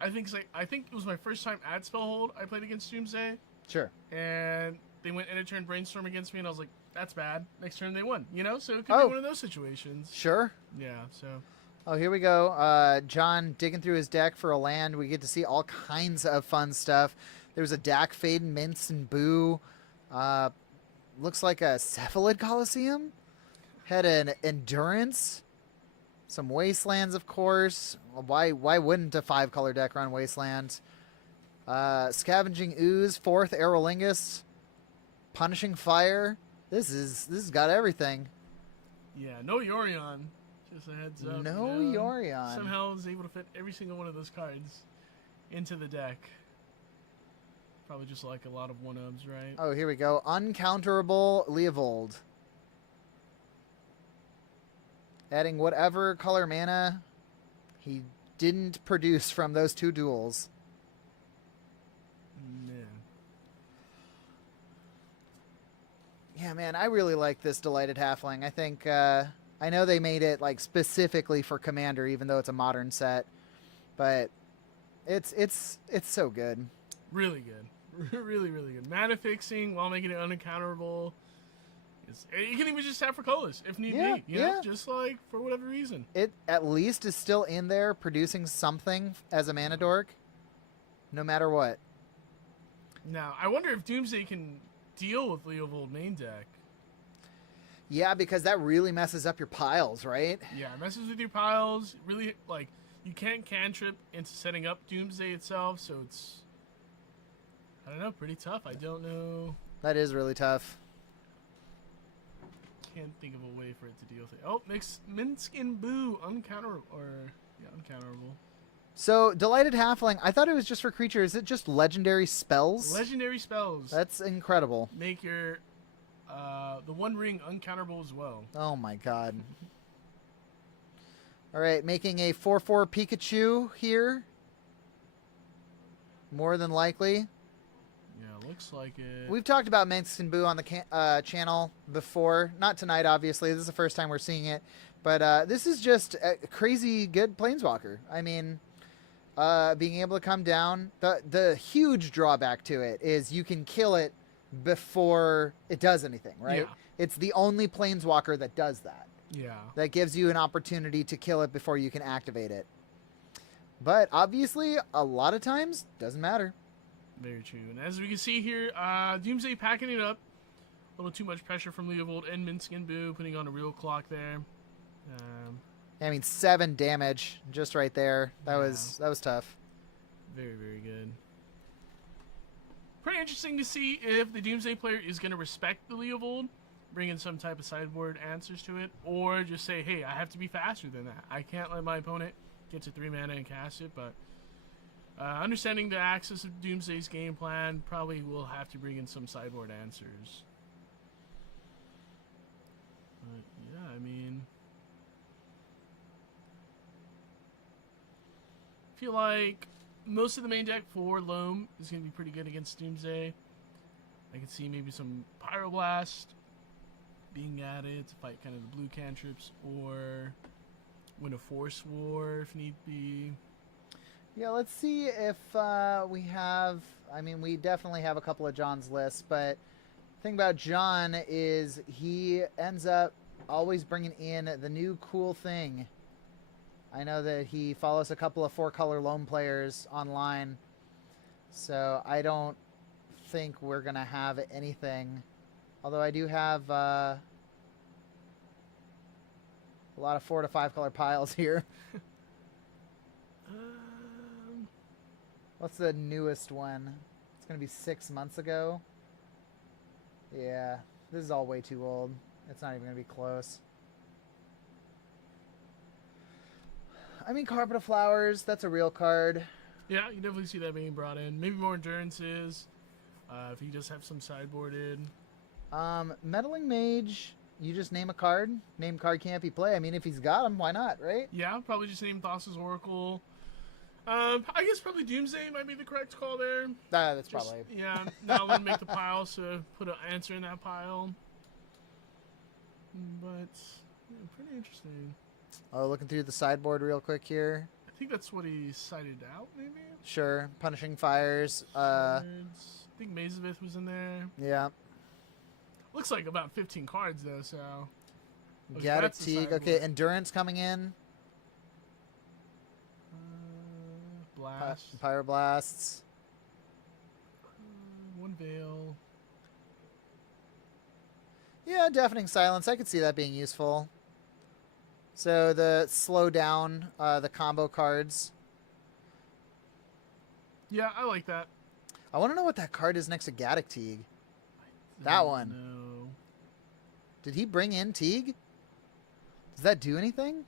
I think it was my first time at Spellhold I played against Doomsday. Sure. And they went end of turn Brainstorm against me, and I was like, that's bad. Next turn they won, So it could be one of those situations. Sure. Yeah, so. Oh, here we go. John digging through his deck for a land. We get to see all kinds of fun stuff. There's a Dak Fade, Mince, and Boo. Looks like a Cephalid Coliseum. Had an Endurance. Some Wastelands, of course. Why wouldn't a 5-color deck run Wasteland? Scavenging Ooze, 4th Aerolingus. Punishing Fire. This has got everything. Yeah, no Yorion. Just a heads up. No Yorion. Somehow is able to fit every single one of those cards into the deck. Probably just like a lot of 1-ubs, right? Oh, here we go. Uncounterable Leovold. Adding whatever color mana he didn't produce from those 2 duels. Man. Yeah, man, I really like this Delighted Halfling. I think, I know they made it like specifically for Commander, even though it's a modern set, but it's so good. Really good. Really, really good. Mana fixing while making it unencounterable. You can even just have for colors if need be. You know, just like for whatever reason. It at least is still in there producing something as a mana dork, no matter what. Now, I wonder if Doomsday can deal with Leovold main deck. Yeah, because that really messes up your piles, right? Yeah, it messes with your piles. Really, like, you can't cantrip into setting up Doomsday itself, so it's, I don't know, pretty tough. I don't know. That is really tough. Can't think of a way for it to deal with it. Oh, Minsk and Boo, uncounterable. So, Delighted Halfling, I thought it was just for creatures. Is it just legendary spells? Legendary spells. That's incredible. Make your, the One Ring uncounterable as well. Oh my god. Alright, making a 4/4 Pikachu here. More than likely. Yeah, looks like it. We've talked about Minsk and Boo on the channel before. Not tonight, obviously. This is the first time we're seeing it. But this is just a crazy good Planeswalker. I mean, being able to come down. The huge drawback to it is you can kill it before it does anything, right? Yeah. It's the only Planeswalker that does that. Yeah. That gives you an opportunity to kill it before you can activate it. But obviously, a lot of times, doesn't matter. Very true. And as we can see here, Doomsday packing it up. A little too much pressure from Leovold and Minsk and Boo, putting on a real clock there. I mean, 7 damage just right there. That was tough. Very, very good. Pretty interesting to see if the Doomsday player is going to respect the Leovold, bring in some type of sideboard answers to it, or just say, hey, I have to be faster than that. I can't let my opponent get to 3 mana and cast it, but understanding the axis of Doomsday's game plan, probably will have to bring in some sideboard answers. But yeah, I mean, I feel like most of the main deck for Loam is going to be pretty good against Doomsday. I can see maybe some Pyroblast being added to fight kind of the blue cantrips, or win a Force War if need be. Yeah, let's see if we have... I mean, we definitely have a couple of John's lists, but the thing about John is he ends up always bringing in the new cool thing. I know that he follows a couple of 4-color Loam players online, so I don't think we're going to have anything. Although I do have a lot of 4 to 5 color piles here. What's the newest one? It's going to be 6 months ago. Yeah, this is all way too old. It's not even going to be close. I mean, Carpet of Flowers, that's a real card. Yeah, you definitely see that being brought in. Maybe more endurances, if he does have some sideboarded. Meddling Mage, you just name a card. Name card can't be play. I mean, if he's got them, why not, right? Yeah, probably just name Thassa's Oracle. I guess probably Doomsday might be the correct call there. That's probably... Yeah, now I'm going to make the pile, so put an answer in that pile. But, yeah, pretty interesting. Oh, looking through the sideboard real quick here. I think that's what he cited out, maybe? Sure. Punishing Fires. I think Mazavith was in there. Yeah. Looks like about 15 cards, though, so... Gaddock Teague. Okay, Endurance coming in. Blast. Pyroblasts. One Veil. Yeah, Deafening Silence. I could see that being useful. So the slow down the combo cards. Yeah, I like that. I want to know what that card is next to Gaddock Teague. That one. No. Did he bring in Teague? Does that do anything?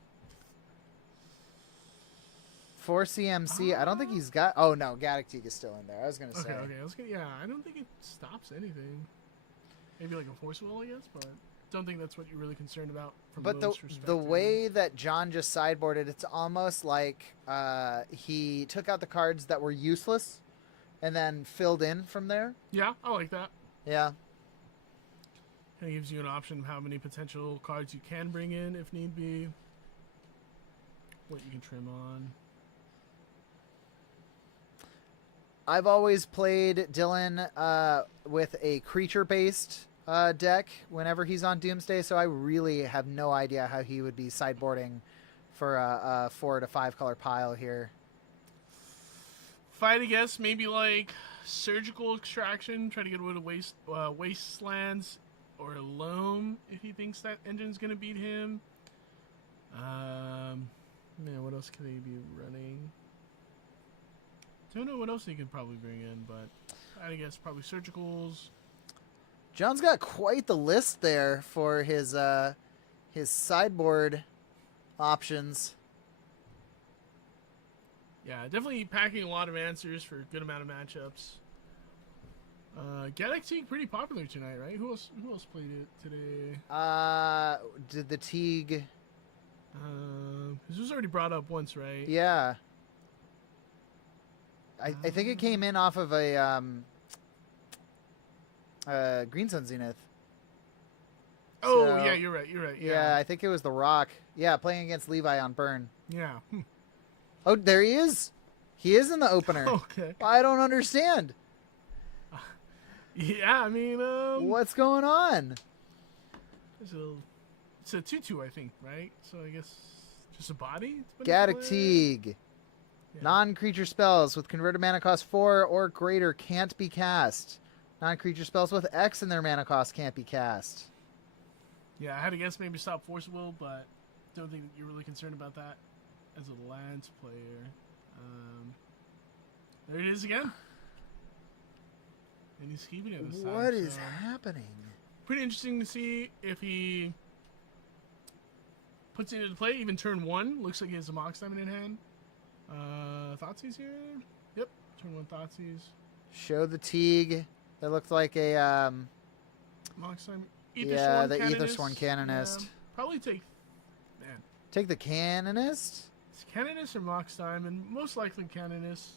4 CMC. I don't think he's got... Oh, no. Gaddock Teague is still in there. I was going to say. Okay. Yeah, I don't think it stops anything. Maybe like a Force Will, I guess, but... don't think that's what you're really concerned about. From But most the perspectives. way that John just sideboarded, it's almost like he took out the cards that were useless and then filled in from there. Yeah, I like that. Yeah. Kind of gives you an option of how many potential cards you can bring in if need be. What you can trim on. I've always played Dylan with a creature-based deck whenever he's on Doomsday, so I really have no idea how he would be sideboarding for a 4 to 5 color pile here. If I had to guess, maybe like Surgical Extraction, try to get rid of Wastelands or Loam if he thinks that engine's going to beat him. Man, what else could he be running? Don't know what else he could probably bring in, but I guess probably Surgicals. John's got quite the list there for his sideboard options. Yeah, definitely packing a lot of answers for a good amount of matchups. Galaxy pretty popular tonight, right? Who else played it today? Did the Teague? This was already brought up once, right? Yeah. I think it came in off of a Green Sun Zenith. Oh, So, yeah, you're right. yeah, I think it was the Rock. Yeah, playing against Levi on Burn. Yeah. Oh, there he is. He is in the opener. Okay. I don't understand. Yeah, I mean, What's going on? it's a 2/2, I think, right? So I guess just a body. Gaddock Teague. Yeah. Non-creature spells with converted mana cost 4 or greater can't be cast. Non-creature spells with X in their mana cost can't be cast. Yeah, I had to guess maybe stop Force Will, but don't think that you're really concerned about that as a Lance player. There it is again. And he's keeping it this time. What is so happening? pretty interesting to see if he puts it into play. Even turn 1. Looks like he has a Mox Diamond in hand. Thoughtseize here? Yep, turn 1 Thoughtseize. Show the Teague. That looked like a Mox Diamond. yeah, the Aethersworn Canonist. Probably take, man, Take the Canonist. it's Canonist or Mox Diamond. Most likely Canonist.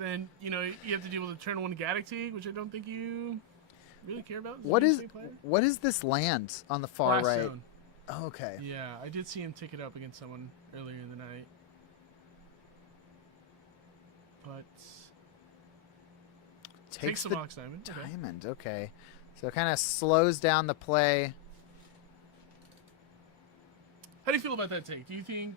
Then, you know, you have to deal with a turn 1 Gaddock Teague, which I don't think you really care about. What is this land on the far Blast right? Zone. Oh, okay. Yeah, I did see him tick it up against someone earlier in the night. But takes the Mox Diamond. Okay. Diamond. Okay, so it kind of slows down the play. How do you feel about that take? Do you think?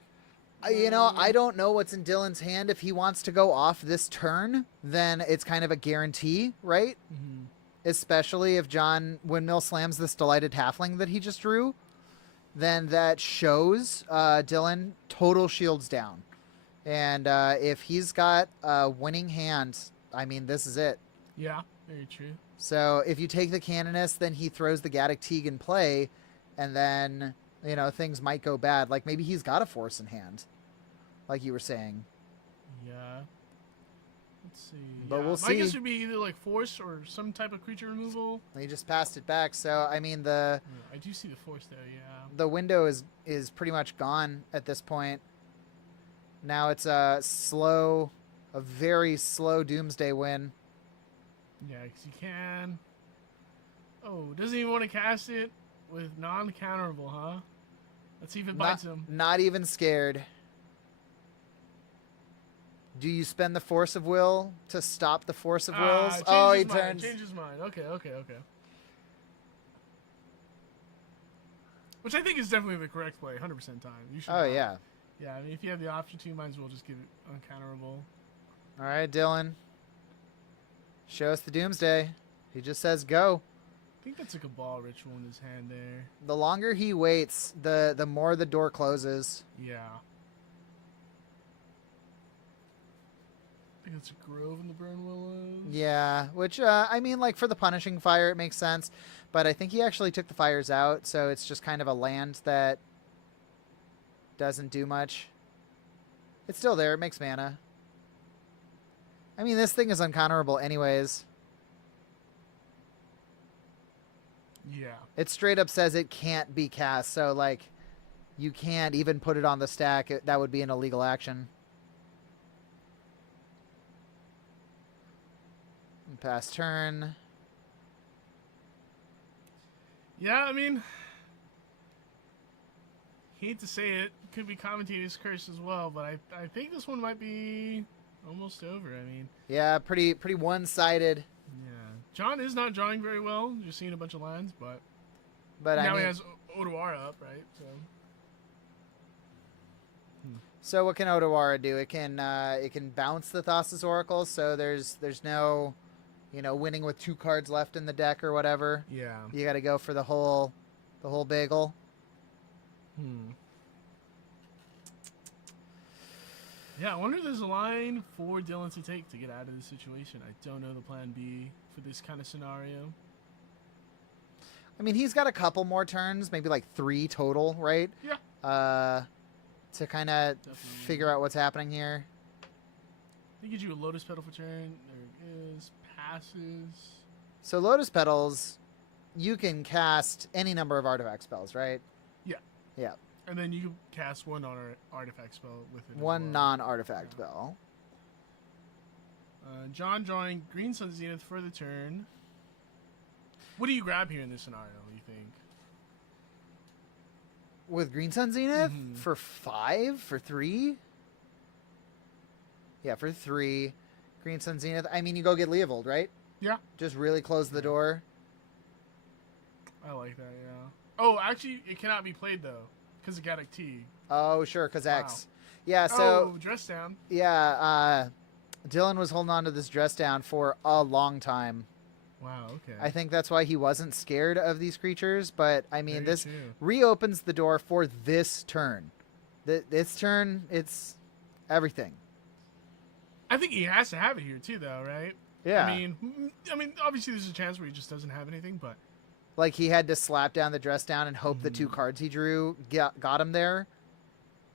I don't know what's in Dylan's hand. If he wants to go off this turn, then it's kind of a guarantee, right? Mm-hmm. Especially if John Windmill slams this Delighted Halfling that he just drew, then that shows Dylan total shields down. And if he's got a winning hand, I mean, this is it. Yeah, very true. So if you take the Canonist, then he throws the Gaddock Teague in play, and then, things might go bad. Like maybe he's got a Force in hand, like you were saying. Yeah. Let's see. But we'll My see. guess would be either like Force or some type of creature removal. He just passed it back. So, I mean, Yeah, I do see the Force there, yeah. the window is pretty much gone at this point. Now it's a very slow Doomsday win. Yeah, because you can. Oh, doesn't even want to cast it with non-counterable, huh? Let's see if it bites him. Not even scared. Do you spend the Force of Will to stop the Force of Wills? Oh, he turns. Change his mind. Okay. Which I think is definitely the correct play, 100% time. You should. Oh, yeah. Yeah, I mean, if you have the option to, you might as well just give it uncounterable. All right, Dylan. Show us the Doomsday. He just says go. I think that's a Cabal Ritual in his hand there. The longer he waits, the more the door closes. Yeah. I think it's a Grove in the Burn Willows. Yeah, which, I mean, like, for the Punishing Fire, it makes sense. But I think he actually took the fires out, so it's just kind of a land that doesn't do much. It's still there. It makes mana. I mean, this thing is uncounterable anyways. Yeah. It straight up says it can't be cast, so like you can't even put it on the stack. That would be an illegal action. Pass turn. Yeah, I mean, hate to say it, could be commentator's curse as well, but I think this one might be almost over. I mean, Yeah, pretty one-sided. yeah, John is not drawing very well. Just seeing a bunch of lines, but But now I mean, he has Odawara up, right? so what can Odawara do? It can bounce the Thassa's Oracle, so there's no, winning with 2 cards left in the deck or whatever. Yeah. You got to go for the whole bagel. Yeah, I wonder if there's a line for Dylan to take to get out of this situation. I don't know the plan B for this kind of scenario. I mean, he's got a couple more turns, maybe like 3 total, right? Yeah. To kind of figure out what's happening here. He gives you a Lotus Petal for turn. There it is. Passes. So Lotus Petals, you can cast any number of artifact spells, right? Yeah. Yeah. And then you cast one on our artifact spell with it. One non-artifact spell. John drawing Green Sun Zenith for the turn. What do you grab here in this scenario, you think? With Green Sun Zenith? For 5? For 3? Yeah, for 3. Green Sun Zenith. I mean, you go get Leovold, right? Yeah. Just really close the door. I like that, yeah. Oh, actually, it cannot be played, though, because of Gaddock T. Oh, sure, because X. Yeah, so... Oh, dress down. Yeah, Dylan was holding on to this dress down for a long time. Wow, okay. I think that's why he wasn't scared of these creatures, but, I mean, Very this true. reopens the door for this turn. This turn, it's everything. I think he has to have it here, too, though, right? Yeah. I mean, obviously there's a chance where he just doesn't have anything, but... Like, he had to slap down the dress down and hope the 2 cards he drew got him there.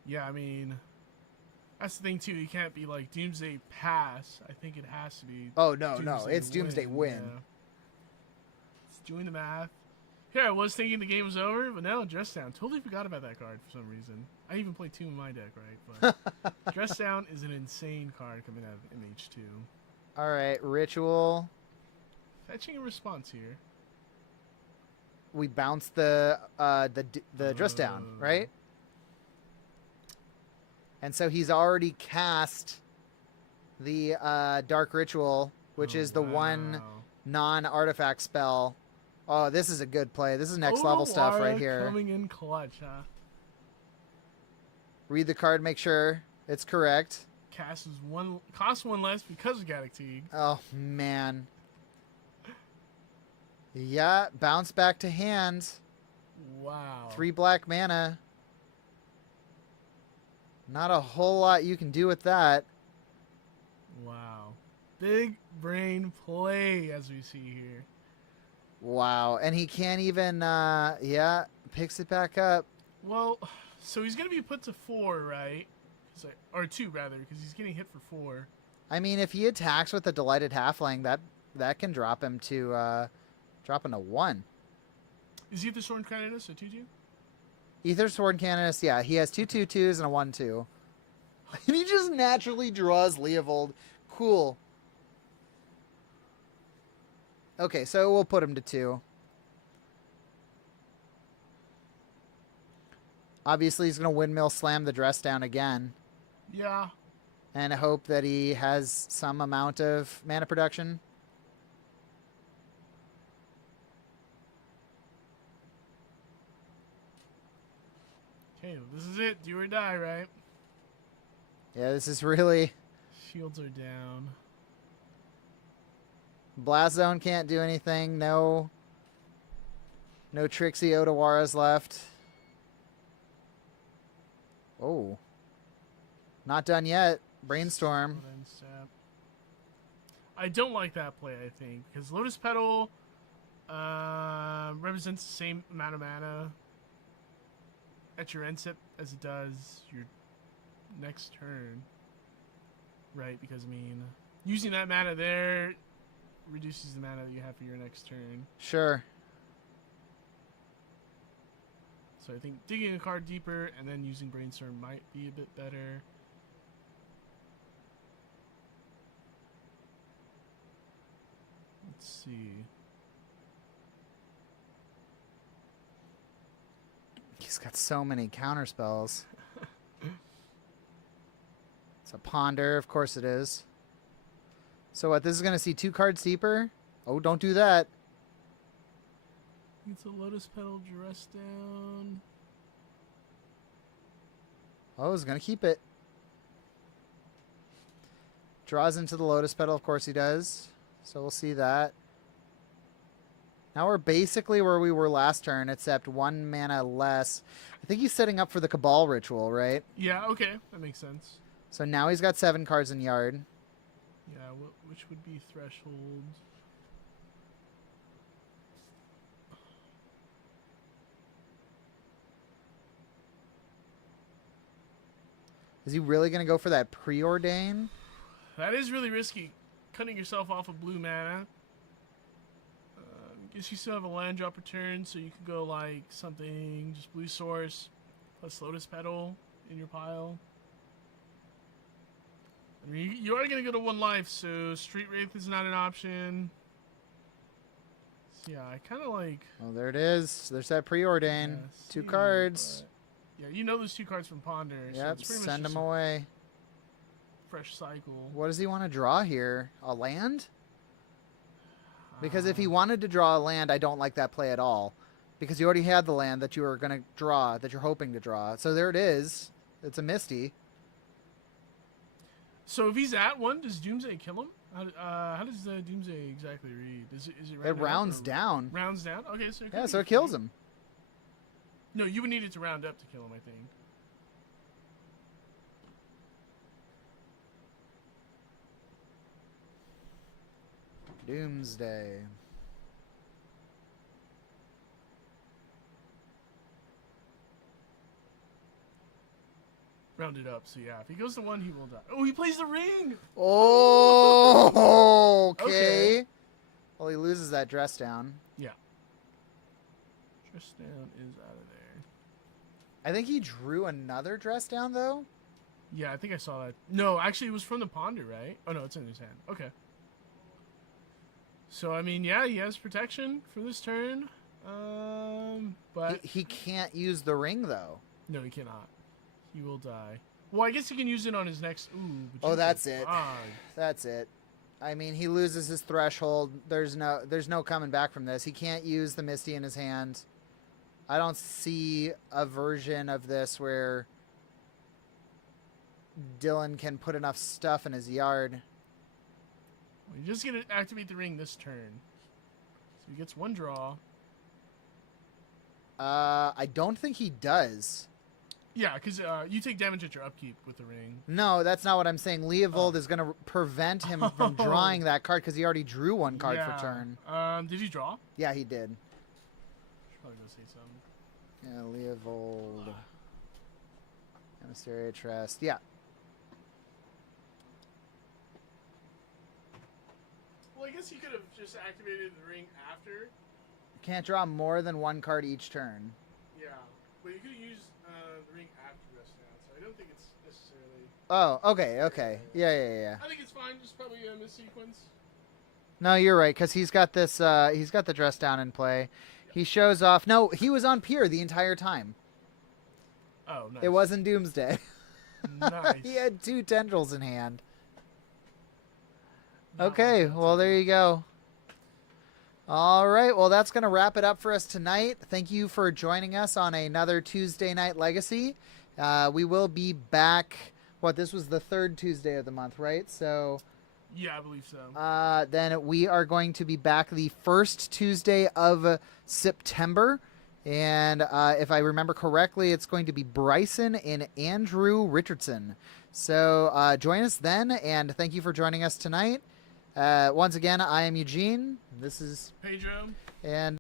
Yeah, I mean... That's the thing, too. You can't be like, Doomsday pass. I think it has to be... Oh, no. It's Doomsday win. Yeah. It's doing the math. Here, I was thinking the game was over, but no, Dress Down. Totally forgot about that card for some reason. I even played 2 in my deck, right? But Dress Down is an insane card coming out of MH2. All right, Ritual. Fetching a response here. We bounce the dress down, right? And so he's already cast the Dark Ritual, which is the one non-artifact spell. Oh, this is a good play. This is next level stuff right here. Coming in clutch, huh? Read the card, make sure it's correct. Costs 1 less because of Gaddock T. Oh, man. Yeah, bounce back to hand. Wow. 3 black mana. Not a whole lot you can do with that. Wow. Big brain play, as we see here. Wow. And he can't even, picks it back up. Well, so he's going to be put to 4, right? Or 2, rather, because he's getting hit for 4. I mean, if he attacks with the Delighted Halfling, that can drop him to 1. Is he the Sword Canonist, a 2-2? Ether Sword Canonist, yeah. He has 2 2/2s and a 1/2. And he just naturally draws Leovold. Cool. Okay, so we'll put him to 2. Obviously, he's going to Windmill Slam the dress down again. Yeah. And hope that he has some amount of mana production. Okay, this is it. Do or die, right? Yeah, this is really... Shields are down. Blast Zone can't do anything. No Trixie Odawaras left. Oh. Not done yet. Brainstorm. I don't like that play, I think, because Lotus Petal represents the same amount of mana at your end step as it does your next turn. Right, because, I mean, using that mana there reduces the mana that you have for your next turn. Sure. So I think digging a card deeper and then using Brainstorm might be a bit better. Let's see. He's got so many counter spells. It's a Ponder, of course it is. So what, this is going to see 2 cards deeper? Oh, don't do that. It's a Lotus Petal Dress Down. Oh, he's going to keep it. Draws into the Lotus Petal, of course he does. So we'll see that. Now we're basically where we were last turn, except 1 mana less. I think he's setting up for the Cabal Ritual, right? Yeah, okay. That makes sense. So now he's got 7 cards in Yard. Yeah, which would be Threshold. Is he really going to go for that Preordain? That is really risky. Cutting yourself off of blue mana. Guess you still have a land drop return, so you could go like something, just blue source, plus Lotus Petal in your pile. I mean, you are going to go to 1 life, so Street Wraith is not an option. So yeah, I kind of like... Oh, there it is. There's that Preordain. Yeah, 2 cards. Yeah, you know those 2 cards from Ponder. So Yep, it's pretty much send just them away. fresh cycle. What does he want to draw here? A land? Because if he wanted to draw a land, I don't like that play at all. Because you already had the land that you were going to draw, that you're hoping to draw. So there it is. It's a Misty. So if he's at 1, does Doomsday kill him? How does Doomsday exactly read? Is it It rounds down. Rounds down? Okay, so Yeah, so it kills him. No, you would need it to round up to kill him, I think. Doomsday. Round it up, so yeah. If he goes to 1, he will die. Oh, he plays the ring! Oh, okay. Okay. Well, he loses that dress down. Yeah. Dress down is out of there. I think he drew another dress down, though. Yeah, I think I saw that. No, actually, it was from the Ponder, right? Oh, no, it's in his hand. Okay. So, I mean, yeah, he has protection for this turn. But... He can't use the ring, though. No, he cannot. He will die. Well, I guess he can use it on his next... Ooh. Oh, that's it. God. That's it. I mean, he loses his threshold. There's no coming back from this. He can't use the Misty in his hand. I don't see a version of this where Dylan can put enough stuff in his yard. Well, you're just going to activate the ring this turn. So he gets 1 draw. I don't think he does. Yeah, because you take damage at your upkeep with the ring. No, that's not what I'm saying. Leovold is going to prevent him from drawing that card because he already drew 1 card Yeah. for turn. Did he draw? Yeah, he did. Should probably go say something. Yeah, Leovold. Emissary Trust. Yeah. Well, I guess he could have just activated the ring after. Can't draw more than 1 card each turn. Yeah, but you could have used the ring after Dress Down, so I don't think it's necessarily... Oh, okay. Yeah. I think it's fine, just probably a missequence. No, you're right, because he's got this, he's got the dress down in play. He shows off. No, he was on Pier the entire time. Oh, nice. It wasn't Doomsday. Nice. He had 2 tendrils in hand. No, Okay, that's well, there okay. you go. All right, well, that's going to wrap it up for us tonight. Thank you for joining us on another Tuesday Night Legacy. We will be back. This was the 3rd Tuesday of the month, right? So... Yeah, I believe so. Then we are going to be back the 1st Tuesday of September. And if I remember correctly, it's going to be Bryson and Andrew Richardson. So join us then, and thank you for joining us tonight. Once again, I am Eugene. This is Pedro. And